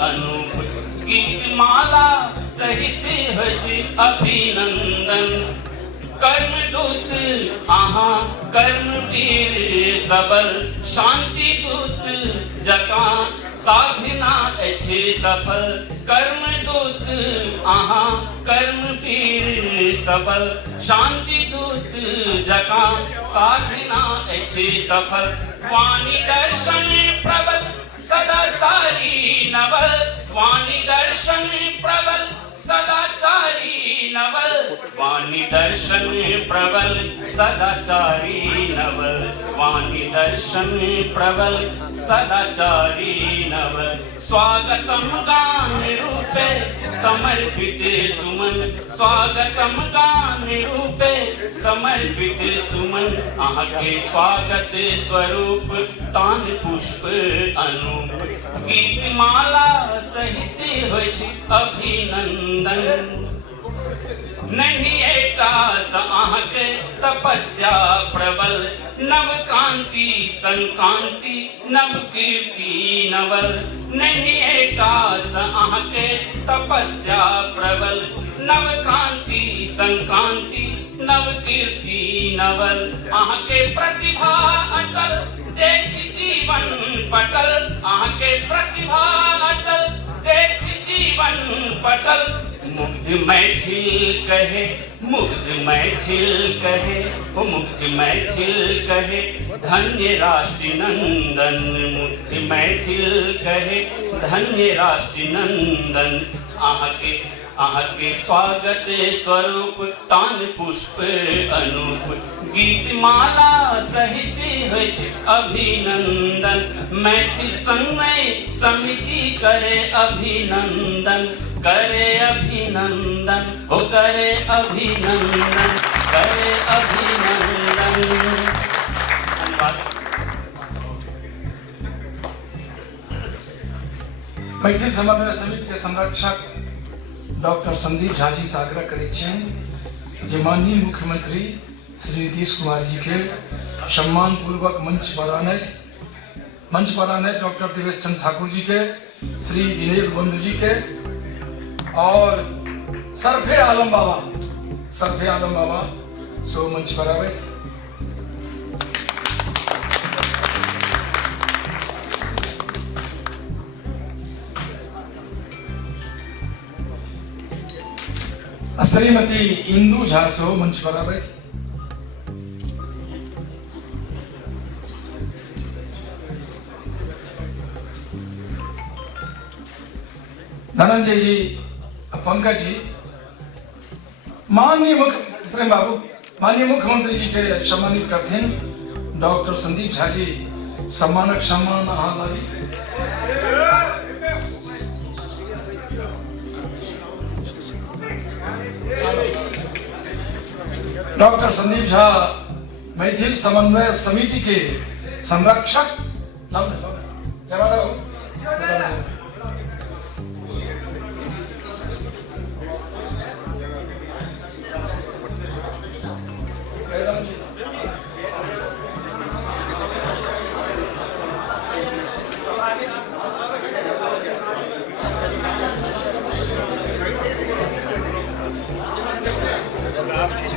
अनूप, गीत माला सहित होइ छै अभिनंदन। कर्म दूत अहाँ कर्मवीर सबल, शांति दूत जकाँ साधना अछि सफल। कर्म दूत अहाँ कर्मवीर सबल, शांति दूत जकाँ साधना अछि सफल। वाणी दर्शन प्रबल सदाचारी नवल, वाणी दर्शन प्रबल सदाचारी नवल, वाणी दर्शन प्रबल सदाचारी नवल, वाणी दर्शन प्रबल सदाचारी नवल। स्वागतम गान रूपे समर्पित सुमन, स्वागतम गान रूपे समर्पित सुमन। अहके स्वागत स्वरूप तान पुष्प अनूप, गीत माला सहित होइ छै अभिनंदन। नहीं एकास अहके तपस्या प्रबल, नव कांति संकांति नव कीर्ति नवल। नहीं एकास अहके तपस्या प्रबल, नव कांति संकांति नव कीर्ति नवल। अहके प्रतिभा अटल देख जीवन पटल, अहके प्रतिभा अटल देख जीवन पटल। मुग्ध मैथिल कहे, मुग्ध मैथिल कहे, ओ मुग्ध मैथिल कहे धन्य राष्ट्र नंदन, मुग्ध मैथिल कहे धन्य राष्ट्र नंदन। अहके स्वागत स्वरूप तान पुष्प अनूप, गीत माला सहित होइ छै अभिनंदन। मैथिल संगमय समिति करे अभिनंदन, करे अभिनंदन, हो करे अभिनंदन, करे अभिनंदन। धन्यवाद। मैथिल समन्वय समिति के संरक्षक डॉक्टर संदीप झा जी से आग्रह करै छियनि जे माननीय मुख्यमंत्री श्री नीतीश कुमार जी के सम्मान पूर्वक मंच पर आनैत डॉक्टर देवेश चंद्र ठाकुर जी के, श्री विनय बंधु जी के और सरफे आलम बाबा सो मंच पर आवे। श्रीमती इंदू झा सो मंच पर आवे। धनंजय जी, पंकज जी, माननीय मुख्यमंत्री जी के सम्मानित करते हैं डॉक्टर संदीप झा जी। सम्मानक सम्मान डॉक्टर संदीप झा मैथिल समन्वय समिति के संरक्षक।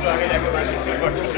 आगे जाके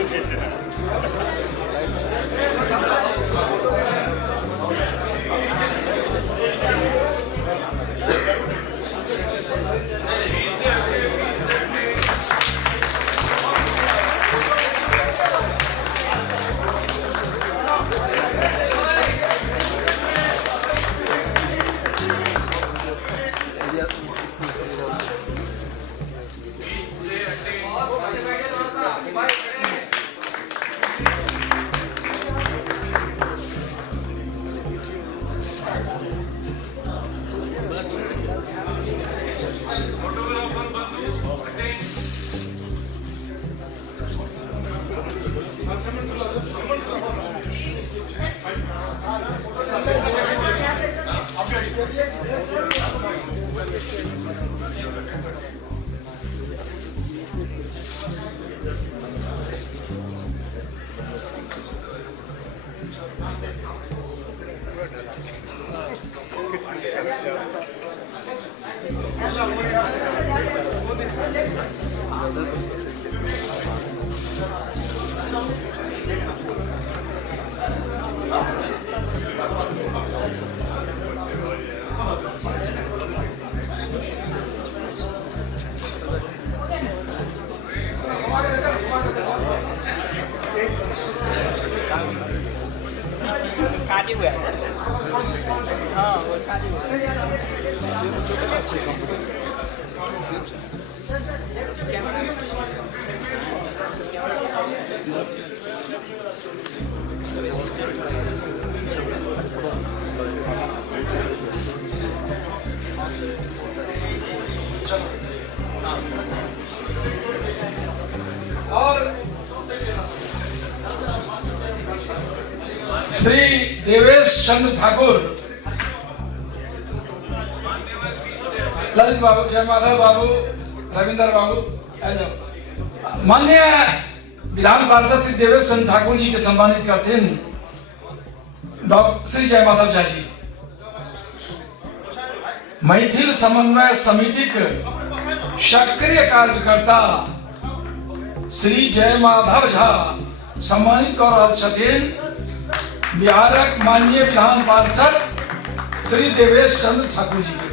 श्री देवेश चंद्र ठाकुर, ललित बाबू, जय माधव बाबू, रविंदर बाबू, आ जाओ। माननीय विधान पार्षद श्री देवेश चंद्र ठाकुर जी के सम्मानित करते हैं डॉक्टर श्री जय माधव झा जी, मैथिल समन्वय समिति के सक्रिय कार्यकर्ता श्री जय माधव झा सम्मानित कर रहल छथिन बिहारक माननीय विधान पार्षद श्री देवेश चंद्र ठाकुर जी के।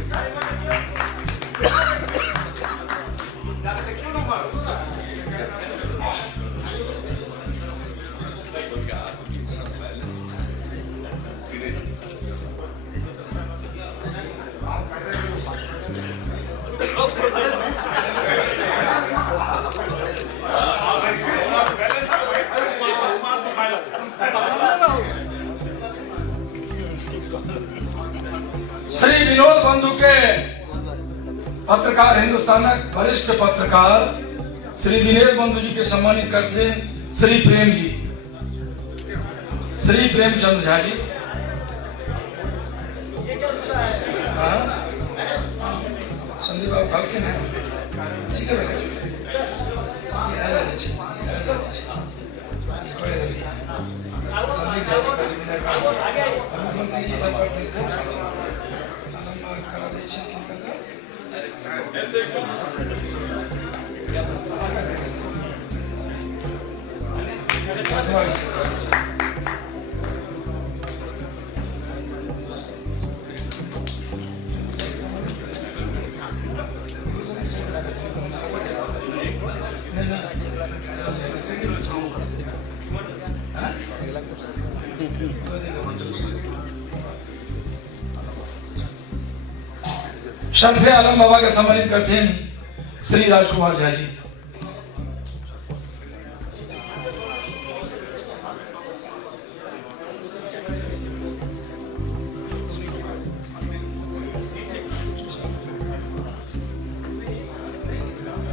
श्री विनोद बंधु के पत्रकार, हिंदुस्तान वरिष्ठ पत्रकार श्री विनोद बंधु जी के सम्मानित करते हैं श्री प्रेम जी, श्री प्रेमचंद झा जी। संदीप बाबू भाग के ठीक है शरफे आलम बाबा के सम्मानित करते हैं श्री राजकुमार झा जी।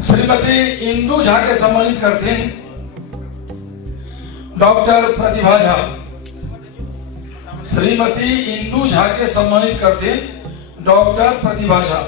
श्रीमती इंदु झा के सम्मानित करते हैं डॉक्टर प्रतिभा झा। श्रीमती इंदु झा के सम्मानित करते हैं डॉक्टर प्रतिभा झा।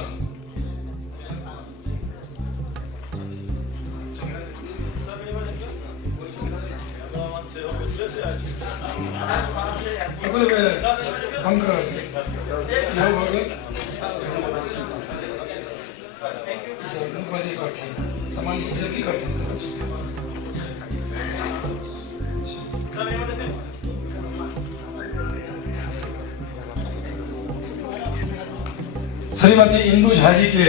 श्रीमती इंदु झा जी के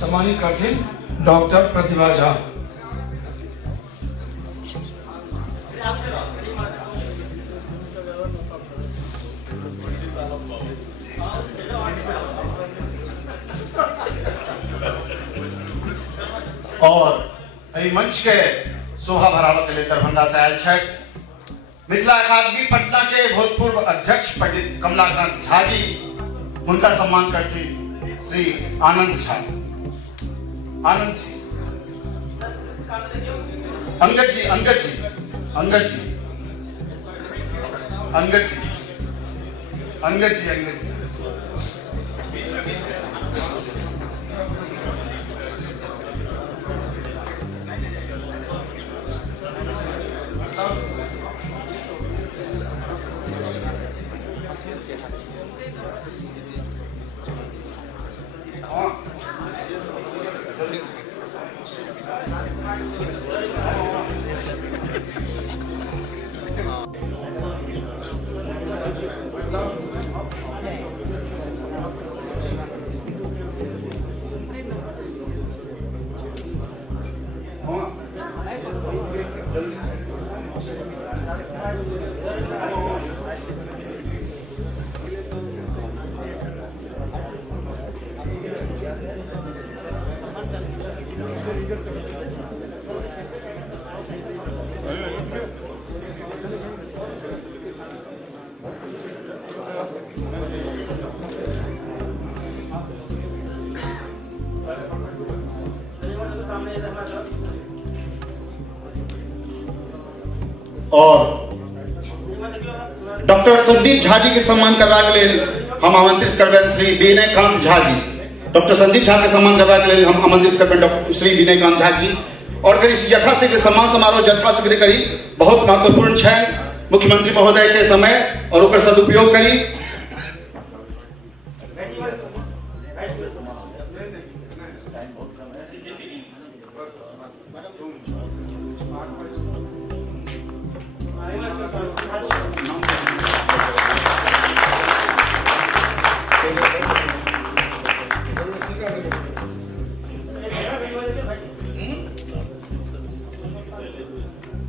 सम्मानित करते हैं डॉक्टर प्रतिभा झा। और मंच के शोभा बढ़ावा के लिए दरभंगा से आयल छथि मिथिला अकादमी पटना के भूतपूर्व अध्यक्ष पंडित कमलाकांत झा जी। उनका सम्मान करती श्री आनंद झा। आनंद जी, अंगद जी, अंगद जी, अंगद जी, अंगद जी, अंगद जी, अंगद जी। और डॉक्टर संदीप झा जी के सम्मान करबाक लेल हम आमंत्रित करबेन श्री विनयकांत झा जी। डॉक्टर संदीप झा के सम्मान करबाक लेल हम आमंत्रित करबेन डॉक्टर श्री विनयकांत झा जी। और करी यथाशीघ्र सम्मान समारोह यथाशीघ्र करी, बहुत महत्वपूर्ण छनि मुख्यमंत्री महोदय के समय और ओकर सदुपयोग करी।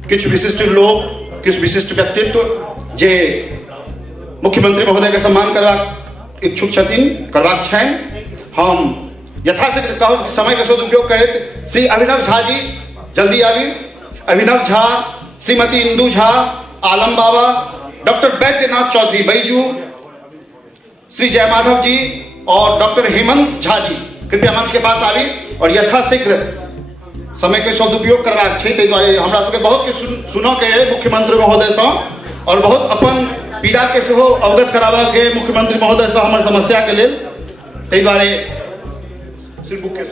किछु विशिष्ट लोग, किछु विशिष्ट व्यक्तित्व जे मुख्यमंत्री महोदय के सम्मान करबाक इच्छुक छथिन, करबाक छनि, हम यथाशीघ्र कहब समय के सदुपयोग करैत श्री अभिनव झा जी जल्दी आबी। अभिनव झा, श्रीमती इंदू झा, आलम बाबा, डॉक्टर बैद्यनाथ चौधरी बैजू, श्री जयमाधव जी और डॉक्टर हेमंत झा जी कृपया मंच के पास आबी और यथाशीघ्र समय के सदुपयोग करबाक छै। ताहि दुआरे हमरा सबके बहुत के सुनो के मुख्यमंत्री महोदय से और बहुत अपन पीड़ा के सेहो अवगत कराबा के मुख्यमंत्री महोदय से हमर समस्या के लेल। ताहि दुआरे श्री बुक के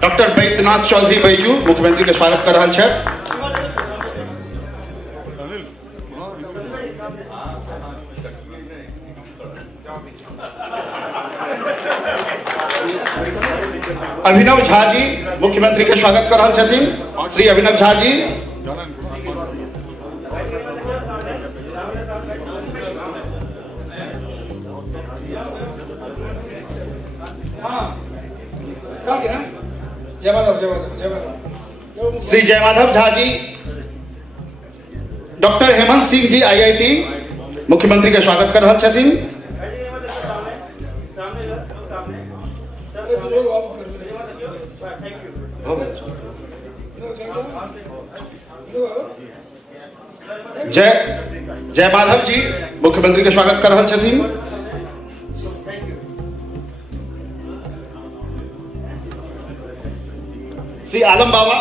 डॉक्टर बैद्यनाथ चौधरी बैजू मुख्यमंत्री के स्वागत कर रहल छथि। अभिनव झा जी मुख्यमंत्री के स्वागत कर रहल छथिन। श्री अभिनव झा जी। श्री जयमाधव झा जी। डॉक्टर हेमंत सिंह जी IIT मुख्यमंत्री के स्वागत कर रहल छथिन। जय माधव जी मुख्यमंत्री के स्वागत कर रहल छथिन। श्री आलम बाबा।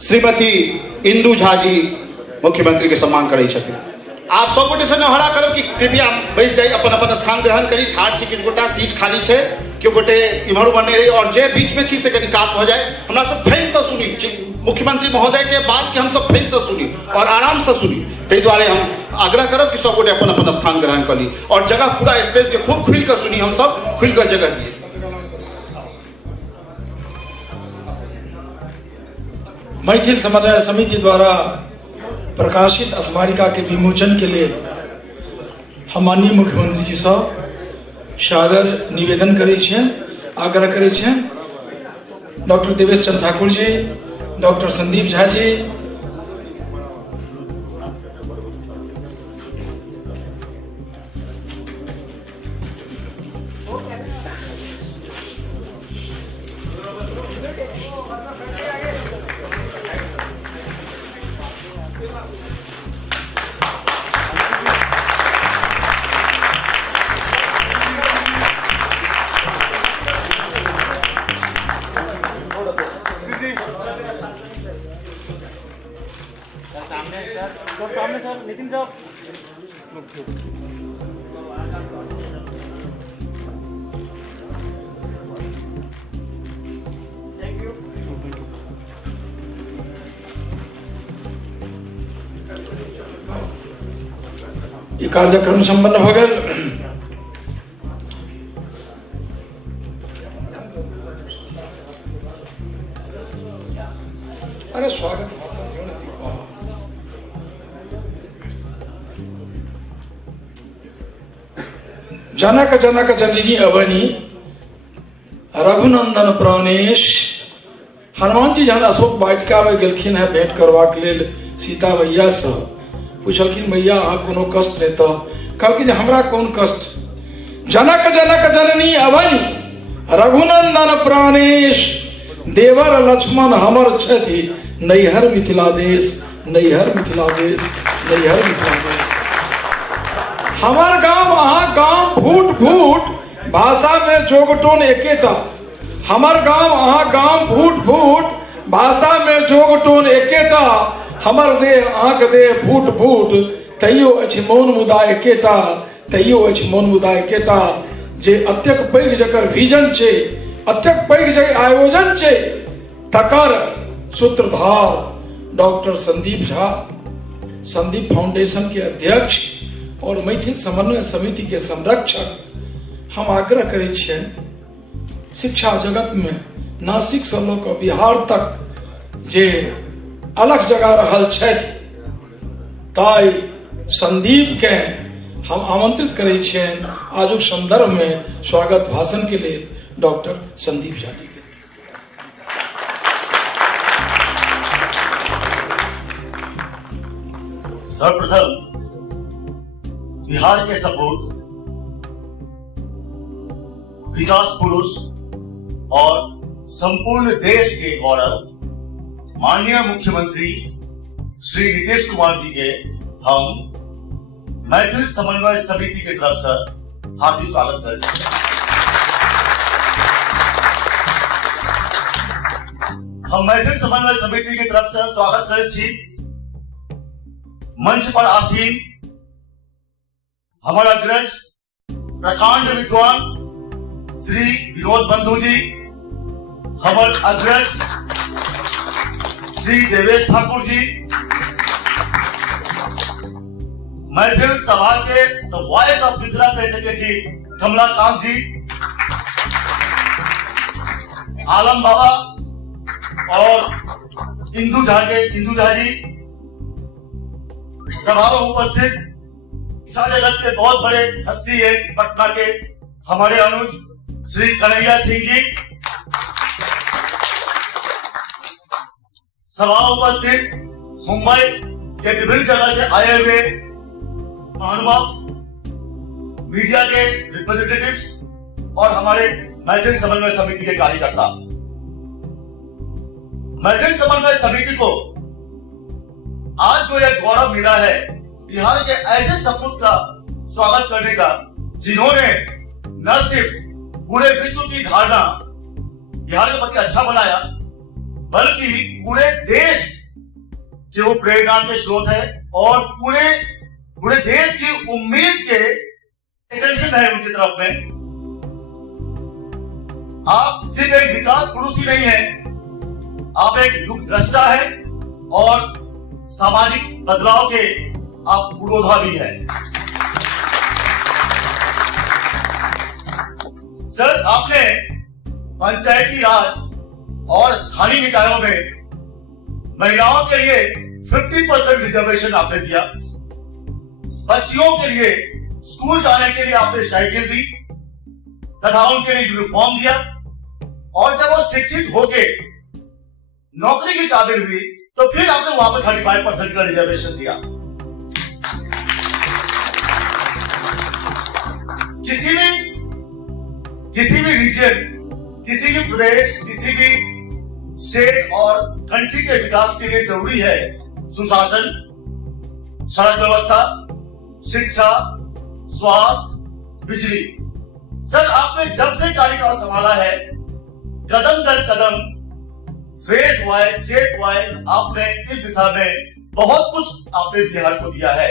श्रीमती इंदू झा जी मुख्यमंत्री के सम्मान करे छथिन। आप सब गोटे से हरा करब कि कृपया बैस जाई, अपन अपन स्थान ग्रहण करी। ठाढ़ छी, किछु गोटा सीट खाली छै, केओ गोटे इम्हर बने रही और जे बीच में छी से कनी कात भ जाए। हमरा सब फैल से सुनी मुख्यमंत्री महोदय के बात के हम सब फैल से सुनी और आराम से सुनी। ताहि दुआरे हम आग्रह करब कि सब गोटे अपन अपन स्थान ग्रहण कर ली और जगह पूरा स्पेस के खूब खुल कर सुनी। हम सब खुल कर जगह दिए। मैथिल समन्वय समिति द्वारा प्रकाशित स्मारिका के विमोचन के लिए हम माननीय मुख्यमंत्री जी से सादर निवेदन करे छें, आग्रह करे छें। डॉक्टर देवेश चंद्र ठाकुर जी, डॉक्टर संदीप झा जी, ये कार्यक्रम संपन्न भ गेल। अरे स्वागत जनक जनक जननी अवनी रघुनंदन प्राणेश। हनुमान जी जहन अशोक वाटिका में गेलखिन है भेंट करबाक लेल सीता मैया से, पूछलखिन मैया अहाँ कोनो कष्ट नहीं तो कल कि हमरा कौन कष्ट। जनक जनक जननी अवनी रघुनंदन प्राणेश, देवर लक्ष्मण हमर छथि नैहर मिथिला देश, नैहर मिथिला देश, नैहर मिथिला देश। हमर गांव अहाँ गांव फूट फूट भाषा में जोगटोन एकेटा। हमर गांव अहाँ गांव फूट फूट भाषा में जोगटोन एकेटा। हमर देह आंख देह फूट फूट तैयो अछि मौन मुदा एकेटा, तैयो अछि मौन मुदा एकेटा। जे अत्यक पैघ जकर विजन छै, अत्यक पैघ जकर आयोजन छै, तकर सूत्रधार डॉक्टर संदीप झा, संदीप फाउंडेशन के अध्यक्ष और मैथिल समन्वय समिति के संरक्षक। हम आग्रह करै छियनि शिक्षा जगत में नासिक से लऽ कऽ बिहार तक जे अलग जगह रहल छथि, ताई संदीप के हम आमंत्रित करै छियनि आजुक संदर्भ में स्वागत भाषण के लिए डॉक्टर संदीप झा जी के। सर्वप्रथम बिहार के सपूत, विकास पुरुष और संपूर्ण देश के गौरव माननीय मुख्यमंत्री श्री नीतीश कुमार जी के हम मैथिल समन्वय समिति के तरफ से हार्दिक स्वागत करते हैं। हम मैथिल समन्वय समिति की तरफ से स्वागत करते छी मंच पर आसीन हमारा अग्रज प्रकांड विद्वान श्री विनोद बंधु जी, हमारे अग्रज श्री देवेश ठाकुर जी, मैथिल सभा के द वॉइस ऑफ मिथिला कह सके छी कमलाकांत जी, आलम बाबा और इंदू झा जी, सभा में उपस्थित शिक्षा जगत के बहुत बड़े हस्ती है पटना के हमारे अनुज श्री कन्हैया सिंह जी, सभा में उपस्थित मुंबई के विभिन्न जगह से आए हुए महानुभाव, मीडिया के रिप्रेजेंटेटिव्स और हमारे मैथिल समन्वय समिति के कार्यकर्ता। मैथिल समन्वय समिति को आज जो यह गौरव मिला है बिहार के ऐसे सपूत का स्वागत करने का, जिन्होंने न सिर्फ पूरे विश्व की धारणा बिहार के प्रति अच्छा बनाया, बल्कि पूरे देश के वो प्रेरणा के स्रोत है और पूरे देश की उम्मीद के टेंशन है उनकी तरफ में। आप सिर्फ एक विकास पुरुष ही नहीं है, आप एक युग द्रष्टा है और सामाजिक बदलाव के आप पुरोधा भी है। सर, आपने पंचायती राज और स्थानीय निकायों में महिलाओं के लिए 50% रिजर्वेशन आपने दिया, बच्चियों के लिए स्कूल जाने के लिए आपने साइकिल दी तथा उनके लिए यूनिफॉर्म दिया, और जब वो शिक्षित होके नौकरी की काबिल हुई तो फिर आपने वहां पर 35% का रिजर्वेशन दिया। किसी भी रीजन, किसी भी प्रदेश, किसी भी स्टेट और कंट्री के विकास के लिए जरूरी है सुशासन, सड़क व्यवस्था, शिक्षा, स्वास्थ्य, बिजली। सर, आपने जब से कार्यकाल संभाला है, कदम दर कदम, फेज वाइज, स्टेट वाइज आपने इस दिशा में बहुत कुछ आपने बिहार को दिया है।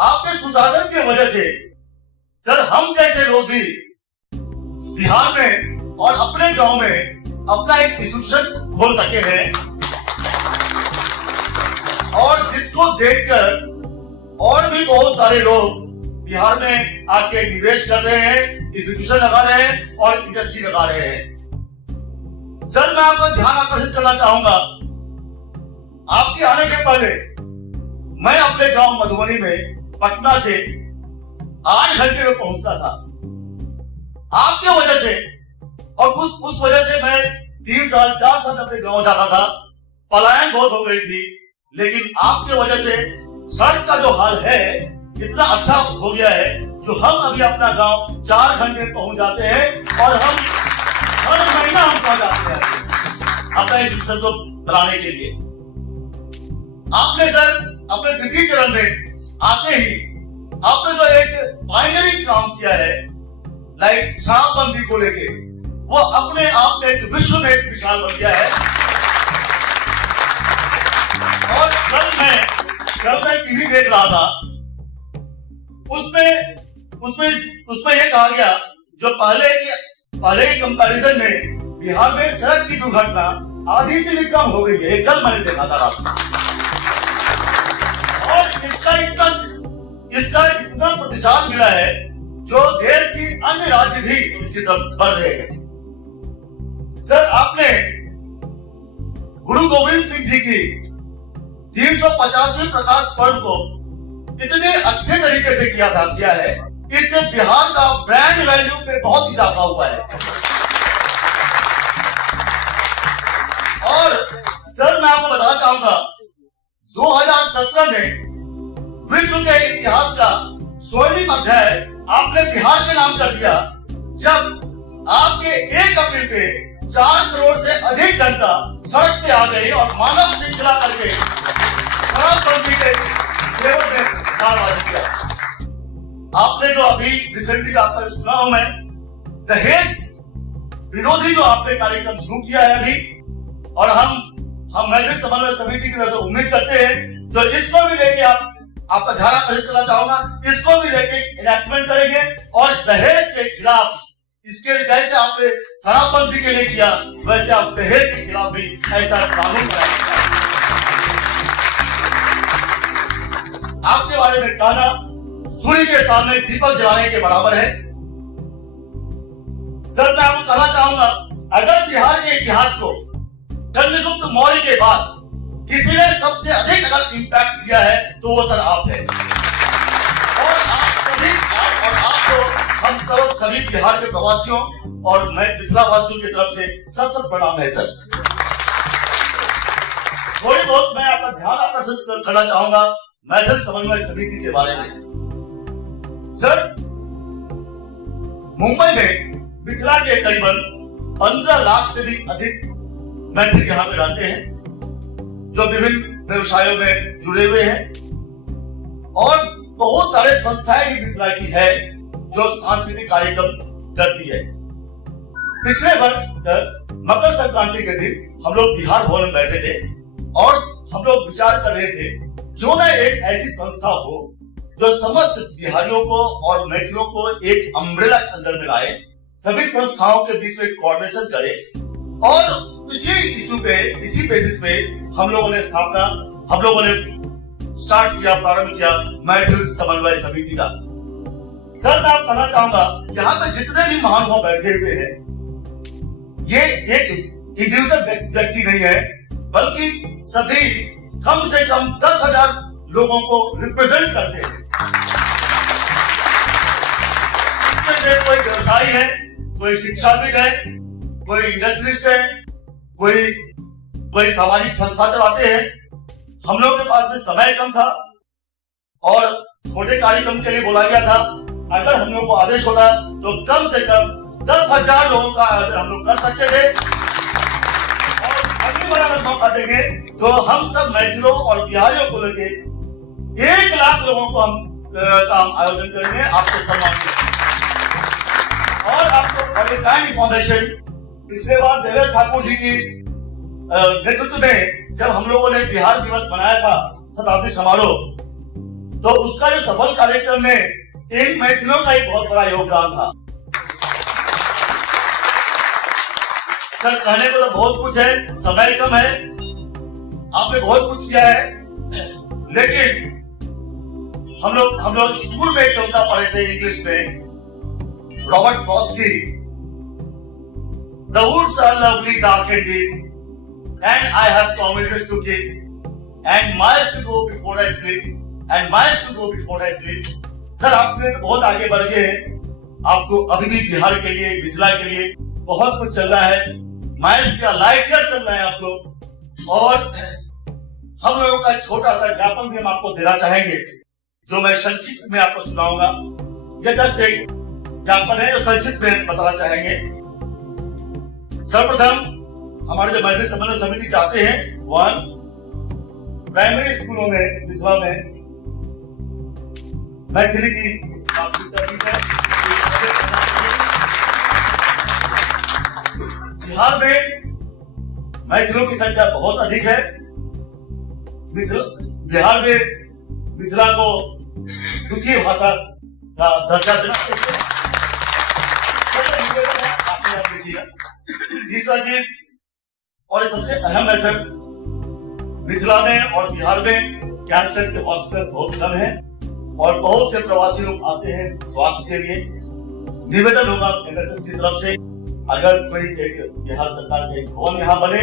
आपके सुशासन की वजह से सर हम जैसे लोग भी बिहार में और अपने गांव में अपना एक इंस्टीट्यूशन खोल सके हैं, और जिसको देखकर और भी बहुत सारे लोग बिहार में आके निवेश कर रहे हैं, इंस्टीट्यूशन लगा रहे हैं और इंडस्ट्री लगा रहे हैं। सर, मैं आपका ध्यान आकर्षित करना चाहूंगा, आपके आने के पहले मैं अपने गांव मधुबनी में पटना से 8 घंटे में पहुंचता था। आपके वजह से और उस वजह से मैं 3 साल 4 साल अपने गांव जाता था, पलायन बहुत हो गई थी, लेकिन आपके वजह से सड़क का जो हाल है इतना अच्छा हो गया है जो हम अभी अपना गांव 4 घंटे पहुंच जाते हैं और हम हर महीना हम पहुंच जाते हैं अपना इस मिशन को बनाने के लिए। आपने सर अपने द्वितीय चरण में आते ही आपने जो एक पायनियरिंग काम किया है लाइक शराबबंदी को लेके, वो अपने आप में एक विश्व में एक मिसाल बन गया है। और कल मैं टीवी देख रहा था, उसमें ये कहा गया जो पहले के कंपैरिजन में बिहार में सड़क की दुर्घटना आधी से भी कम हो गई है। कल मैंने देखा था रात में, और इसका इतना प्रतिशत मिला है जो देश की अन्य राज्य भी इसकी तरफ बढ़ रहे हैं। सर आपने गुरु गोविंद सिंह जी की 350वें प्रकाश पर्व को इतने अच्छे तरीके से किया है, इससे बिहार का ब्रांड वैल्यू पे बहुत इजाफा हुआ है। और सर मैं आपको बताना चाहूंगा 2017 में विश्व के इतिहास का स्वर्णिम अध्याय आपने बिहार के नाम कर दिया, जब आपके 1 अप्रैल पे 4 करोड़ से अधिक जनता सड़क पे आ गई और मानव श्रृंखला करके शराबबंदी के फेवर में नाराज किया। आपने जो अभी रिसेंटली आपका सुना हूं मैं, दहेज विरोधी जो आपने कार्यक्रम शुरू किया है अभी, और हम मैत्री समन्वय समिति की तरफ से उम्मीद करते हैं तो इसको भी लेके आपका ध्यान आकर्षित करना चाहूंगा, इसको भी लेके इनैक्टमेंट करेंगे और दहेज के खिलाफ, इसके जैसे आपने शराबबंदी के लिए किया वैसे आप दहेज के खिलाफ भी ऐसा कानून बनाएंगे। आपके बारे में कहना सूर्य के सामने दीपक जलाने के बराबर है। सर मैं आपको कहना चाहूंगा, अगर बिहार के इतिहास को चंद्रगुप्त मौर्य के बाद किसी ने सबसे अधिक अगर इंपैक्ट दिया है तो वो सर आप है। और आप तो हम सभी बिहार के प्रवासियों और मैं मिथिला वासियों की तरफ से सत प्रणाम है सर। थोड़ी बहुत मैं आपका ध्यान आकर्षित करना चाहूंगा मैत्री समन्वय समिति के बारे में। सर मुंबई में मिथिला के करीबन 15 लाख से भी अधिक मैत्री यहाँ पे रहते हैं जो विभिन्न व्यवसायों में जुड़े हुए हैं, और बहुत सारे संस्थाएं भी मिथिला की है जो सांस्कृतिक कार्यक्रम करती है। पिछले वर्ष मकर संक्रांति के दिन हम लोग बिहार भवन में बैठे थे और हम लोग विचार कर रहे थे क्यों न एक ऐसी संस्था हो जो समस्त बिहारियों को और मैथिलों को एक अम्ब्रेला के अंदर में लाए, सभी संस्थाओं के बीच में कोऑर्डिनेशन करे, और इसी बेसिस पे हम लोगों ने स्टार्ट किया, प्रारंभ किया मैत्री समन्वय समिति का। सर मैं आपको कहना चाहूंगा, यहाँ पे जितने भी महानुभाव बैठे हुए हैं, ये एक इंडिविजुअल व्यक्ति नहीं है, बल्कि सभी कम से कम 10,000 लोगों को रिप्रेजेंट करते हैं। इसमें से कोई व्यवसायी है, कोई शिक्षाविद है, कोई इंडस्ट्रियलिस्ट है, कोई सामाजिक संस्था चलाते हैं। हम लोग के पास में समय कम था और छोटे कार्यक्रम के लिए बोला गया था, अगर हम लोग को आदेश होता तो कम से कम 10,000 लोगों का आयोजन हम लोग कर सकते थे। और अगली बार अगर मौका देंगे तो हम सब मैथिलों और बिहारियों को लेके 1 लाख लोगों को हम आयोजन करेंगे आपके सम्मान में। और आपको फाउंडेशन पिछले बार देवेश ठाकुर जी की नेतृत्व में जब हम लोगों ने बिहार दिवस मनाया था शताब्दी समारोह, तो उसका जो सफल कार्यक्रम में इन मैथिलों का एक बहुत बड़ा योगदान था। सर कहने को तो बहुत कुछ है, समय कम है, आपने बहुत कुछ किया है, लेकिन हम लोग स्कूल में एक कविता पढ़े थे इंग्लिश में, रॉबर्ट फ्रॉस्ट की, The woods are lovely, dark and deep, and I have promises to keep, and miles to go before I sleep, and miles to go before I sleep. Sir आपने तो बहुत आगे बढ़ गए हैं, आपको अभी भी बिहार के लिए, मिथिला के लिए बहुत कुछ चल रहा है, माइल्स का लाइट ईयर चल रहा है आप लोग। और हम लोगों का छोटा सा ज्ञापन भी हम आपको देना चाहेंगे जो मैं संक्षिप्त में आपको सुनाऊंगा। यह जस्ट एक ज्ञापन है जो संक्षिप्त में बताना चाहेंगे। सर्वप्रथम हमारे जो मैथिली समन्वय समिति चाहते हैं, 1, प्राइमरी स्कूलों में मिथिला में मैथिली की प्राथमिकता दी है। बिहार में मैथिलों की संख्या बहुत अधिक है। बिहार में मिथिला को द्वितीय भाषा का दर्जा देना चाहिए। तीसरा चीज और सबसे अहम है सर, मिथिला में और बिहार में कैंसर के हॉस्पिटल बहुत कम है और बहुत से प्रवासी लोग आते हैं स्वास्थ्य के लिए। निवेदन होगा एनएसएस की तरफ से, अगर कोई एक बिहार सरकार का एक भवन यहाँ बने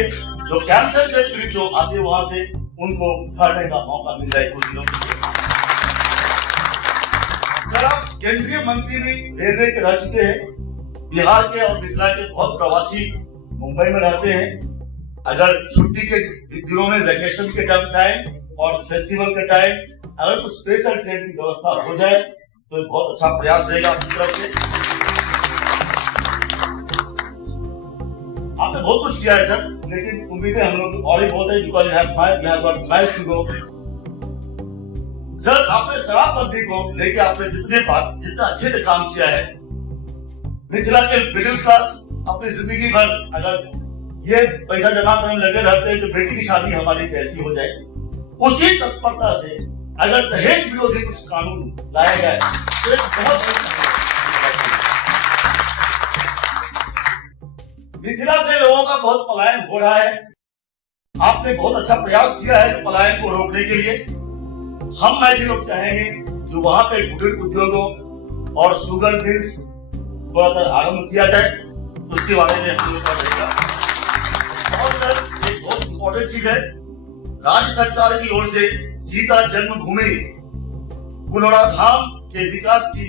जो कैंसर से पीड़ित जो आते हैं वहां से उनको ठहरने का मौका मिल जाए कुछ दिनों के लिए। सर आप केंद्रीय मंत्री भी रेलवे के रह चुके हैं। बिहार के और मिथिला के बहुत प्रवासी मुंबई में रहते हैं। अगर छुट्टी के दिनों में वैकेशन के टाइम और फेस्टिवल के टाइम अगर कुछ स्पेशल ट्रेन की व्यवस्था हो जाए तो बहुत अच्छा प्रयास रहेगा आपकी तरफ से। आपने बहुत कुछ किया है सर, लेकिन उम्मीदें हम लोग और भी बहुत है because you have got miles to go. Sir आपने शराबबंदी को लेकर आपने जितना अच्छे से काम किया है, मिथिला के मिडिल क्लास अपनी जिंदगी भर अगर ये पैसा जमा करने लगे रहते हैं तो बेटी की शादी हमारी कैसी हो जाए, उसी तत्परता से अगर दहेज विरोधी कुछ कानून लाया गया है तो एक बहुत मिथिला से लोगों का बहुत पलायन हो रहा है। आपने बहुत अच्छा प्रयास किया है तो पलायन को रोकने के लिए। हम मैथिली लोग चाहेंगे जो वहां पे कुटीर उद्योगों और शुगर मिल्स थोड़ा सा आरंभ किया जाए, उसके बारे में हम लोग का रहेगा। और सर एक बहुत इंपॉर्टेंट चीज है, राज्य सरकार की ओर से सीता जन्मभूमि पुनरुद्धार के विकास की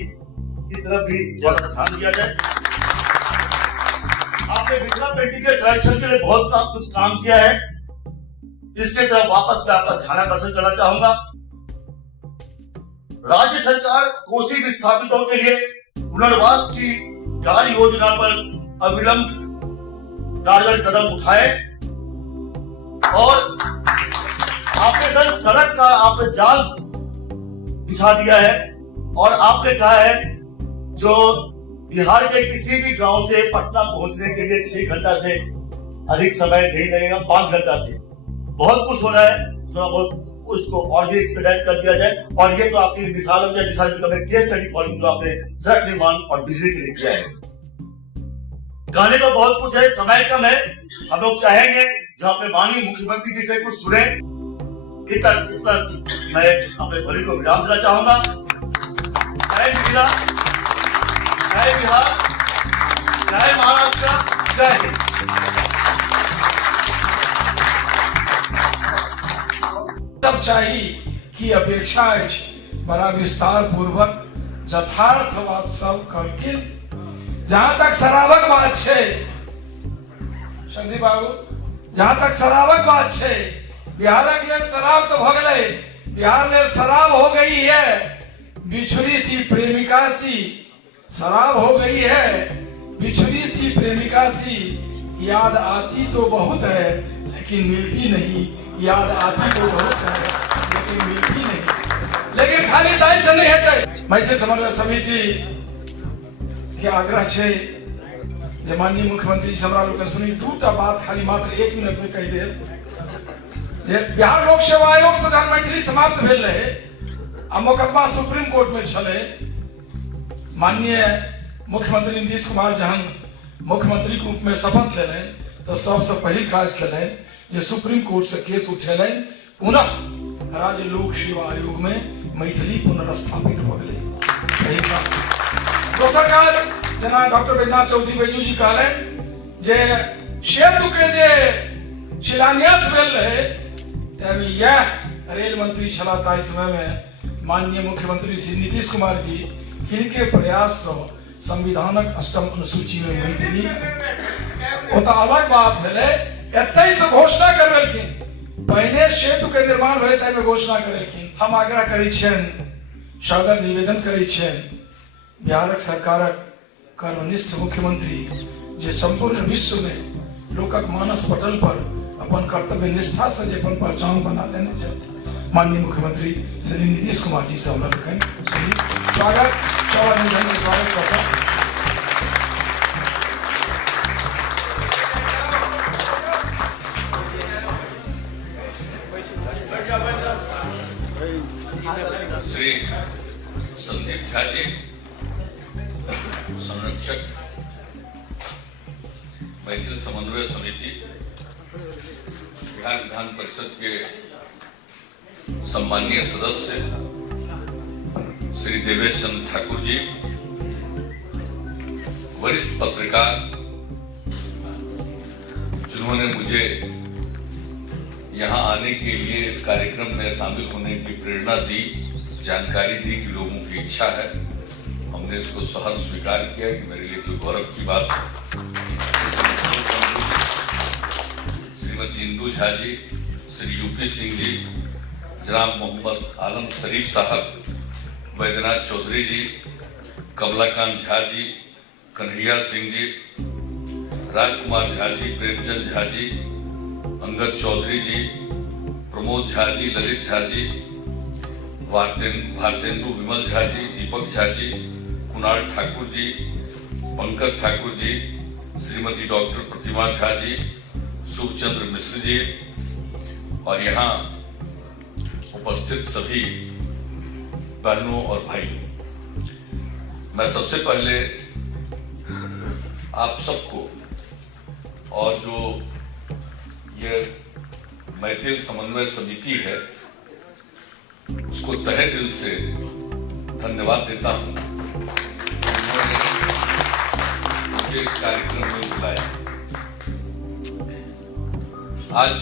तरफ भी थोड़ा सा ध्यान दिया जाए। आपने मिथिला पेंटिंग के संरक्षण के लिए बहुत कुछ काम किया है, इसके तरफ वापस मैं आपका ध्यान आकर्षण करना चाहूंगा। राज्य सरकार कोसी विस्थापितों के लिए पुनर्वास की कार्य योजना पर अविलंब कारगर कदम उठाए और आपने सर सड़क का आपने जाल बिछा दिया है और आपने कहा है जो बिहार के किसी भी गांव से पटना पहुंचने के लिए 6 घंटा से अधिक समय नहीं लगेगा, 5 घंटा से। बहुत कुछ हो रहा है, थोड़ा बहुत उसको और भी एक्सपेडाइट कर दिया जाए। और ये तो आपकी मिसाल हो जाए केस स्टडी फॉर जो आपने सड़क निर्माण और बिजली के लिए किया है। कहने को बहुत कुछ है, समय कम है। हम लोग चाहेंगे जो अपने माननीय मुख्यमंत्री जी से कुछ सुने। इतना मैं अपने भली को विराम देना चाहूंगा। जय मिथिला, जय बिहार, जय महाराष्ट्र, जय हिंद। तब चाहिए कि अपेक्षा बड़ा विस्तार पूर्वक यथार्थ बात सब करके जहां तक शराबक बात है संदीप बाबू, जहां तक शराबक बात है, बिहार के शराब तो भ गए, बिहार में शराब हो गई है, बिछुरी सी प्रेमिका सी शराब हो गई है, बिछुरी सी प्रेमिका सी याद आती तो बहुत है लेकिन मिलती नहीं, याद आती तो बहुत है लेकिन मिलती नहीं। लेकिन खाली दाई से नहीं है। मैथिली समन्वय समिति के आग्रह छे जे माननीय मुख्यमंत्री जी हमरा लोग सुनी दूटा बात खाली मात्र 1 मिनट में कह दे। बिहार लोक सेवा आयोग से जहां मैथिली समाप्त भेल रहे आ मुकदमा सुप्रीम कोर्ट में चले, माननीय मुख्यमंत्री नीतीश कुमार जहां मुख्यमंत्री के रूप में शपथ ले तो सबसे पहले काज करें जो सुप्रीम कोर्ट से केस उठेल पुनः राज्य लोक सेवा आयोग में मैथिली पुनर्स्थापित हो गए। दोसर काज जना डॉक्टर बैद्यनाथ चौधरी बैजू जी कहले जे सेतु के जे शिलान्यास भेल रहे तभी यह रेल मंत्री छला ताई समय में माननीय मुख्यमंत्री श्री नीतीश कुमार जी हिनके प्रयास से संविधानक 8म अनुसूची में मैथिली ओता अलग बात भेले एतै से घोषणा करलखिन। पहले सेतु के निर्माण भेले ताई में घोषणा करलखिन। हम आग्रह करै छियन सादर निवेदन करै छियनि बिहारक सरकारक कर्मनिष्ठ मुख्यमंत्री जे संपूर्ण विश्व में लोकक मानस पटल पर अपन कर्तव्य निष्ठा से जे अपन पहचान बना लेने छथि माननीय मुख्यमंत्री श्री नीतीश कुमार जी से हमरा लोकनि स्वागत स्वागत करता श्री संदीप झा जी, संरक्षक मैथिल समन्वय समिति, बिहार विधान परिषद के सम्मानीय सदस्य श्री देवेश चंद्र ठाकुर जी, वरिष्ठ पत्रकार जिन्होंने मुझे यहाँ आने के लिए इस कार्यक्रम में शामिल होने की प्रेरणा दी, जानकारी दी कि लोगों की इच्छा है, हमने इसको सहर्ष स्वीकार किया कि मेरे लिए तो गौरव की बात है। श्रीमती इंदू झा जी, श्री यूपी सिंह जी, जनाब मोहम्मद आलम शरीफ साहब, वैद्यनाथ चौधरी जी, कमलाकांत झा जी, कन्हैया सिंह जी, राजकुमार झा जी, प्रेमचंद झा जी, अंगद चौधरी जी, प्रमोद झा जी, ललित झा जी, भारतेंदु विमल झा जी, दीपक झा जी, कुणाल ठाकुर जी, पंकज ठाकुर जी, श्रीमती डॉक्टर प्रतिमा झा जी, सुखचंद्र मिश्र जी और यहाँ उपस्थित सभी बहनों और भाइयों, मैं सबसे पहले आप सबको और जो ये मैथिल समन्वय समिति है उसको तहे दिल से धन्यवाद देता हूं। उन्होंने मुझे इस कार्यक्रम में बुलाया। आज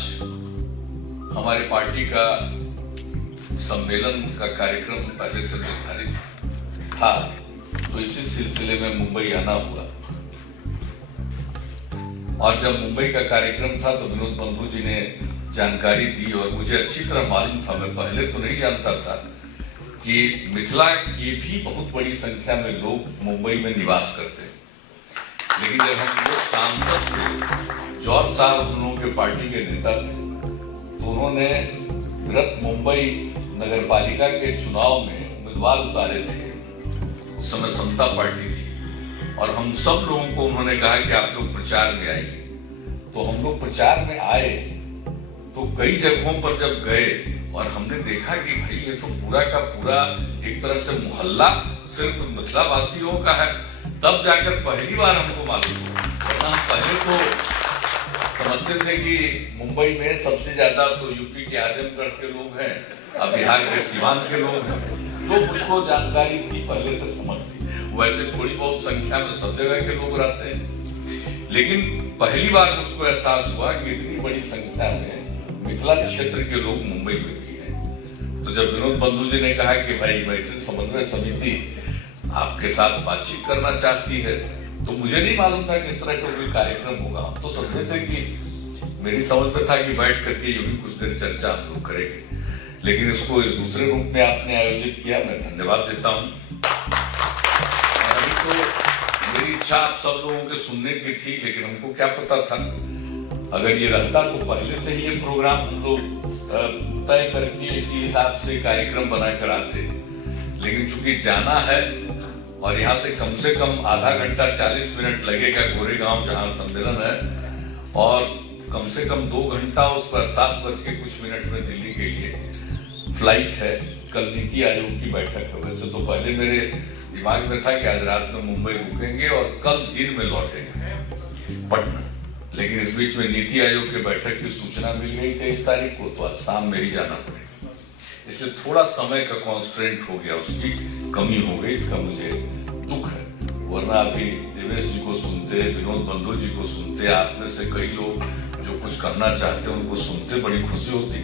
हमारे पार्टी का सम्मेलन का कार्यक्रम पहले से निर्धारित था, तो इसी सिलसिले में मुंबई आना हुआ और जब मुंबई का कार्यक्रम था तो विनोद बंधु जी ने जानकारी दी और मुझे अच्छी तरह मालूम था, मैं पहले तो नहीं जानता था कि मिथिला की भी बहुत बड़ी संख्या में लोग मुंबई में निवास करते हैं। लेकिन जब हम लोग सांसद थे, जॉर्ज साहब उन लोगों के पार्टी के नेता थे, तो उन्होंने बृहत मुंबई नगर पालिका के चुनाव में उम्मीदवार उतारे थे। उस समय समता पार्टी थी और हम सब लोगों को उन्होंने कहा कि आप लोग प्रचार में आइए। तो हम लोग प्रचार में आए तो कई जगहों पर जब गए और हमने देखा कि भाई ये तो पूरा का पूरा एक तरह से मोहल्ला सिर्फ मिथिला वासियों का है, तब जाकर पहली बार हमको मालूम हुआ। वरना हम पहले तो समझते थे कि मुंबई में सबसे ज्यादा तो यूपी के आजमगढ़ के लोग हैं और बिहार के सीवान के लोग हैं, जो मुझको जानकारी थी पहले से समझ थी। वैसे थोड़ी बहुत संख्या में सब जगह के लोग रहते हैं, लेकिन पहली बार मुझको एहसास हुआ कि इतनी बड़ी संख्या में मिथिला क्षेत्र के लोग मुंबई में भी हैं। तो जब विनोद बंधु जी ने कहा कि भाई मैथिल समन्वय समिति आपके साथ बातचीत करना चाहती है, तो मुझे नहीं मालूम था कि इस तरह का कोई कार्यक्रम होगा। हम तो समझते थे कि मेरी समझ में था कि बैठ करके यूं ही कुछ देर चर्चा हम लोग करेंगे, लेकिन इसको इस दूसरे रूप में आपने आयोजित किया, मैं धन्यवाद देता हूँ। अभी तो मेरी इच्छा आप सब लोगों के सुनने की थी, लेकिन हमको क्या पता था, अगर ये रहता तो पहले से ही ये प्रोग्राम हम लोग तय करके इसी हिसाब से कार्यक्रम बना कर आते। लेकिन चूंकि जाना है और यहाँ से कम आधा घंटा 40 मिनट लगेगा गोरेगांव जहाँ सम्मेलन है, और कम से कम 2 घंटा उस पर 7:00 में दिल्ली के लिए फ्लाइट है। कल नीति आयोग की बैठक है। वैसे तो पहले मेरे दिमाग में था कि आज रात में मुंबई रुकेंगे और कल दिन में लौटेंगे पटना, लेकिन इस बीच में नीति आयोग की बैठक की सूचना मिल गई 23 तारीख को, तो आज शाम में ही जाना पड़ेगा। इसलिए थोड़ा समय का कॉन्स्ट्रेंट हो गया, उसकी कमी हो गई, इसका मुझे दुख है। वरना अभी देवेश जी को सुनते, विनोद बंधु जी को सुनते, आप में से कई लोग जो कुछ करना चाहते हैं उनको सुनते बड़ी खुशी होती।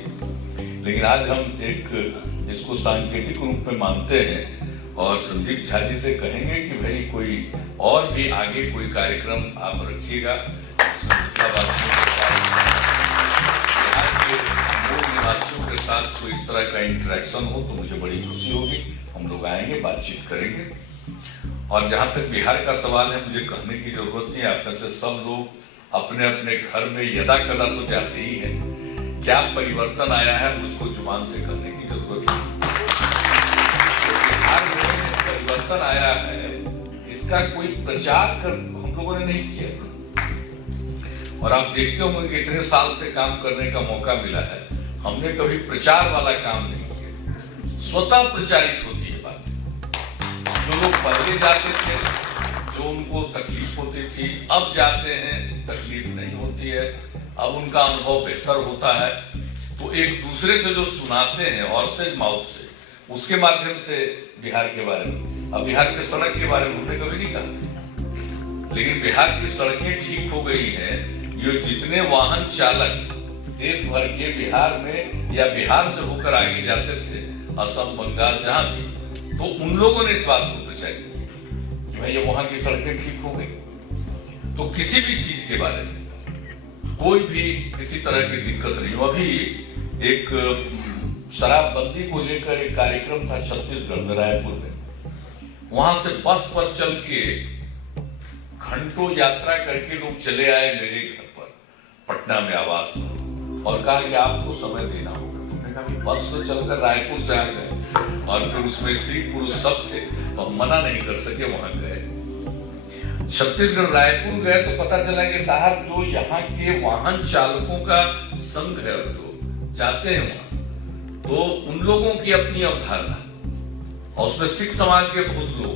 लेकिन आज हम एक इसको सांकेतिक रूप में मानते हैं और संदीप झा जी से कहेंगे कि भाई कोई और भी आगे कोई कार्यक्रम आप रखिएगा, निवासियों के साथ कोई इस तरह का इंटरेक्शन हो तो मुझे बड़ी खुशी होगी। हम लोग आएंगे, बातचीत करेंगे। और जहां तक बिहार का सवाल है, मुझे कहने की जरूरत नहीं, आप में से सब लोग अपने अपने घर में यदा कदा तो जाते ही हैं। क्या परिवर्तन आया है मुझको जुबान से कहने की जरूरत नहीं। बिहार में परिवर्तन आया है, इसका कोई प्रचार कर हम लोगों ने नहीं किया। और आप देखते होंगे कि इतने साल से काम करने का मौका मिला है, हमने कभी प्रचार वाला काम नहीं किया। स्वतः प्रचारित होती है बात। जो लोग पहले जाते थे, जो उनको तकलीफ होती थी, अब जाते हैं, तकलीफ नहीं होती है, अब उनका अनुभव बेहतर होता है। तो एक दूसरे से जो सुनाते हैं हॉर्सेज माउथ से, उसके माध्यम से बिहार के बारे में, अब बिहार के सड़क के बारे में हमने कभी नहीं कहा, लेकिन बिहार की सड़कें ठीक हो गई हैं। ये जितने वाहन चालक देश भर के बिहार में या बिहार से होकर आगे जाते थे, असम, बंगाल, जहां भी, तो उन लोगों ने इस बात को प्रचारित किया कि भाई ये वहां की सड़कें ठीक हो गई। तो किसी भी चीज के बारे में कोई भी किसी तरह की दिक्कत नहीं हो। अभी एक शराबबंदी को लेकर एक कार्यक्रम था छत्तीसगढ़ में, रायपुर में। वहां से बस पर चल के घंटों यात्रा करके लोग चले आए मेरे घर पर, पटना में आवास पर, और कहा कि आपको समय देना होगा। मैंने कहा कि बस से चलकर रायपुर से आ गए, और फिर उसमें स्त्री पुरुष सब थे, तो हम मना नहीं कर सके, वहां गए। छत्तीसगढ़ रायपुर गए तो पता चला कि साहब जो यहाँ के वाहन चालकों का संघ है, जो जाते हैं वहां, तो उन लोगों की अपनी अवधारणा, और उसमें सिख समाज के बहुत लोग,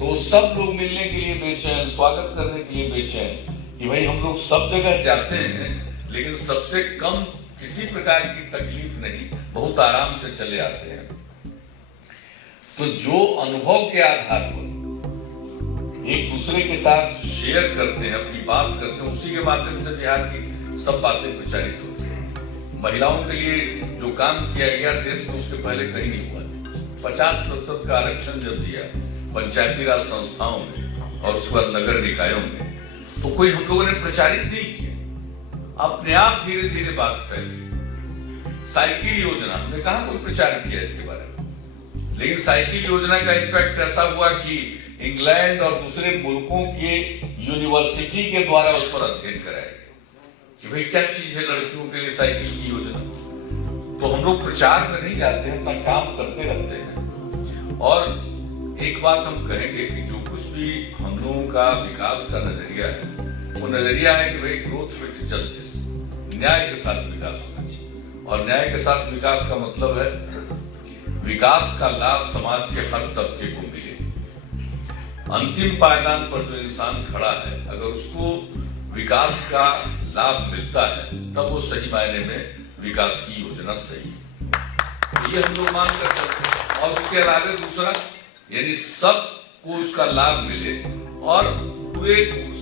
तो सब लोग मिलने के लिए बेचैन, स्वागत करने के लिए बेचैन कि भाई हम लोग सब जगह जाते हैं, लेकिन सबसे कम किसी प्रकार की तकलीफ नहीं, बहुत आराम से चले आते हैं। तो जो अनुभव के आधार पर एक दूसरे के साथ शेयर करते हैं, अपनी बात करते हैं, उसी के माध्यम से बिहार की सब बातें प्रचारित होती है। महिलाओं के लिए जो काम किया गया देश में, उसके पहले कहीं नहीं हुआ। 50% का आरक्षण जब दिया पंचायती राज संस्थाओं में और उसके बाद नगर निकायों में, तो कोई हम लोगों ने प्रचारित नहीं किया। अपने आप धीरे धीरे बात फैली। साइकिल योजना, हमने कहा कोई प्रचार किया इसके बारे में, लेकिन साइकिल योजना का इम्पैक्ट ऐसा हुआ कि इंग्लैंड और दूसरे मुल्कों के यूनिवर्सिटी के द्वारा उस पर अध्ययन कराया गया कि भाई क्या चीज है लड़कियों के लिए साइकिल की योजना। तो हम लोग प्रचार में नहीं जाते हैं, अपना काम करते रहते हैं। और एक बात हम कहेंगे कि जो कुछ भी हम लोगों का विकास का नजरिया है, वो नजरिया है कि भाई ग्रोथ विथ जस्टिस, न्याय के साथ विकास होना चाहिए। और न्याय के साथ विकास का मतलब है विकास का लाभ समाज के हर तबके को मिले। अंतिम पायदान पर जो इंसान खड़ा है, अगर उसको विकास का लाभ मिलता है, तब वो सही मायने में विकास की योजना सही है। ये हम लोग मान कर चलते हैं। और उसके अलावा दूसरा, यानी सबको उसका लाभ मिले और पूरे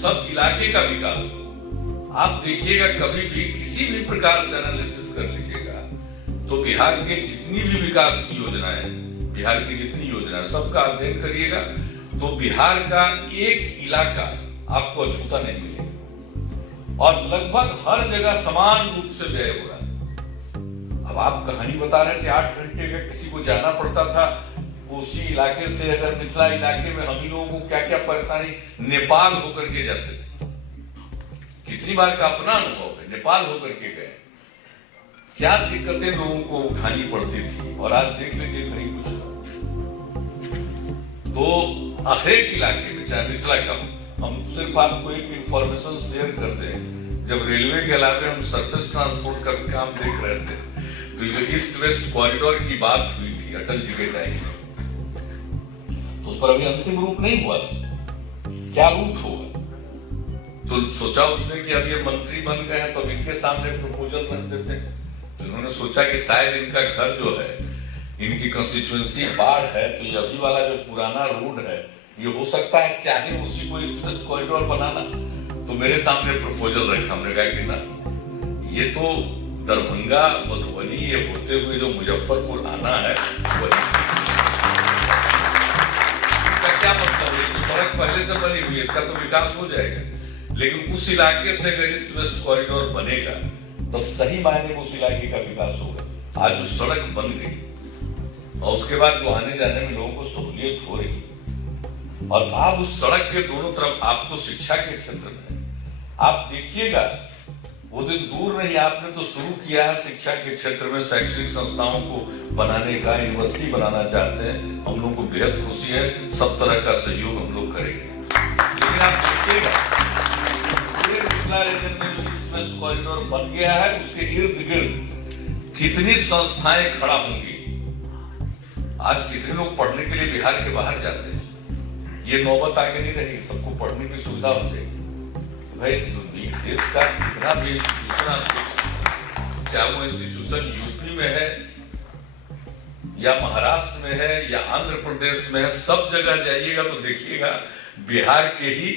सब इलाके का विकास हो। आप देखिएगा, कभी भी किसी भी प्रकार से एनालिसिस कर लीजिएगा, तो बिहार के जितनी भी विकास की योजनाएं, बिहार की जितनी योजना, सबका अध्ययन करिएगा, तो बिहार का एक इलाका आपको अछूता नहीं मिलेगा। और लगभग हर जगह समान रूप से व्यय हो रहा है। अब आप कहानी बता रहे थे, 8 घंटे का किसी को जाना पड़ता था उसी इलाके से। अगर मिथिला इलाके में हम ही लोगों को क्या क्या परेशानी, नेपाल होकर के जाते थे, कितनी बार का अपना अनुभव है, नेपाल होकर के गए, क्या दिक्कतें लोगों को उठानी पड़ती थी। और आज देख लीजिए कहीं कुछ। तो हर एक इलाके में, चाहे मिथिला का हो, हम सिर्फ आपको एक इंफॉर्मेशन शेयर कर दें, जब रेलवे के अलावा हम सरफेस ट्रांसपोर्ट का भी काम देख रहे थे, तो जो ईस्ट वेस्ट कॉरिडोर की बात हुई थी अटल जी के टाइम में, तो उस पर अभी अंतिम रूप नहीं हुआ था। क्या रूप होगा? तो सोचा उसने कि अब ये मंत्री बन गए हैं, तो अब इनके सामने प्रपोजल रख देते हैं। तो इन्होंने सोचा कि शायद इनका घर जो है, इनकी कंस्टिट्यूएंसी बाढ़ है, तो ये अभी वाला जो पुराना रोड है, ये हो सकता है चाहे उसी को ईस्ट वेस्ट कॉरिडोर बनाना। तो मेरे सामने प्रपोजल रखा। हमने कहा कि ना, ये तो दरभंगा, मधुबनी, ये होते हुए जो मुजफ्फरपुर आना है, वही। इसका क्या मतलब है? तो सड़क पहले से बनी हुई है, इसका तो विकास हो जाएगा। लेकिन उस इलाके से अगर ईस्ट वेस्ट कॉरिडोर बनेगा, तो सही मायने में उस इलाके का विकास होगा। आज जो सड़क बन गई, और उसके बाद जो आने जाने में लोगों को सहूलियत हो रही। और साहब उस सड़क के दोनों तरफ, आप तो शिक्षा के क्षेत्र में, आप देखिएगा वो दिन दूर नहीं, आपने तो शुरू किया है शिक्षा के क्षेत्र में शैक्षणिक संस्थाओं को बनाने का, यूनिवर्सिटी बनाना चाहते हैं। हम लोग को बेहद खुशी है, सब तरह का सहयोग हम लोग करेंगे। लेकिन आप देखिएगा पूरे मिथिला रीजन में जो ईस्ट वेस्ट कॉरिडोर बन गया है, उसके इर्द गिर्द कितनी संस्थाएं खड़ा होंगी। आज कितने लोग पढ़ने के लिए बिहार के बाहर जाते हैं। ये नौबत आगे नहीं रही, सबको पढ़ने की सुविधा हो जाएगी। भाई देश का कितना भी इंस्टीट्यूशन आप देख, चाहे वो इंस्टीट्यूशन यूपी में है या महाराष्ट्र में है या आंध्र प्रदेश में है, सब जगह जाइएगा तो देखिएगा बिहार के ही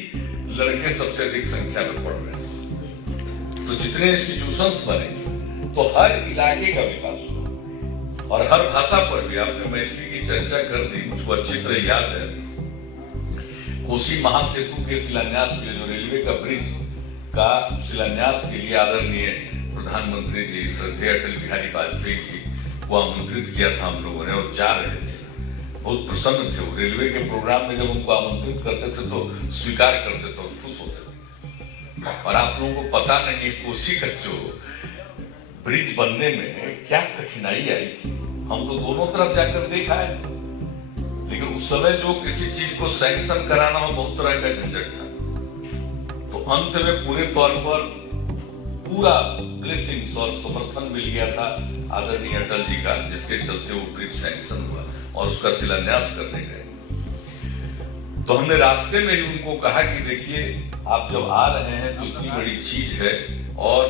लड़के सबसे अधिक संख्या में पढ़ रहे हैं। तो जितने इंस्टीट्यूशंस बनेंगे तो हर इलाके का विकास होगा। और हर भाषा पर भी आपने मैथिली की चर्चा कर दी, मुझको अच्छी तरह याद है कोसी महासेतु के शिलान्यास के लिए, जो रेलवे का ब्रिज का शिलान्यास के लिए आदरणीय प्रधानमंत्री जी श्रद्धेय अटल बिहारी वाजपेयी जी को आमंत्रित किया था हम लोगों ने, और जा रहे थे। बहुत प्रसन्न थे वो। रेलवे के प्रोग्राम में जब उनको आमंत्रित करते थे तो स्वीकार करते थे और खुश होते थे। और आप लोगों को पता नहीं है कोसी का जो ब्रिज बनने में क्या कठिनाई आई थी। हम तो दोनों तरफ जाकर देख आए थे, लेकिन उस समय जो किसी चीज को सैंक्शन कराना हो बहुत तरह का झंझट था। तो अंत में पूरे तौर पर पूरा ब्लेसिंग्स और समर्थन मिल गया था आदरणीय अटल जी का, जिसके चलते वो ब्रिज सैंक्शन हुआ और उसका शिलान्यास करने गए। तो हमने रास्ते में ही उनको कहा कि देखिए आप जब आ रहे हैं तो इतनी बड़ी चीज है और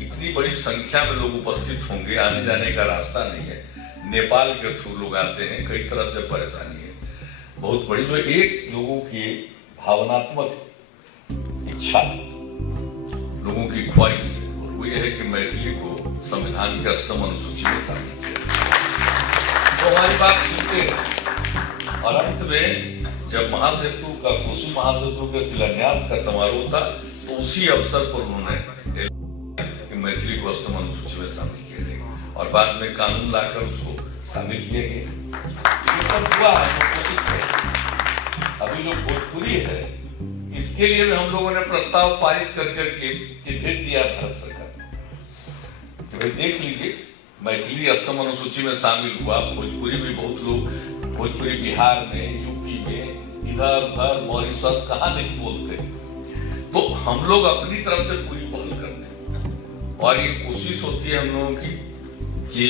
इतनी बड़ी संख्या में लोग उपस्थित होंगे, आने जाने का रास्ता नहीं है, नेपाल के थ्रू लोग आते हैं, कई तरह से परेशानी है बहुत बड़ी। जो एक लोगों की भावनात्मक इच्छा, लोगों की ख्वाहिश, वो ये है कि मैथिली को संविधान के अष्टम अनुसूची में शामिल किया। तो हमारी बात सुनते हैं और अंत में जब महासेतु का, कोसी महासेतु के शिलान्यास का समारोह था, तो उसी अवसर पर उन्होंने कि मैथिली को अष्टम अनुसूची में शामिल किया गया और बाद में कानून लाकर उसको शामिल किया गया। ये सब हुआ है। अभी जो भोजपुरी है, इसके लिए भी हम लोगों ने प्रस्ताव पारित कर करके भेज दिया भारत सरकार कि भाई देख लीजिए, मैथिली अष्टम अनुसूची में शामिल हुआ। भोजपुरी भी बहुत लोग, भोजपुरी बिहार में, यूपी में, इधर उधर मॉरिशस कहाँ नहीं बोलते। तो हम लोग अपनी तरफ से पूरी पहल करते हैं और ये कोशिश होती है हम लोगों की कि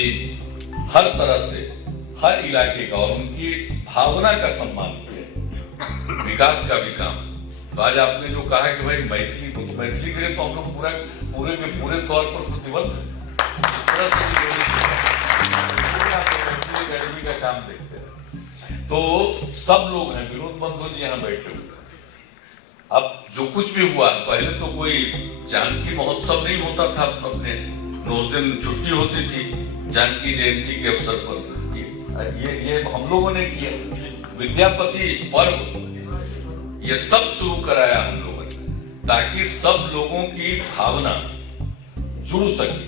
हर तरह से हर इलाके का और उनकी भावना का सम्मान किया, विकास का भी काम। तो आज आपने जो कहा कि भाई मैथिली को, तो मैथिली के लिए तो हम लोग पूरे के पूरे तौर पर प्रतिबद्ध, इस तरह से अकेडमी का काम देखते हैं। तो सब लोग हैं, विनोद बंधु जी यहाँ बैठे हुए। अब जो कुछ भी हुआ, पहले तो कोई जानकी महोत्सव नहीं होता था अपने, उस दिन छुट्टी होती थी जानकी जयंती के अवसर पर। ये हम लोगों ने किया। विद्यापति पर्व ये सब शुरू कराया हम लोगों ने, ताकि सब लोगों की भावना जुड़ सके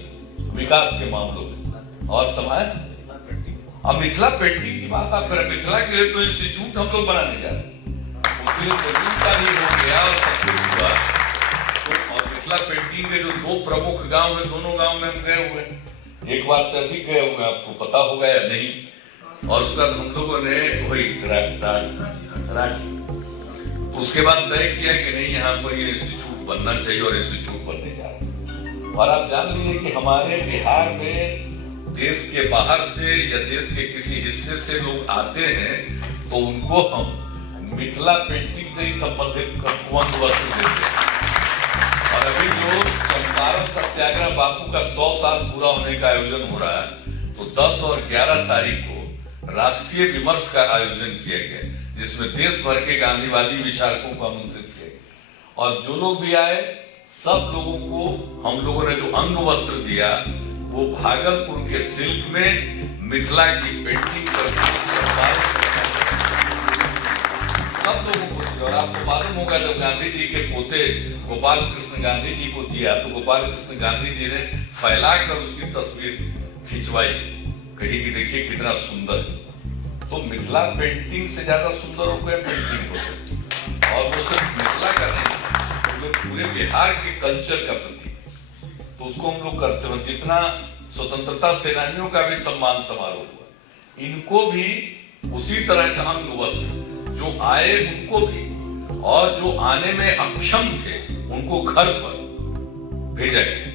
विकास के मामलों में और समाज। अब मिथिला पेंटिंग की बात आप करें, मिथिला के लिए तो इंस्टीट्यूट हम लोग बनाने जा रहे हैं, उसके लिए जमीन का भी हो गया और सब कुछ हुआ। और मिथिला पेंटिंग के जो दो प्रमुख गांव है, दोनों गांव में हम गए हुए, एक बार से अधिक गए हुए, आपको पता होगा या नहीं। और उसके बाद हम लोगों ने वही राखी, उसके बाद तय किया कि नहीं, यहाँ पर ये इंस्टीट्यूट बनना चाहिए और इंस्टीट्यूट बनने जा रहा है। और आप जान लीजिए कि हमारे बिहार में देश के बाहर से या देश के किसी हिस्से से लोग आते हैं तो उनको हम मिथिला पेंटिंग से ही संबंधित वस्त्र देते हैं। और अभी जो चंपारण सत्याग्रह बापू का 100 साल पूरा होने का आयोजन हो रहा है, तो 10 और 11 तारीख को राष्ट्रीय विमर्श का आयोजन किया गया, जिसमें देश भर के गांधीवादी विचारकों को आमंत्रित किया। और जो लोग भी आए, सब लोगों को हम लोगों ने जो अंग वस्त्र दिया, वो भागलपुर के सिल्क में मिथिला की पेंटिंग करके सब लोगों को दिया। और आपको मालूम होगा, जब गांधी जी के पोते गोपाल कृष्ण गांधी जी को दिया, तो गोपाल कृष्ण गांधी जी ने फैलाकर उसकी तस्वीर खिंचवाई कही कि देखिए कितना सुंदर है। तो मिथिला पेंटिंग से ज्यादा सुंदर और कोई पेंटिंग हो सकती है। और वो सिर्फ मिथिला का नहीं, तो पूरे बिहार के कल्चर का प्रतीक, तो उसको हम लोग करते हैं। जितना स्वतंत्रता सेनानियों का भी सम्मान समारोह हुआ, इनको भी उसी तरह का अंग वस्त्र जो आए उनको भी, और जो आने में अक्षम थे उनको घर पर भेजा गया,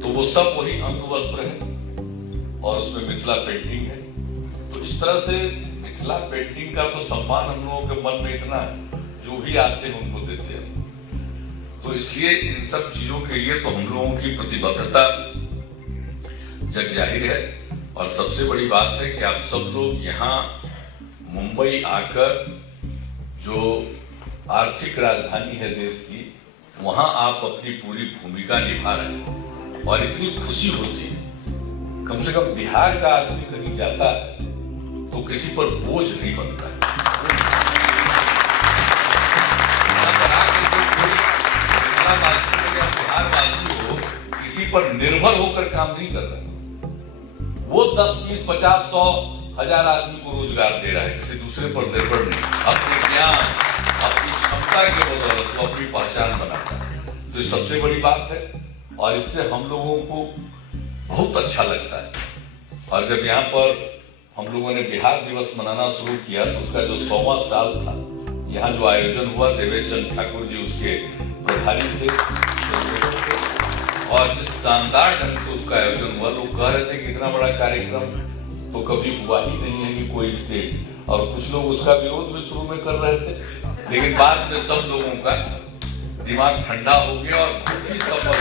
तो वो सब वही अंग वस्त्र है और उसमें मिथिला पेंटिंग है। तो इस तरह से मिथिला पेंटिंग का तो सम्मान हम लोगों के मन में इतना है, जो भी आते हैं उनको देते हैं। तो इसलिए इन सब चीजों के लिए तो हम लोगों की प्रतिबद्धता जग जाहिर है। और सबसे बड़ी बात है कि आप सब लोग यहाँ मुंबई आकर, जो आर्थिक राजधानी है देश की, वहां आप अपनी पूरी भूमिका निभा रहे हैं और इतनी खुशी होती है। कम से कम बिहार का आदमी कहीं जाता है तो किसी पर बोझ नहीं बनता है। बिहारवासी हो, किसी पर निर्भर होकर काम नहीं कर रहा, वो 10, 20, 50, 100, 1000 आदमी को रोजगार दे रहा है, किसी दूसरे पर निर्भर नहीं, अपने ज्ञान, अपनी क्षमता के बदौलत वो अपनी पहचान बनाता है। तो ये सबसे बड़ी बात है और इससे हम लोगों को बहुत अच्छा लगता है। और जब यहाँ पर हम लोगों ने बिहार दिवस मनाना शुरू किया तो उसका जो 100वां साल था, यहाँ जो आयोजन हुआ, देवेश चंद्र ठाकुर जी उसके प्रभारी थे, और जिस शानदार ढंग से उसका आयोजन हुआ, लोग कह रहे थे कि इतना बड़ा कार्यक्रम तो कभी हुआ ही नहीं है कि कोई स्टेट, और कुछ लोग उसका विरोध भी शुरू में कर रहे थे, लेकिन बाद में सब लोगों का दिमाग ठंडा हो गया और बहुत ही सफल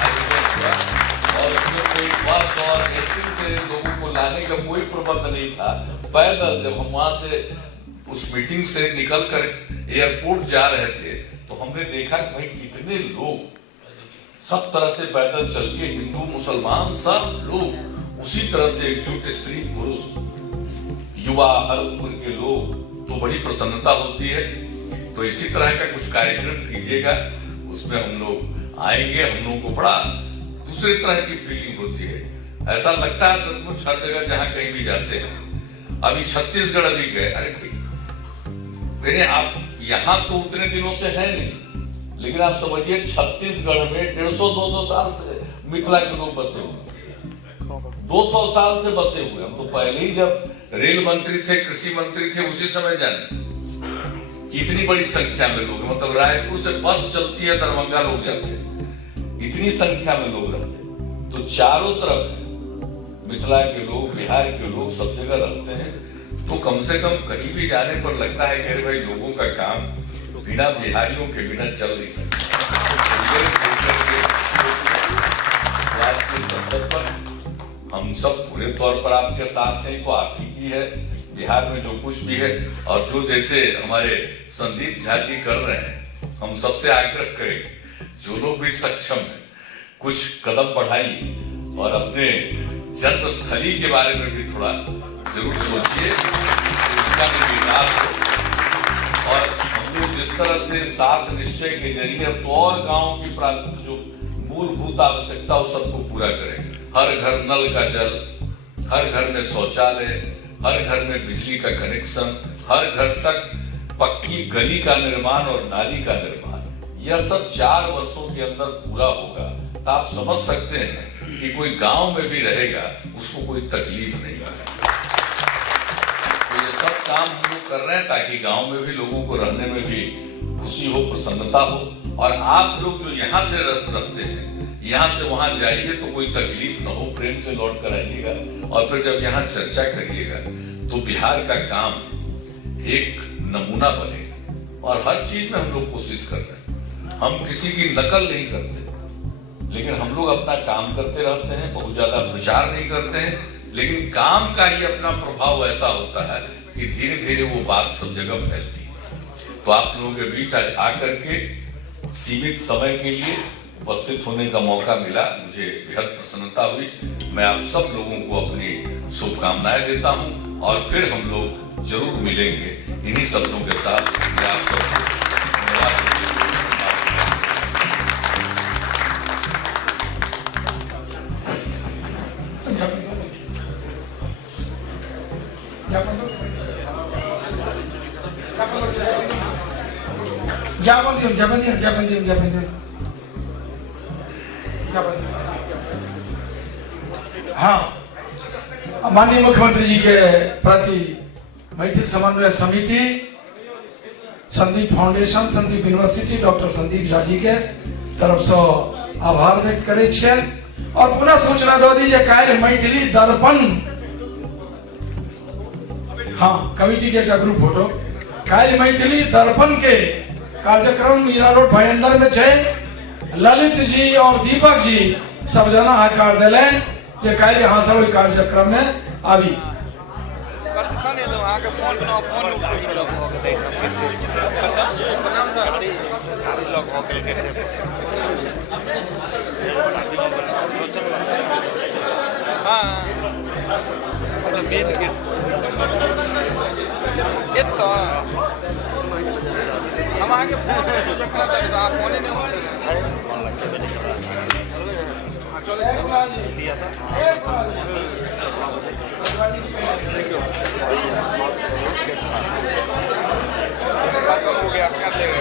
आयोजन हुआ। और उसमें कोई बस और एक्टिंग से लोगों को लाने का कोई प्रबंध नहीं था। पैदल जब हम वहां से उस मीटिंग से निकलकर एयरपोर्ट जा रहे थे तो हमने देखा कि भाई कितने लोग सब तरह से पैदल चल के, हिंदू मुसलमान सब लोग उसी तरह से एकजुट, स्त्री पुरुष युवा हर उम्र के लोग, तो बड़ी प्रसन्नता होती है। तो इसी तरह का कुछ कार्यक्रम कीजिएगा, उसमें हम लोग आएंगे, हम लोगों को बड़ा दूसरे तरह की फीलिंग होती है। ऐसा लगता है सचमुच हर जगह जहां कहीं भी जाते हैं। अभी छत्तीसगढ़ अभी गए, अरे भाई आप यहाँ तो उतने दिनों से है नहीं, लेकिन आप समझिए छत्तीसगढ़ में 150-200 साल से मिथिला के लोग बसे हुए, 200 साल से बसे हुए। हम तो पहले ही जब रेल मंत्री थे, कृषि मंत्री थे, उसी समय जाने कितनी बड़ी संख्या में लोग, मतलब रायपुर से बस चलती है, दरभंगा लोग जाते हैं, इतनी संख्या में लोग रहते हैं। तो चारों तरफ मिथिला के लोग, बिहार के लोग सब जगह रहते हैं। तो कम से कम कहीं भी जाने पर लगता है कि अरे भाई लोगों का काम बिना बिहारियों के बिना चल नहीं सकता। आज के संदर्भ पर हम सब पूरे तौर पर आपके साथ हैं, तो आप ही की है बिहार में जो कुछ भी है। और जो जैसे हमारे संदीप झा जी कर रहे हैं, हम सबसे आग्रह करेंगे जो लोग भी सक्षम है कुछ कदम बढ़ाइए और अपने जन्मस्थली के बारे में भी थोड़ा जरूर सोचिए, उसका भी विकास हो। और हम लोग जिस तरह से 7 निश्चय के जरिए अब तो और गाँव की प्राथमिक जो मूलभूत आवश्यकता हो सबको पूरा करें। हर घर नल का जल, हर घर में शौचालय, हर घर में बिजली का कनेक्शन, हर घर तक पक्की गली का निर्माण और नाली का निर्माण, यह सब 4 वर्षों के अंदर पूरा होगा। तो आप समझ सकते हैं कि कोई गांव में भी रहेगा उसको कोई तकलीफ नहीं होगी। तो ये सब काम हम लोग कर रहे हैं ताकि गांव में भी लोगों को रहने में भी खुशी हो, प्रसन्नता हो। और आप लोग जो यहाँ से रहते हैं, यहाँ से वहां जाइए तो कोई तकलीफ ना हो, प्रेम से लौट कर आइएगा। और फिर जब यहाँ चर्चा करिएगा तो बिहार का काम एक नमूना बनेगा। और हर चीज में हम लोग कोशिश कर रहे हैं, हम किसी की नकल नहीं करते, लेकिन हम लोग अपना काम करते रहते हैं, बहुत ज्यादा प्रचार नहीं करते हैं, लेकिन काम का ही अपना प्रभाव ऐसा होता है कि धीरे धीरे वो बात सब जगह फैलती है। तो आप लोगों के बीच आज आकर के सीमित समय के लिए उपस्थित होने का मौका मिला, मुझे बेहद प्रसन्नता हुई। मैं आप सब लोगों को अपनी शुभकामनाएं देता हूं और फिर हम लोग जरूर मिलेंगे इन्हीं शब्दों के साथ। आप सबको ज्ञापन दियो। हाँ, माननीय मुख्यमंत्री जी के प्रति Maithil Samanvay Samiti, Sandeep foundation, Sandeep university, doctor Sandeep Jha ji के तरफ से आभार व्यक्त करे छियन। और पुनः सूचना दो दी काल मैथिली दर्पण, हाँ कमिटी के एक ग्रुप फोटो, काल मैथिली दर्पण के कार्यक्रम मीरा रोड भयंदर में छे। ललित जी और दीपक जी सब जना आकार दिलेन जे काल यहाँ से वही कार्यक्रम में आवी। हम आगे फोन रखना था तो आप फोन ही नहीं होते हो गया कर लेगा